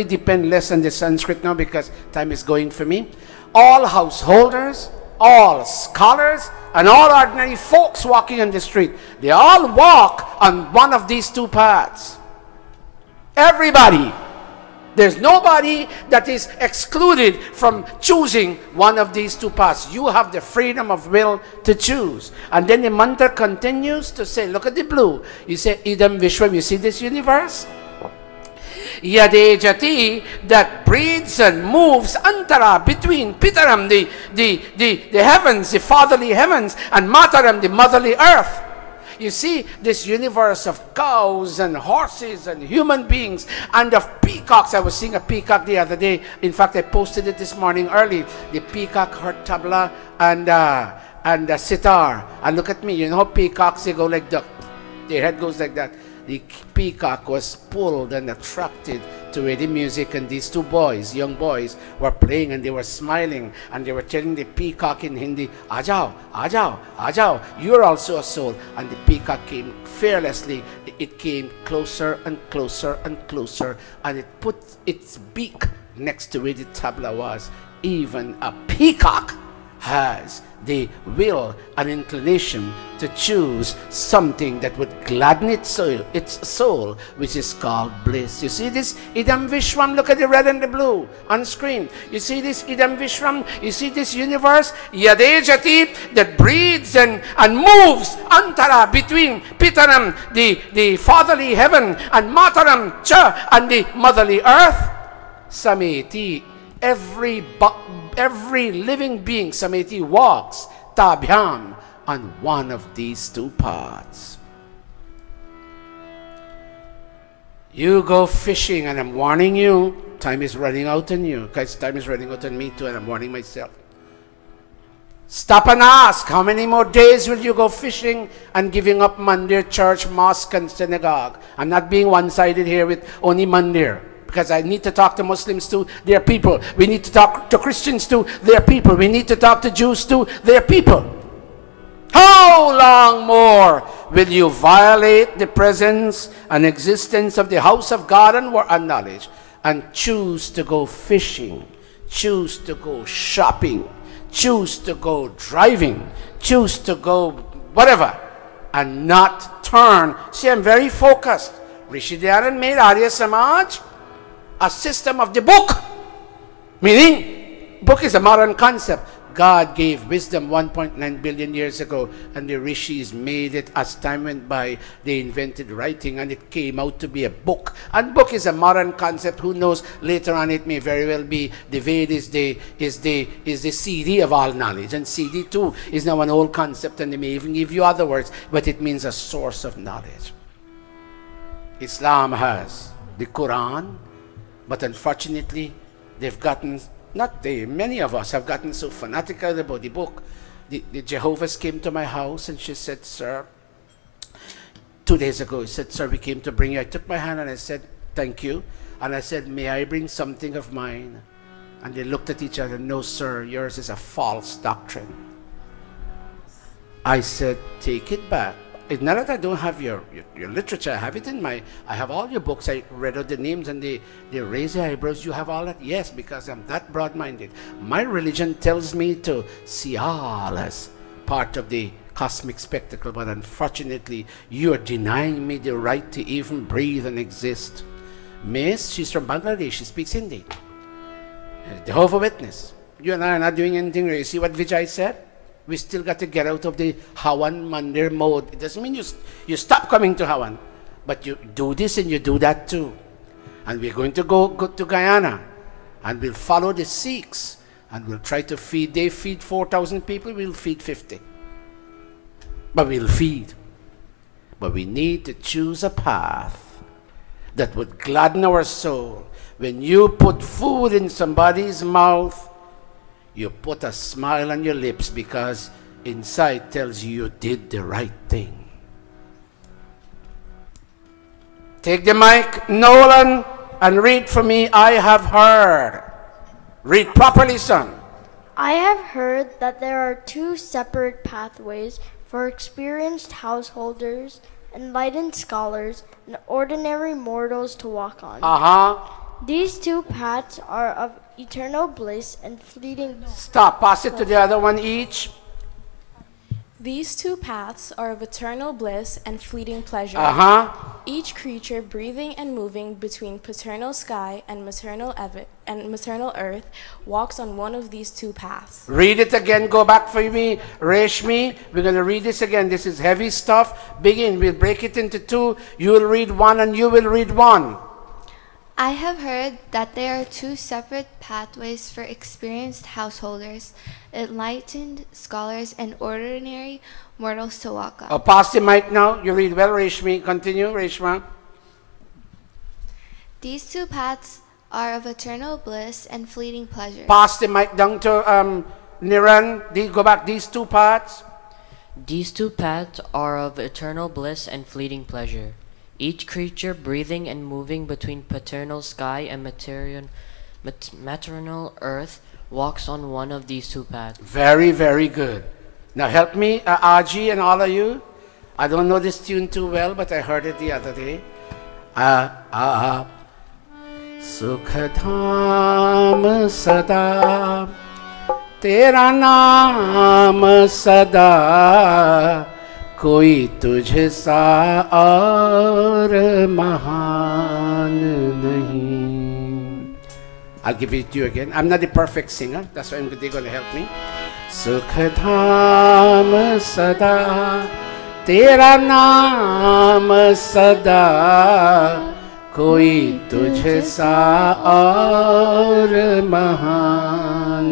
depend less on the Sanskrit now because time is going for me. All householders, all scholars, and all ordinary folks walking on the street, they all walk on one of these 2 parts. Everybody. There's nobody that is excluded from choosing one of these 2 paths. You have the freedom of will to choose. And then the mantra continues to say, look at the blue. You say, Idam Vishwam. You see this universe? Yade Jati, that breathes and moves antara, between Pitaram, the heavens, the fatherly heavens, and Mataram, the motherly earth. You see, this universe of cows and horses and human beings and of peacocks. I was seeing a peacock the other day. In fact, I posted it this morning early. The peacock, her tabla, and sitar. And look at me. You know how peacocks, they go like that. Their head goes like that. The peacock was pulled and attracted to where the music, and these two boys, young boys, were playing, and they were smiling, and they were telling the peacock in Hindi, Ajao, Ajao, Ajao, you're also a soul. And the peacock came fearlessly. It came closer and closer and closer, and it put its beak next to where the tabla was. Even a peacock has the will and inclination to choose something that would gladden its soul, which is called bliss. You see this Idam Vishwam? Look at the red and the blue on screen. You see this Idam Vishwam? You see this universe? Yade Jati, that breathes and moves antara, between Pitaram, the fatherly heaven, and Mataram, Cha, and the motherly earth. Sameti, every living being, Sameti, walks Tabhyam on one of these two paths. You go fishing, and I'm warning you, time is running out on you, because time is running out on me too, and I'm warning myself. Stop and ask, how many more days will you go fishing and giving up Mandir, church, mosque, and synagogue? I'm not being one-sided here with only Mandir, because I need to talk to Muslims too, they're people. We need to talk to Christians too, they're people. We need to talk to Jews too, they're people. How long more will you violate the presence and existence of the house of God and knowledge, and choose to go fishing, choose to go shopping, choose to go driving, choose to go whatever, and not turn? See, I'm very focused. Rishi Dayananda made Arya Samaj a system of the book, meaning book is a modern concept. God gave wisdom 1.9 billion years ago, and the rishis made it as time went by. They invented writing, and it came out to be a book. And book is a modern concept. Who knows, later on it may very well be the Ved is the CD of all knowledge, and CD too is now an old concept, and they may even give you other words, but it means a source of knowledge. Islam has the Quran, but unfortunately they've gotten, not they, many of us have gotten so fanatical about the book. The Jehovah's came to my house, and she said, sir, 2 days ago, he said, sir, we came to bring you. I took my hand and I said, thank you. And I said, may I bring something of mine? And they looked at each other. No, sir, yours is a false doctrine. I said, take it back. It's not that I don't have your literature. I have it in I have all your books. I read out the names, and they raise their eyebrows. You have all that? Yes, because I'm that broad-minded. My religion tells me to see all as part of the cosmic spectacle, but unfortunately, you're denying me the right to even breathe and exist. Miss, she's from Bangladesh. She speaks Hindi. Jehovah Witness. You and I are not doing anything. You see what Vijay said? We still got to get out of the Hawan Mandir mode. It doesn't mean you stop coming to Hawan, but you do this and you do that too. And we're going to go to Guyana, and we'll follow the Sikhs, and we'll try to feed. They feed 4,000 people, we'll feed 50. But we'll feed. But we need to choose a path that would gladden our soul. When you put food in somebody's mouth, you put a smile on your lips, because inside tells you you did the right thing. Take the mic, Nolan, and read for me. I have heard. Read properly, son. I have heard that there are two separate pathways for experienced householders, enlightened scholars, and ordinary mortals to walk on. These two paths are of eternal bliss and fleeting... Stop. Pass it to the other one each. These two paths are of eternal bliss and fleeting pleasure. Each creature breathing and moving between paternal sky and maternal earth walks on one of these two paths. Read it again. Go back for me. Reshmi, we're going to read this again. This is heavy stuff. Begin. We'll break it into two. You will read one and you will read one. I have heard that there are two separate pathways for experienced householders, enlightened scholars, and ordinary mortals to walk on. Pass the mic now. You read well, Reshmi. Continue, Reshma. These two paths are of eternal bliss and fleeting pleasure. Pass the mic down to Niran. Go back. These two paths. These two paths are of eternal bliss and fleeting pleasure. Each creature breathing and moving between paternal sky and maternal earth walks on one of these two paths. Very, very good. Now help me, Aji and all of you. I don't know this tune too well, but I heard it the other day. Sukhadham sada, tera naam sada, koi tujhe sa aur mahan nahi. I'll give it to you again. I'm not the perfect singer. That's why they're going to help me. Sukhadham sada, tera naam sada, koi tujhe sa aur mahan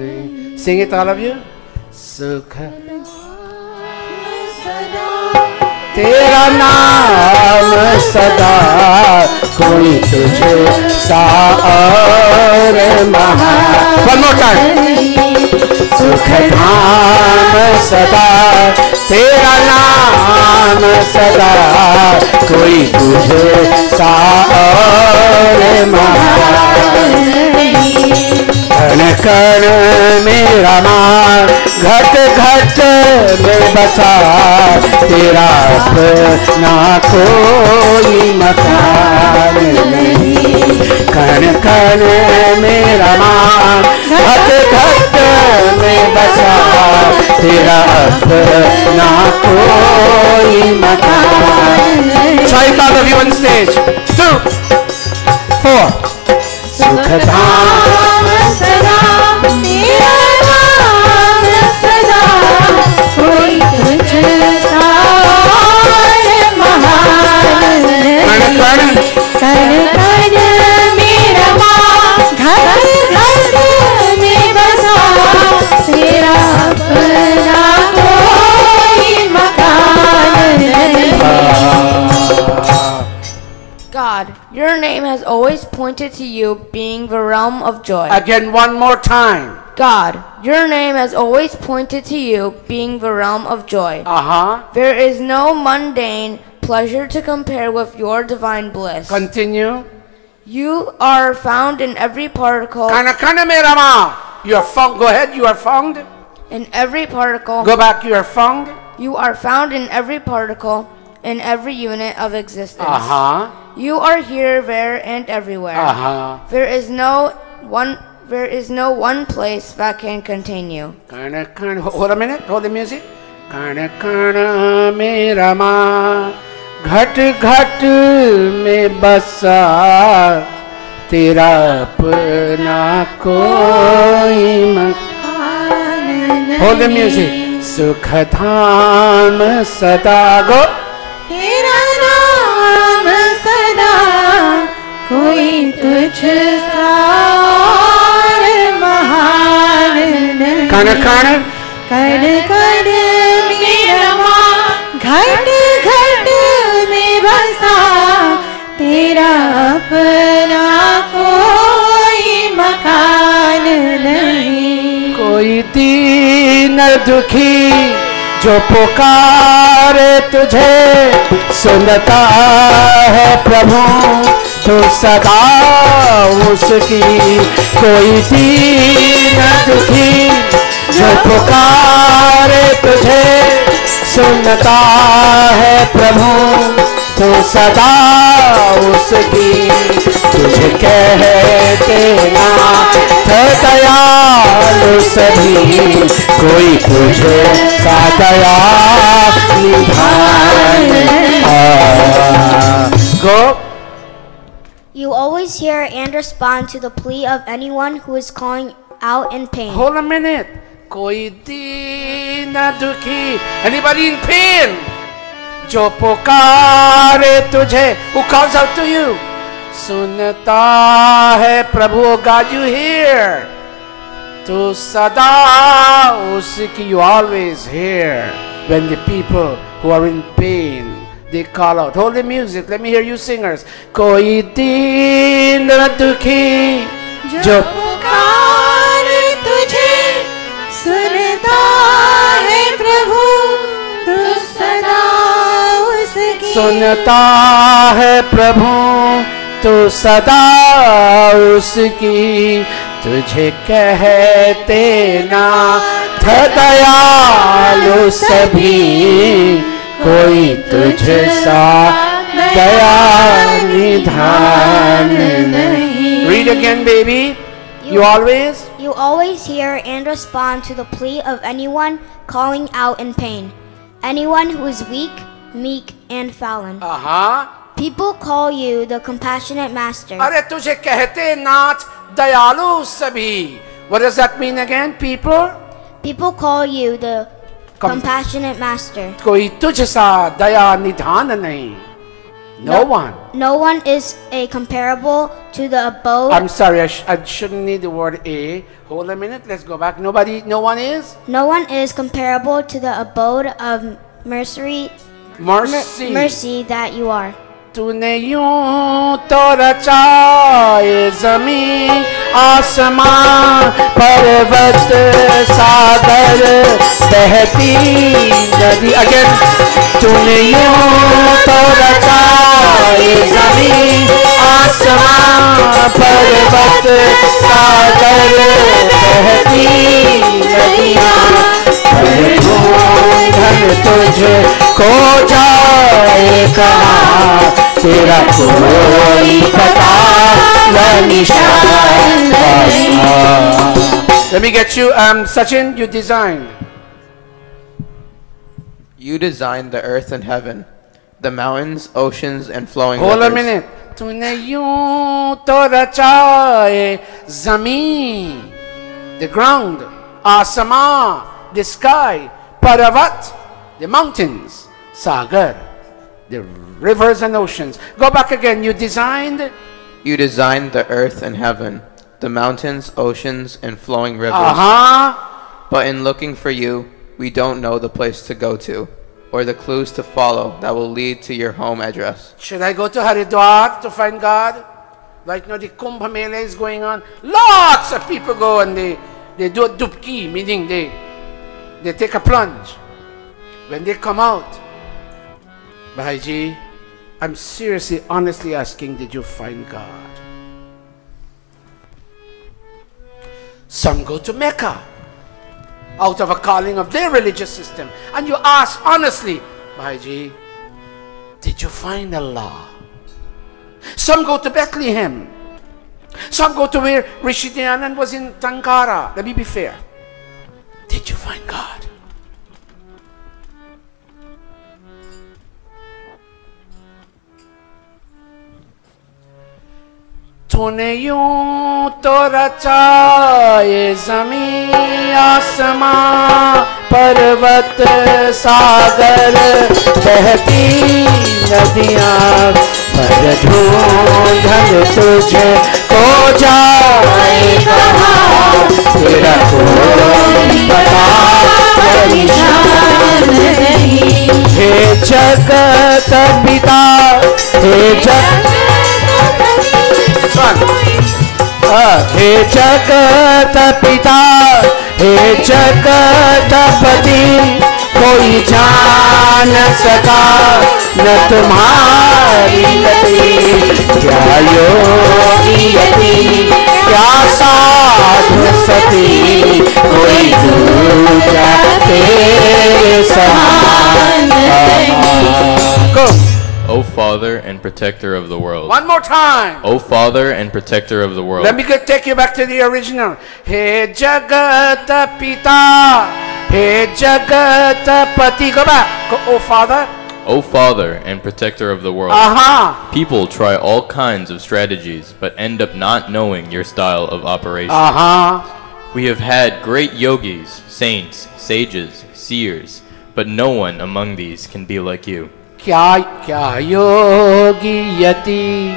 nahi. Sing it, all of you. Sukhadham sada, tera naam sada, koi tujhe sa aur mahan. One more time. Sukhadham sada, tera naam sada, koi tujhe sa aur mahan. कण कण मेरा मान, घट घट में बसा, तेरा अपना कोई मकान नहीं. कण कण मेरा मान, घट घट में बसा, तेरा अपना कोई मकान नहीं. Try it all of you on stage. 2, 4. Sukhdham सदा, तेरा नाम सदा, कोई तुझसा और महान नहीं. कण कण मेरा मान, घट घट में बसा, तेरा अपना कोई मकान नहीं. God, your name has always pointed to you being the realm of joy. Again, one more time. God, your name has always pointed to you being the realm of joy. There is no mundane pleasure to compare with your divine bliss. Continue. You are found in every particle. You are found. Go ahead. You are found in every particle. Go back. You are found. You are found in every particle, in every unit of existence. You are here, there, and everywhere. There is no one place that can contain you. Hold a minute. Hold the music. Kana kana mera maan, ghat ghat mein basa, tera apna koi makaan nahi. Hold the music. Sukhadham sada. Go. तेरा नाम सदा, कोई तुझसा और महान नहीं. कण कण कण कण मेरा मान, घट घट में बसा, तेरा अपना कोई मकान नहीं. कोई दीन दुखी जो पुकारे तुझे, सुनता है प्रभु तू सदा उसकी. कोई दीन दुखी जो पुकारे तुझे, सुनता है प्रभु तू सदा उसकी. तुझे कहते ना दयालु सभी, कोई तुझे सा दया निधान. Go. You always hear and respond to the plea of anyone who is calling out in pain. Hold a minute. Koi deen dukhi. Anybody in pain? Jo pukare tujhe. Who calls out to you? सुनता है प्रभु, oh God, you hear. Tu sada usiki, you always hear when the people who are in pain, they call out. Hold the music, let me hear you singers. Koi din dukhi jo पुकारे तुझे सुनता है प्रभु, तू सदा उसकी सुनता है प्रभु, तू सदा उसकी, तुझे कहते नाथ दयालु सभी, कोई तुझसा दया निधान नहीं. Read again, baby. You always hear and respond to the plea of anyone calling out in pain, anyone who is weak, meek, and fallen. People call you the compassionate master. अरे तुझे कहते नाथ दयालु सभी. What does that mean again, people? People call you the compassionate master. कोई तुझसा दया निधान नहीं. No one. No one is a comparable to the abode. I'm sorry, I shouldn't need the word a. Hold a minute, let's go back. No one is? No one is comparable to the abode of mercy that you are. तूने यूं तो रचा ये ज़मीन आसमां पर्वत सागर बहती नदी. Again, तूने यूं तो रचा ये ज़मीन आसमां पर्वत सागर बहती नदियाँ. धन तुझको जाए कहाँ, तेरा कोई पता न निशान नहीं. Let me get you, Sachin, you designed. You designed the earth and heaven, the mountains, oceans, and flowing rivers. Hold a minute. तूने यूं तो रचा ये ज़मीन, the ground, आसमां, the sky, पर्वत, the mountains, sagar, the rivers and oceans. Go back again. You designed the earth and heaven, the mountains, oceans, and flowing rivers. But in looking for you, we don't know the place to go to, or the clues to follow that will lead to your home address. Should I go to Haridwar to find God? Right now the Kumbh Mela is going on. Lots of people go and they do a dubki, meaning they take a plunge. When they come out, Bhaiji, I'm seriously, honestly asking, did you find God? Some go to Mecca out of a calling of their religious system. And you ask honestly, Bhaiji, did you find Allah? Some go to Bethlehem. Some go to where Rishi Dayananda was in Tankara. Let me be fair. Did you find God? तूने यूं तो रचा ये ज़मीन आसमां पर्वत सागर बहती नदियाँ, पर ढूंढन तुझे को जाए कहाँ, तेरा कोई पता निशान नहीं. हे जगत पिता, हे हे जगत पिता, हे जगत पति, कोई जान सका न तुम्हारी गति. क्या योगी यति, क्या साधु सती, कोई दूजा तेरे समान नहीं. Go. O Father and Protector of the world. One more time. O Father and Protector of the world. Let me take you back to the original. He Jagat Pita, He Jagat Pati. Go back. Go, O Father. O Father and Protector of the world. People try all kinds of strategies, but end up not knowing your style of operation. We have had great yogis, saints, sages, seers, but no one among these can be like you. क्या योगी यति,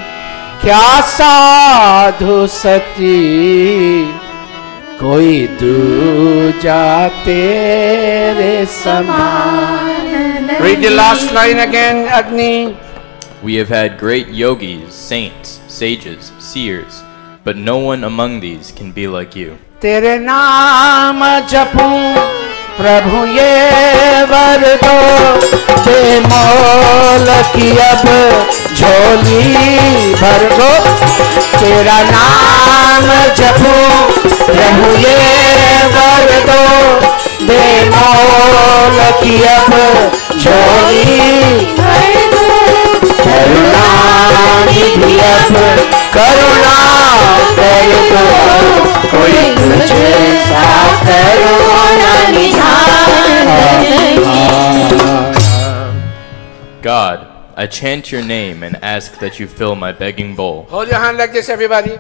क्या साधु सती कोई दूजा तेरे समान. Read the last line again, Agni. We have had great yogis, saints, sages, seers, but no one among these can be like you. तेरे नाम जपूं प्रभु ये वर दो, बेमोल की अब झोली भर दो. तेरा नाम जपूं प्रभु ये वर दो, बेमोल की अब झोली भर दो. करुणा निधि अब करुणा कर दो, कोई तुझे सा करुणा निधान नहीं. God, I chant your name and ask that you fill my begging bowl. Hold your hand like this, everybody.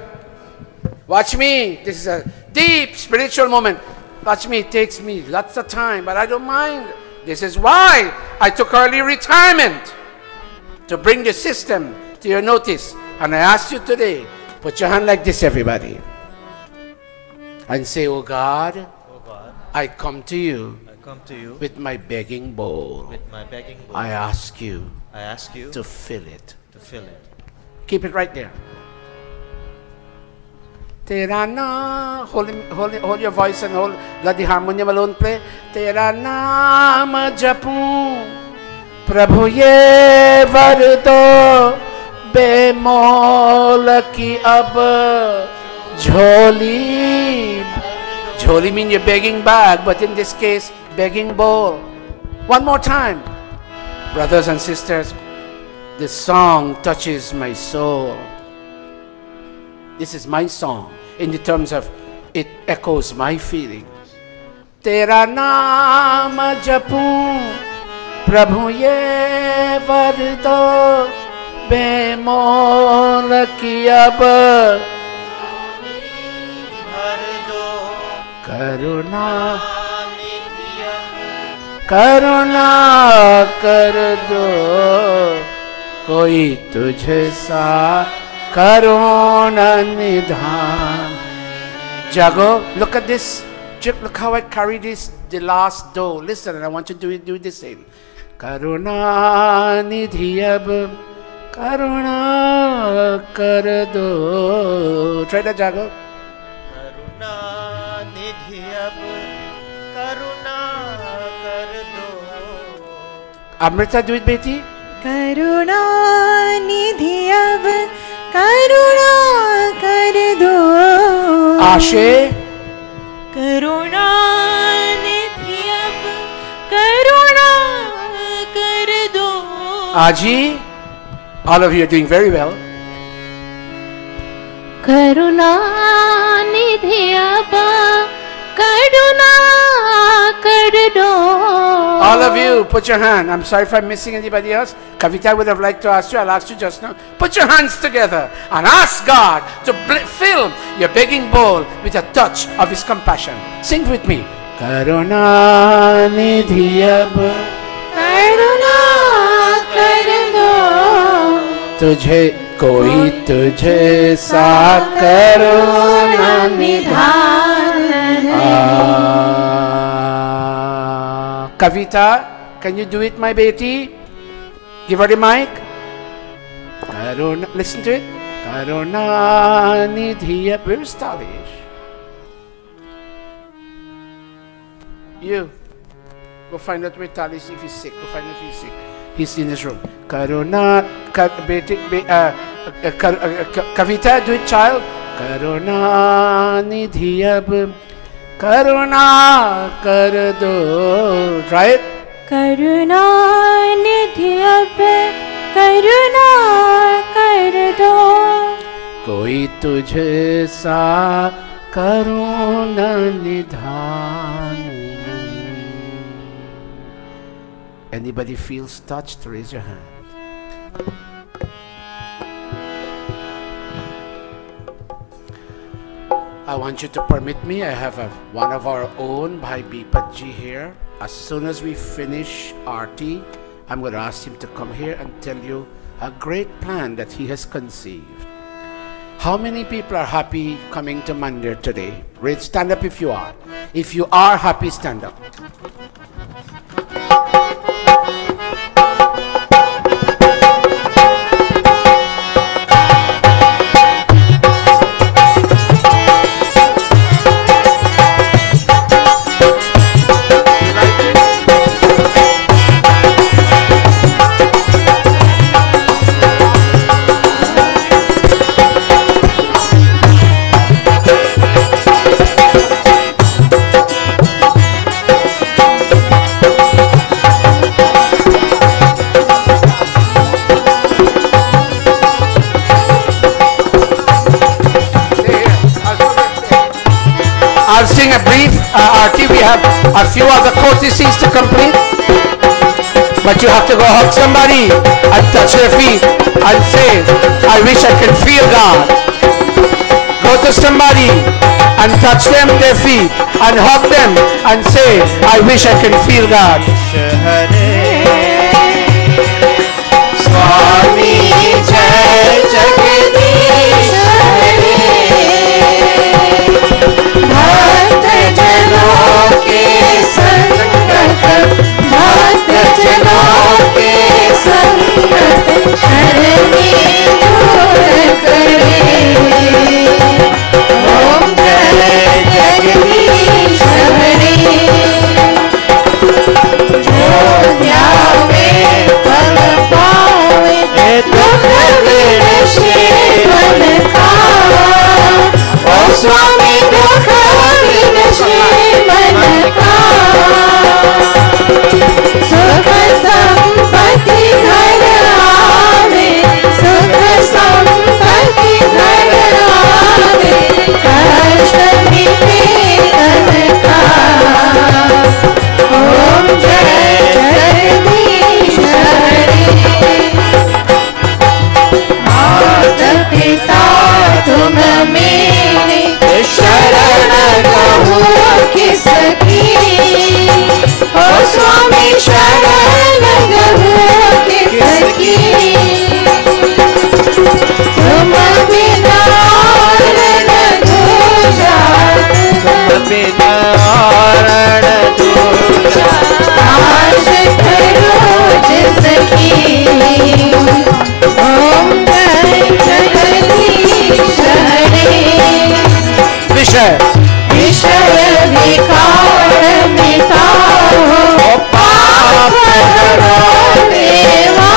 Watch me. This is a deep spiritual moment. Watch me. It takes me lots of time, but I don't mind. This is why I took early retirement, to bring the system to your notice. And I ask you today, put your hand like this, everybody, and say, oh God, I come to you, with my begging bowl. I ask you, to fill it. Keep it right there. Tera na, hold your voice and let the harmonium alone play. Tera naam japun, Prabhu ye var do, बेमोल की अब झोली. Jholi means you're begging bag, but in this case, begging bowl. One more time. Brothers and sisters, this song touches my soul. This is my song in the terms of it echoes my feelings. Tera naam japun, Prabhu ye var do, बेमोल की अब करुणा करुणा कर दो, कोई तुझे सा करुणा निधान. Jago, look at this. Look how I carry this, the last do. Listen, and I want you to do the same. Karuna nidhi ab Karuna kar do. Try that, Jago. Karuna nidhi ab karuna kar do. Amrita, do it, Betty. Karuna nidhi ab karuna kar do. Ashe. Karuna nidhi ab karuna kar do. Aji. All of you are doing very well. Karuna nidhi ab karuna kar do. All of you, put your hand. I'm sorry if I'm missing anybody else. Kavita would have liked to ask you. I'll ask you just now. Put your hands together and ask God to fill your begging bowl with a touch of His compassion. Sing with me. Karuna nidhi ab Karuna kar do. तुझे कोई तुझे सा करुणा निधान. Kavita, can you do it, my Betty? Give her the mic. Karuna, listen to it. Karuna nidhi. Where's Talish? You. Go find out where Talish, if he's sick. Go find out if he's sick. He's in his room. Karuna, Kavita, do it, child. Karuna nidhi ab karuna kar do. Try it. Karuna nidhi ab karuna kar do. कोई तुझे सा करुणा निधान. Anybody feels touched? Raise your hand. I want you to permit me. I have one of our own, Bhai Bipatji here. As soon as we finish Aarti, I'm going to ask him to come here and tell you a great plan that he has conceived. How many people are happy coming to Mandir today? Stand up if you are. If you are happy, stand up. We have a few other courtesies to complete, but you have to go hug somebody and touch their feet and say, I wish I could feel God. Go to somebody and touch them, their feet, and hug them and say, I wish I could feel God. Swami Jai Jagadish Swami Dukha Vinashe Manaka Sukha Sampati Ghar Aave Sukha Sampati Ghar Aave Kasht Mite Tanka Om Jai Jagadish Hare Mata Pita Tum Mere शरण कहूँ किसकी ओ स्वामी शरण कहूँ किसकी तुम बिना और न दूजा तुम बिना और न दूजा आश करो जिसकी ओम जय जगदीश हरे विषय विकार मिटाओ पाप हरो देवा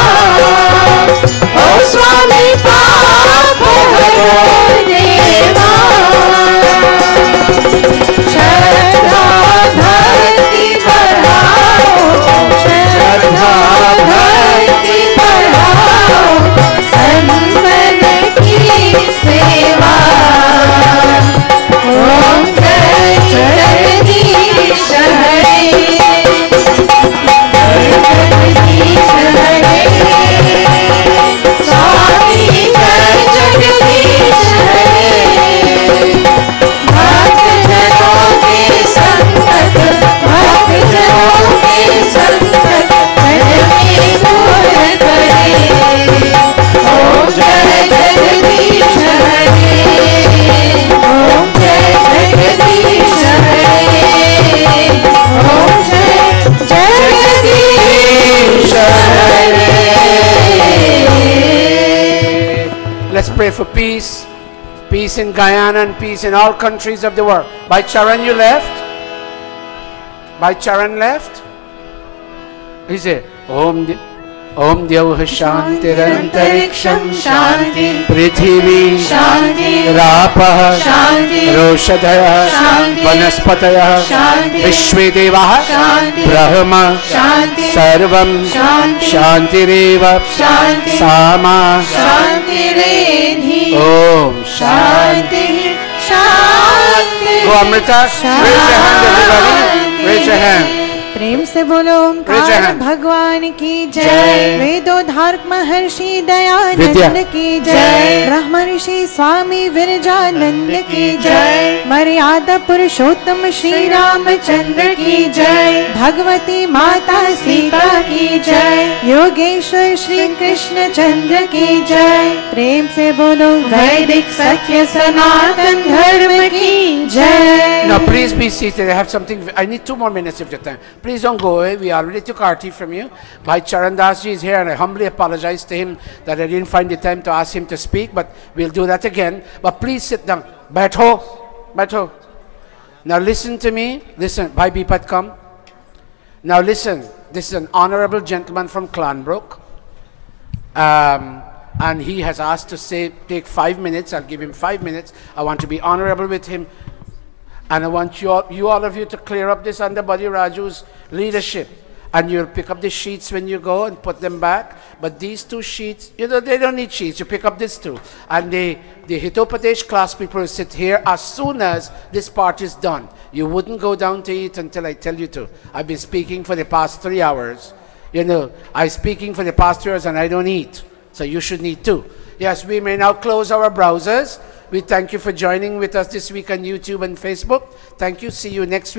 ओ स्वामी पाप हरो देवा श्रद्धा भक्ति बढ़ाओ श्रद्धा भक्ति बढ़ाओ संतन की सेवा ओम जय जगदीश हरे जगदीश हरे स्वामी जय जगदीश हरे भक्त जनों के संकट मन में दूर करे ओम जय जगदीश हरे ओम जय जगदीश हरे ओम जय जगदीश हरे. Let's pray for peace. Peace in Guyana and peace in all countries of the world. By Charan you left? By Charan left? He said, Om Dyauh Shantirantariksam Shanti Prithvi Shanti Rapah Shanti Roshadaya Shanti Vanaspataya Shanti Vishvedevah Shanti Brahma Shanti Sarvam Shanti Reva Shanti Sama Shanti Redhi Om Shanti Shanti. Go Amrita, raise your hand everybody, raise your hand. प्रेम से बोलो ओमकार भगवान की जय। वेदोद्धारक महर्षि दयानंद की जय। ब्रह्म ऋषि स्वामी विरजानंद की जय। मर्यादा पुरुषोत्तम श्री रामचंद्र की जय। भगवती माता सीता की जय। योगेश्वर श्री कृष्ण चंद्र की जय। प्रेम से बोलो वैदिक सत्य सनातन धर्म की जय। Now please be seated. I have something. I need 2 more minutes of your time. Please don't go away. We already took our tea from you. Bhai Charandas ji is here, and I humbly apologize to him that I didn't find the time to ask him to speak, but we'll do that again. But please sit down. Baitho. Baitho. Now listen to me. Listen. Bhai Bipat, come. Now listen. This is an honorable gentleman from Clanbrook. And he has asked to take 5 minutes. I'll give him 5 minutes. I want to be honorable with him. And I want all of you to clear up this underbody Raju's leadership. And you'll pick up the sheets when you go and put them back. But these 2 sheets, they don't need sheets. You pick up this too. And the Hitopadesh class people will sit here as soon as this part is done. You wouldn't go down to eat until I tell you to. I've been speaking for the past 3 hours. I'm speaking for the past 3 hours and I don't eat. So you should eat too. Yes, we may now close our browsers. We thank you for joining with us this week on YouTube and Facebook. Thank you. See you next week.